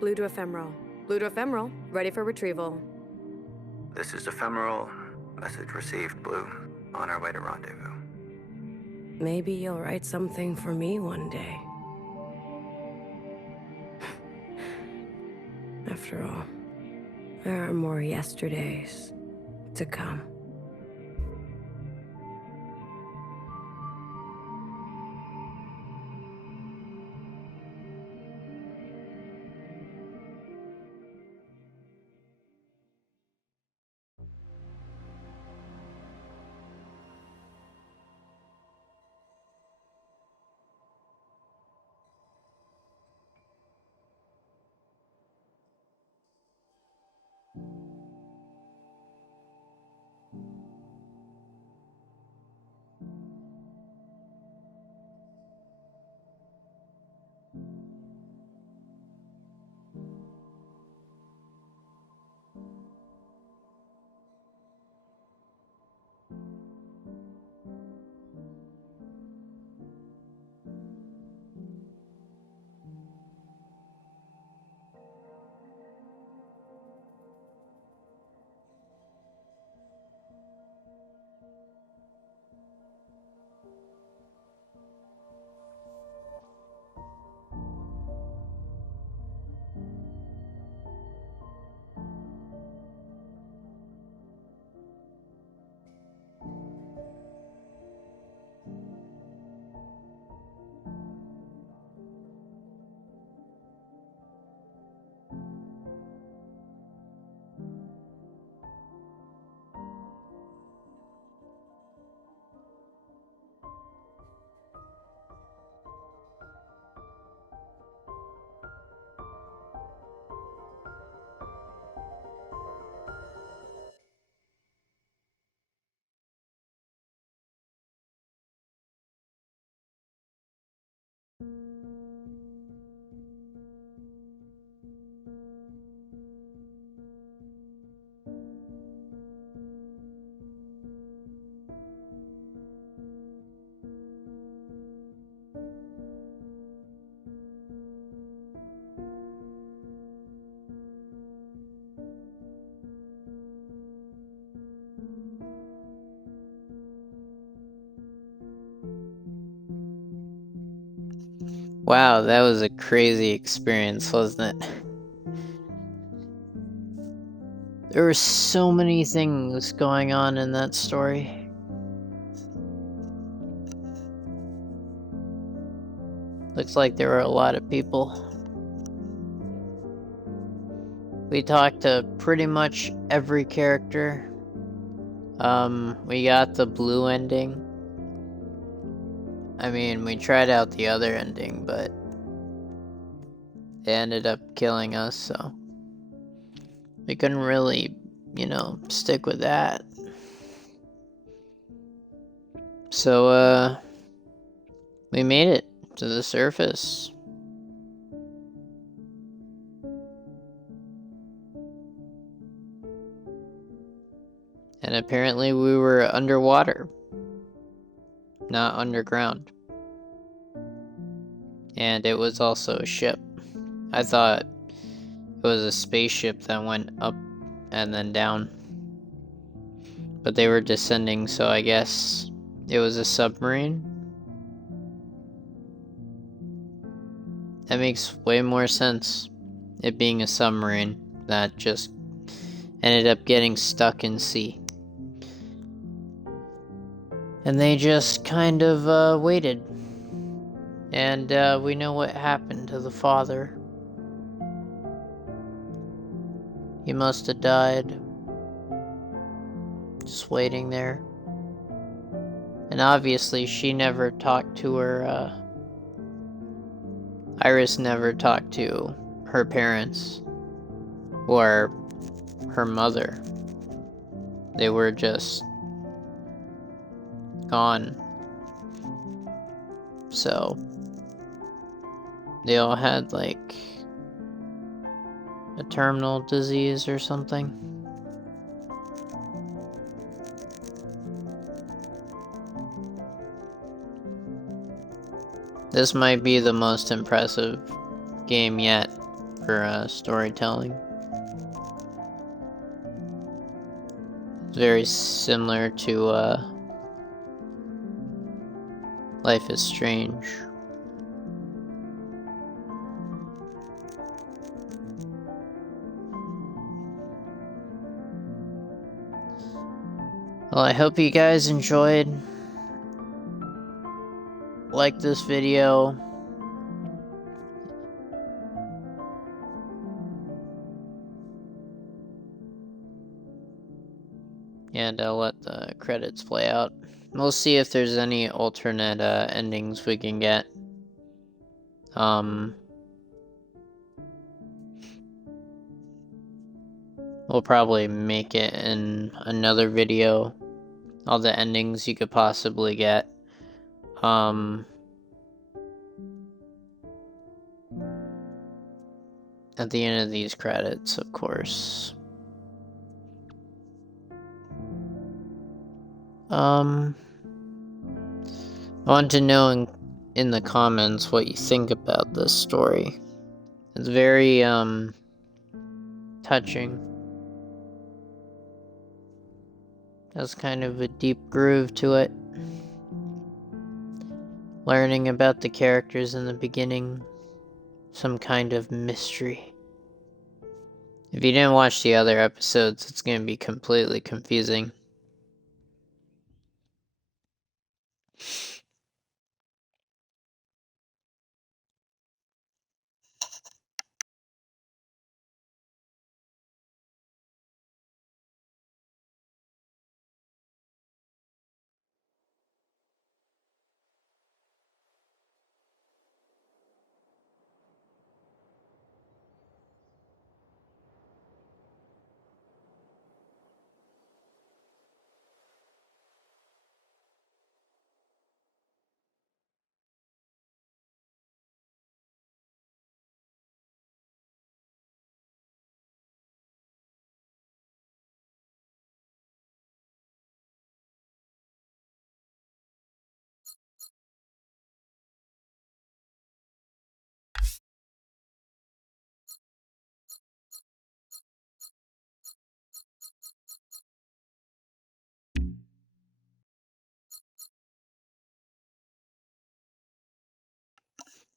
Blue to ephemeral. Blue to ephemeral. Ready for retrieval. This is ephemeral. Message received, Blue. On our way to rendezvous. Maybe you'll write something for me one day. After all, there are more yesterdays to come. Wow, that was a crazy experience, wasn't it? There were so many things going on in that story. Looks like there were a lot of people. We talked to pretty much every character. We got the blue ending. I mean, we tried out the other ending, but they ended up killing us, so we couldn't really, stick with that. So, we made it to the surface. And apparently we were underwater, not underground. And it was also a ship. I thought it was a spaceship that went up and then down. But they were descending, so I guess it was a submarine. That makes way more sense, it being a submarine that just ended up getting stuck in sea. And they just kind of waited. And we know what happened to the father. He must have died. Just waiting there. And obviously she never talked to her Iris never talked to her parents or her mother. They were just gone. So they all had like a terminal disease or something. This might be the most impressive game yet for storytelling. It's very similar to Life is Strange. Well, I hope you guys enjoyed. Like this video. And I'll let the credits play out. We'll see if there's any alternate endings we can get. We'll probably make it in another video. All the endings you could possibly get. At the end of these credits, of course. I want to know in the comments what you think about this story. It's very touching. Has kind of a deep groove to it. Learning about the characters in the beginning. Some kind of mystery. If you didn't watch the other episodes, it's going to be completely confusing.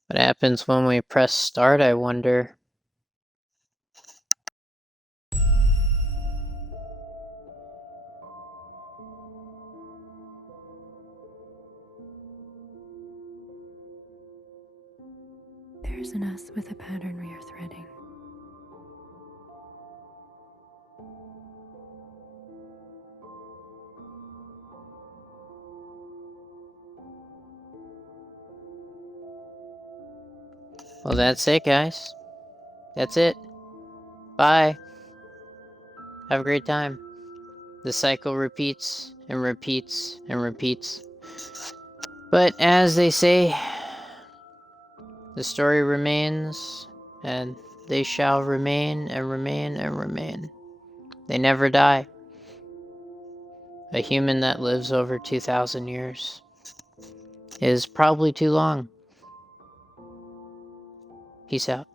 What happens when we press start, I wonder? There's an S with a pattern we are threading. Well, that's it, guys. That's it. Bye. Have a great time. The cycle repeats and repeats and repeats. But as they say, the story remains, and they shall remain and remain and remain. They never die. A human that lives over 2,000 years is probably too long. Peace out.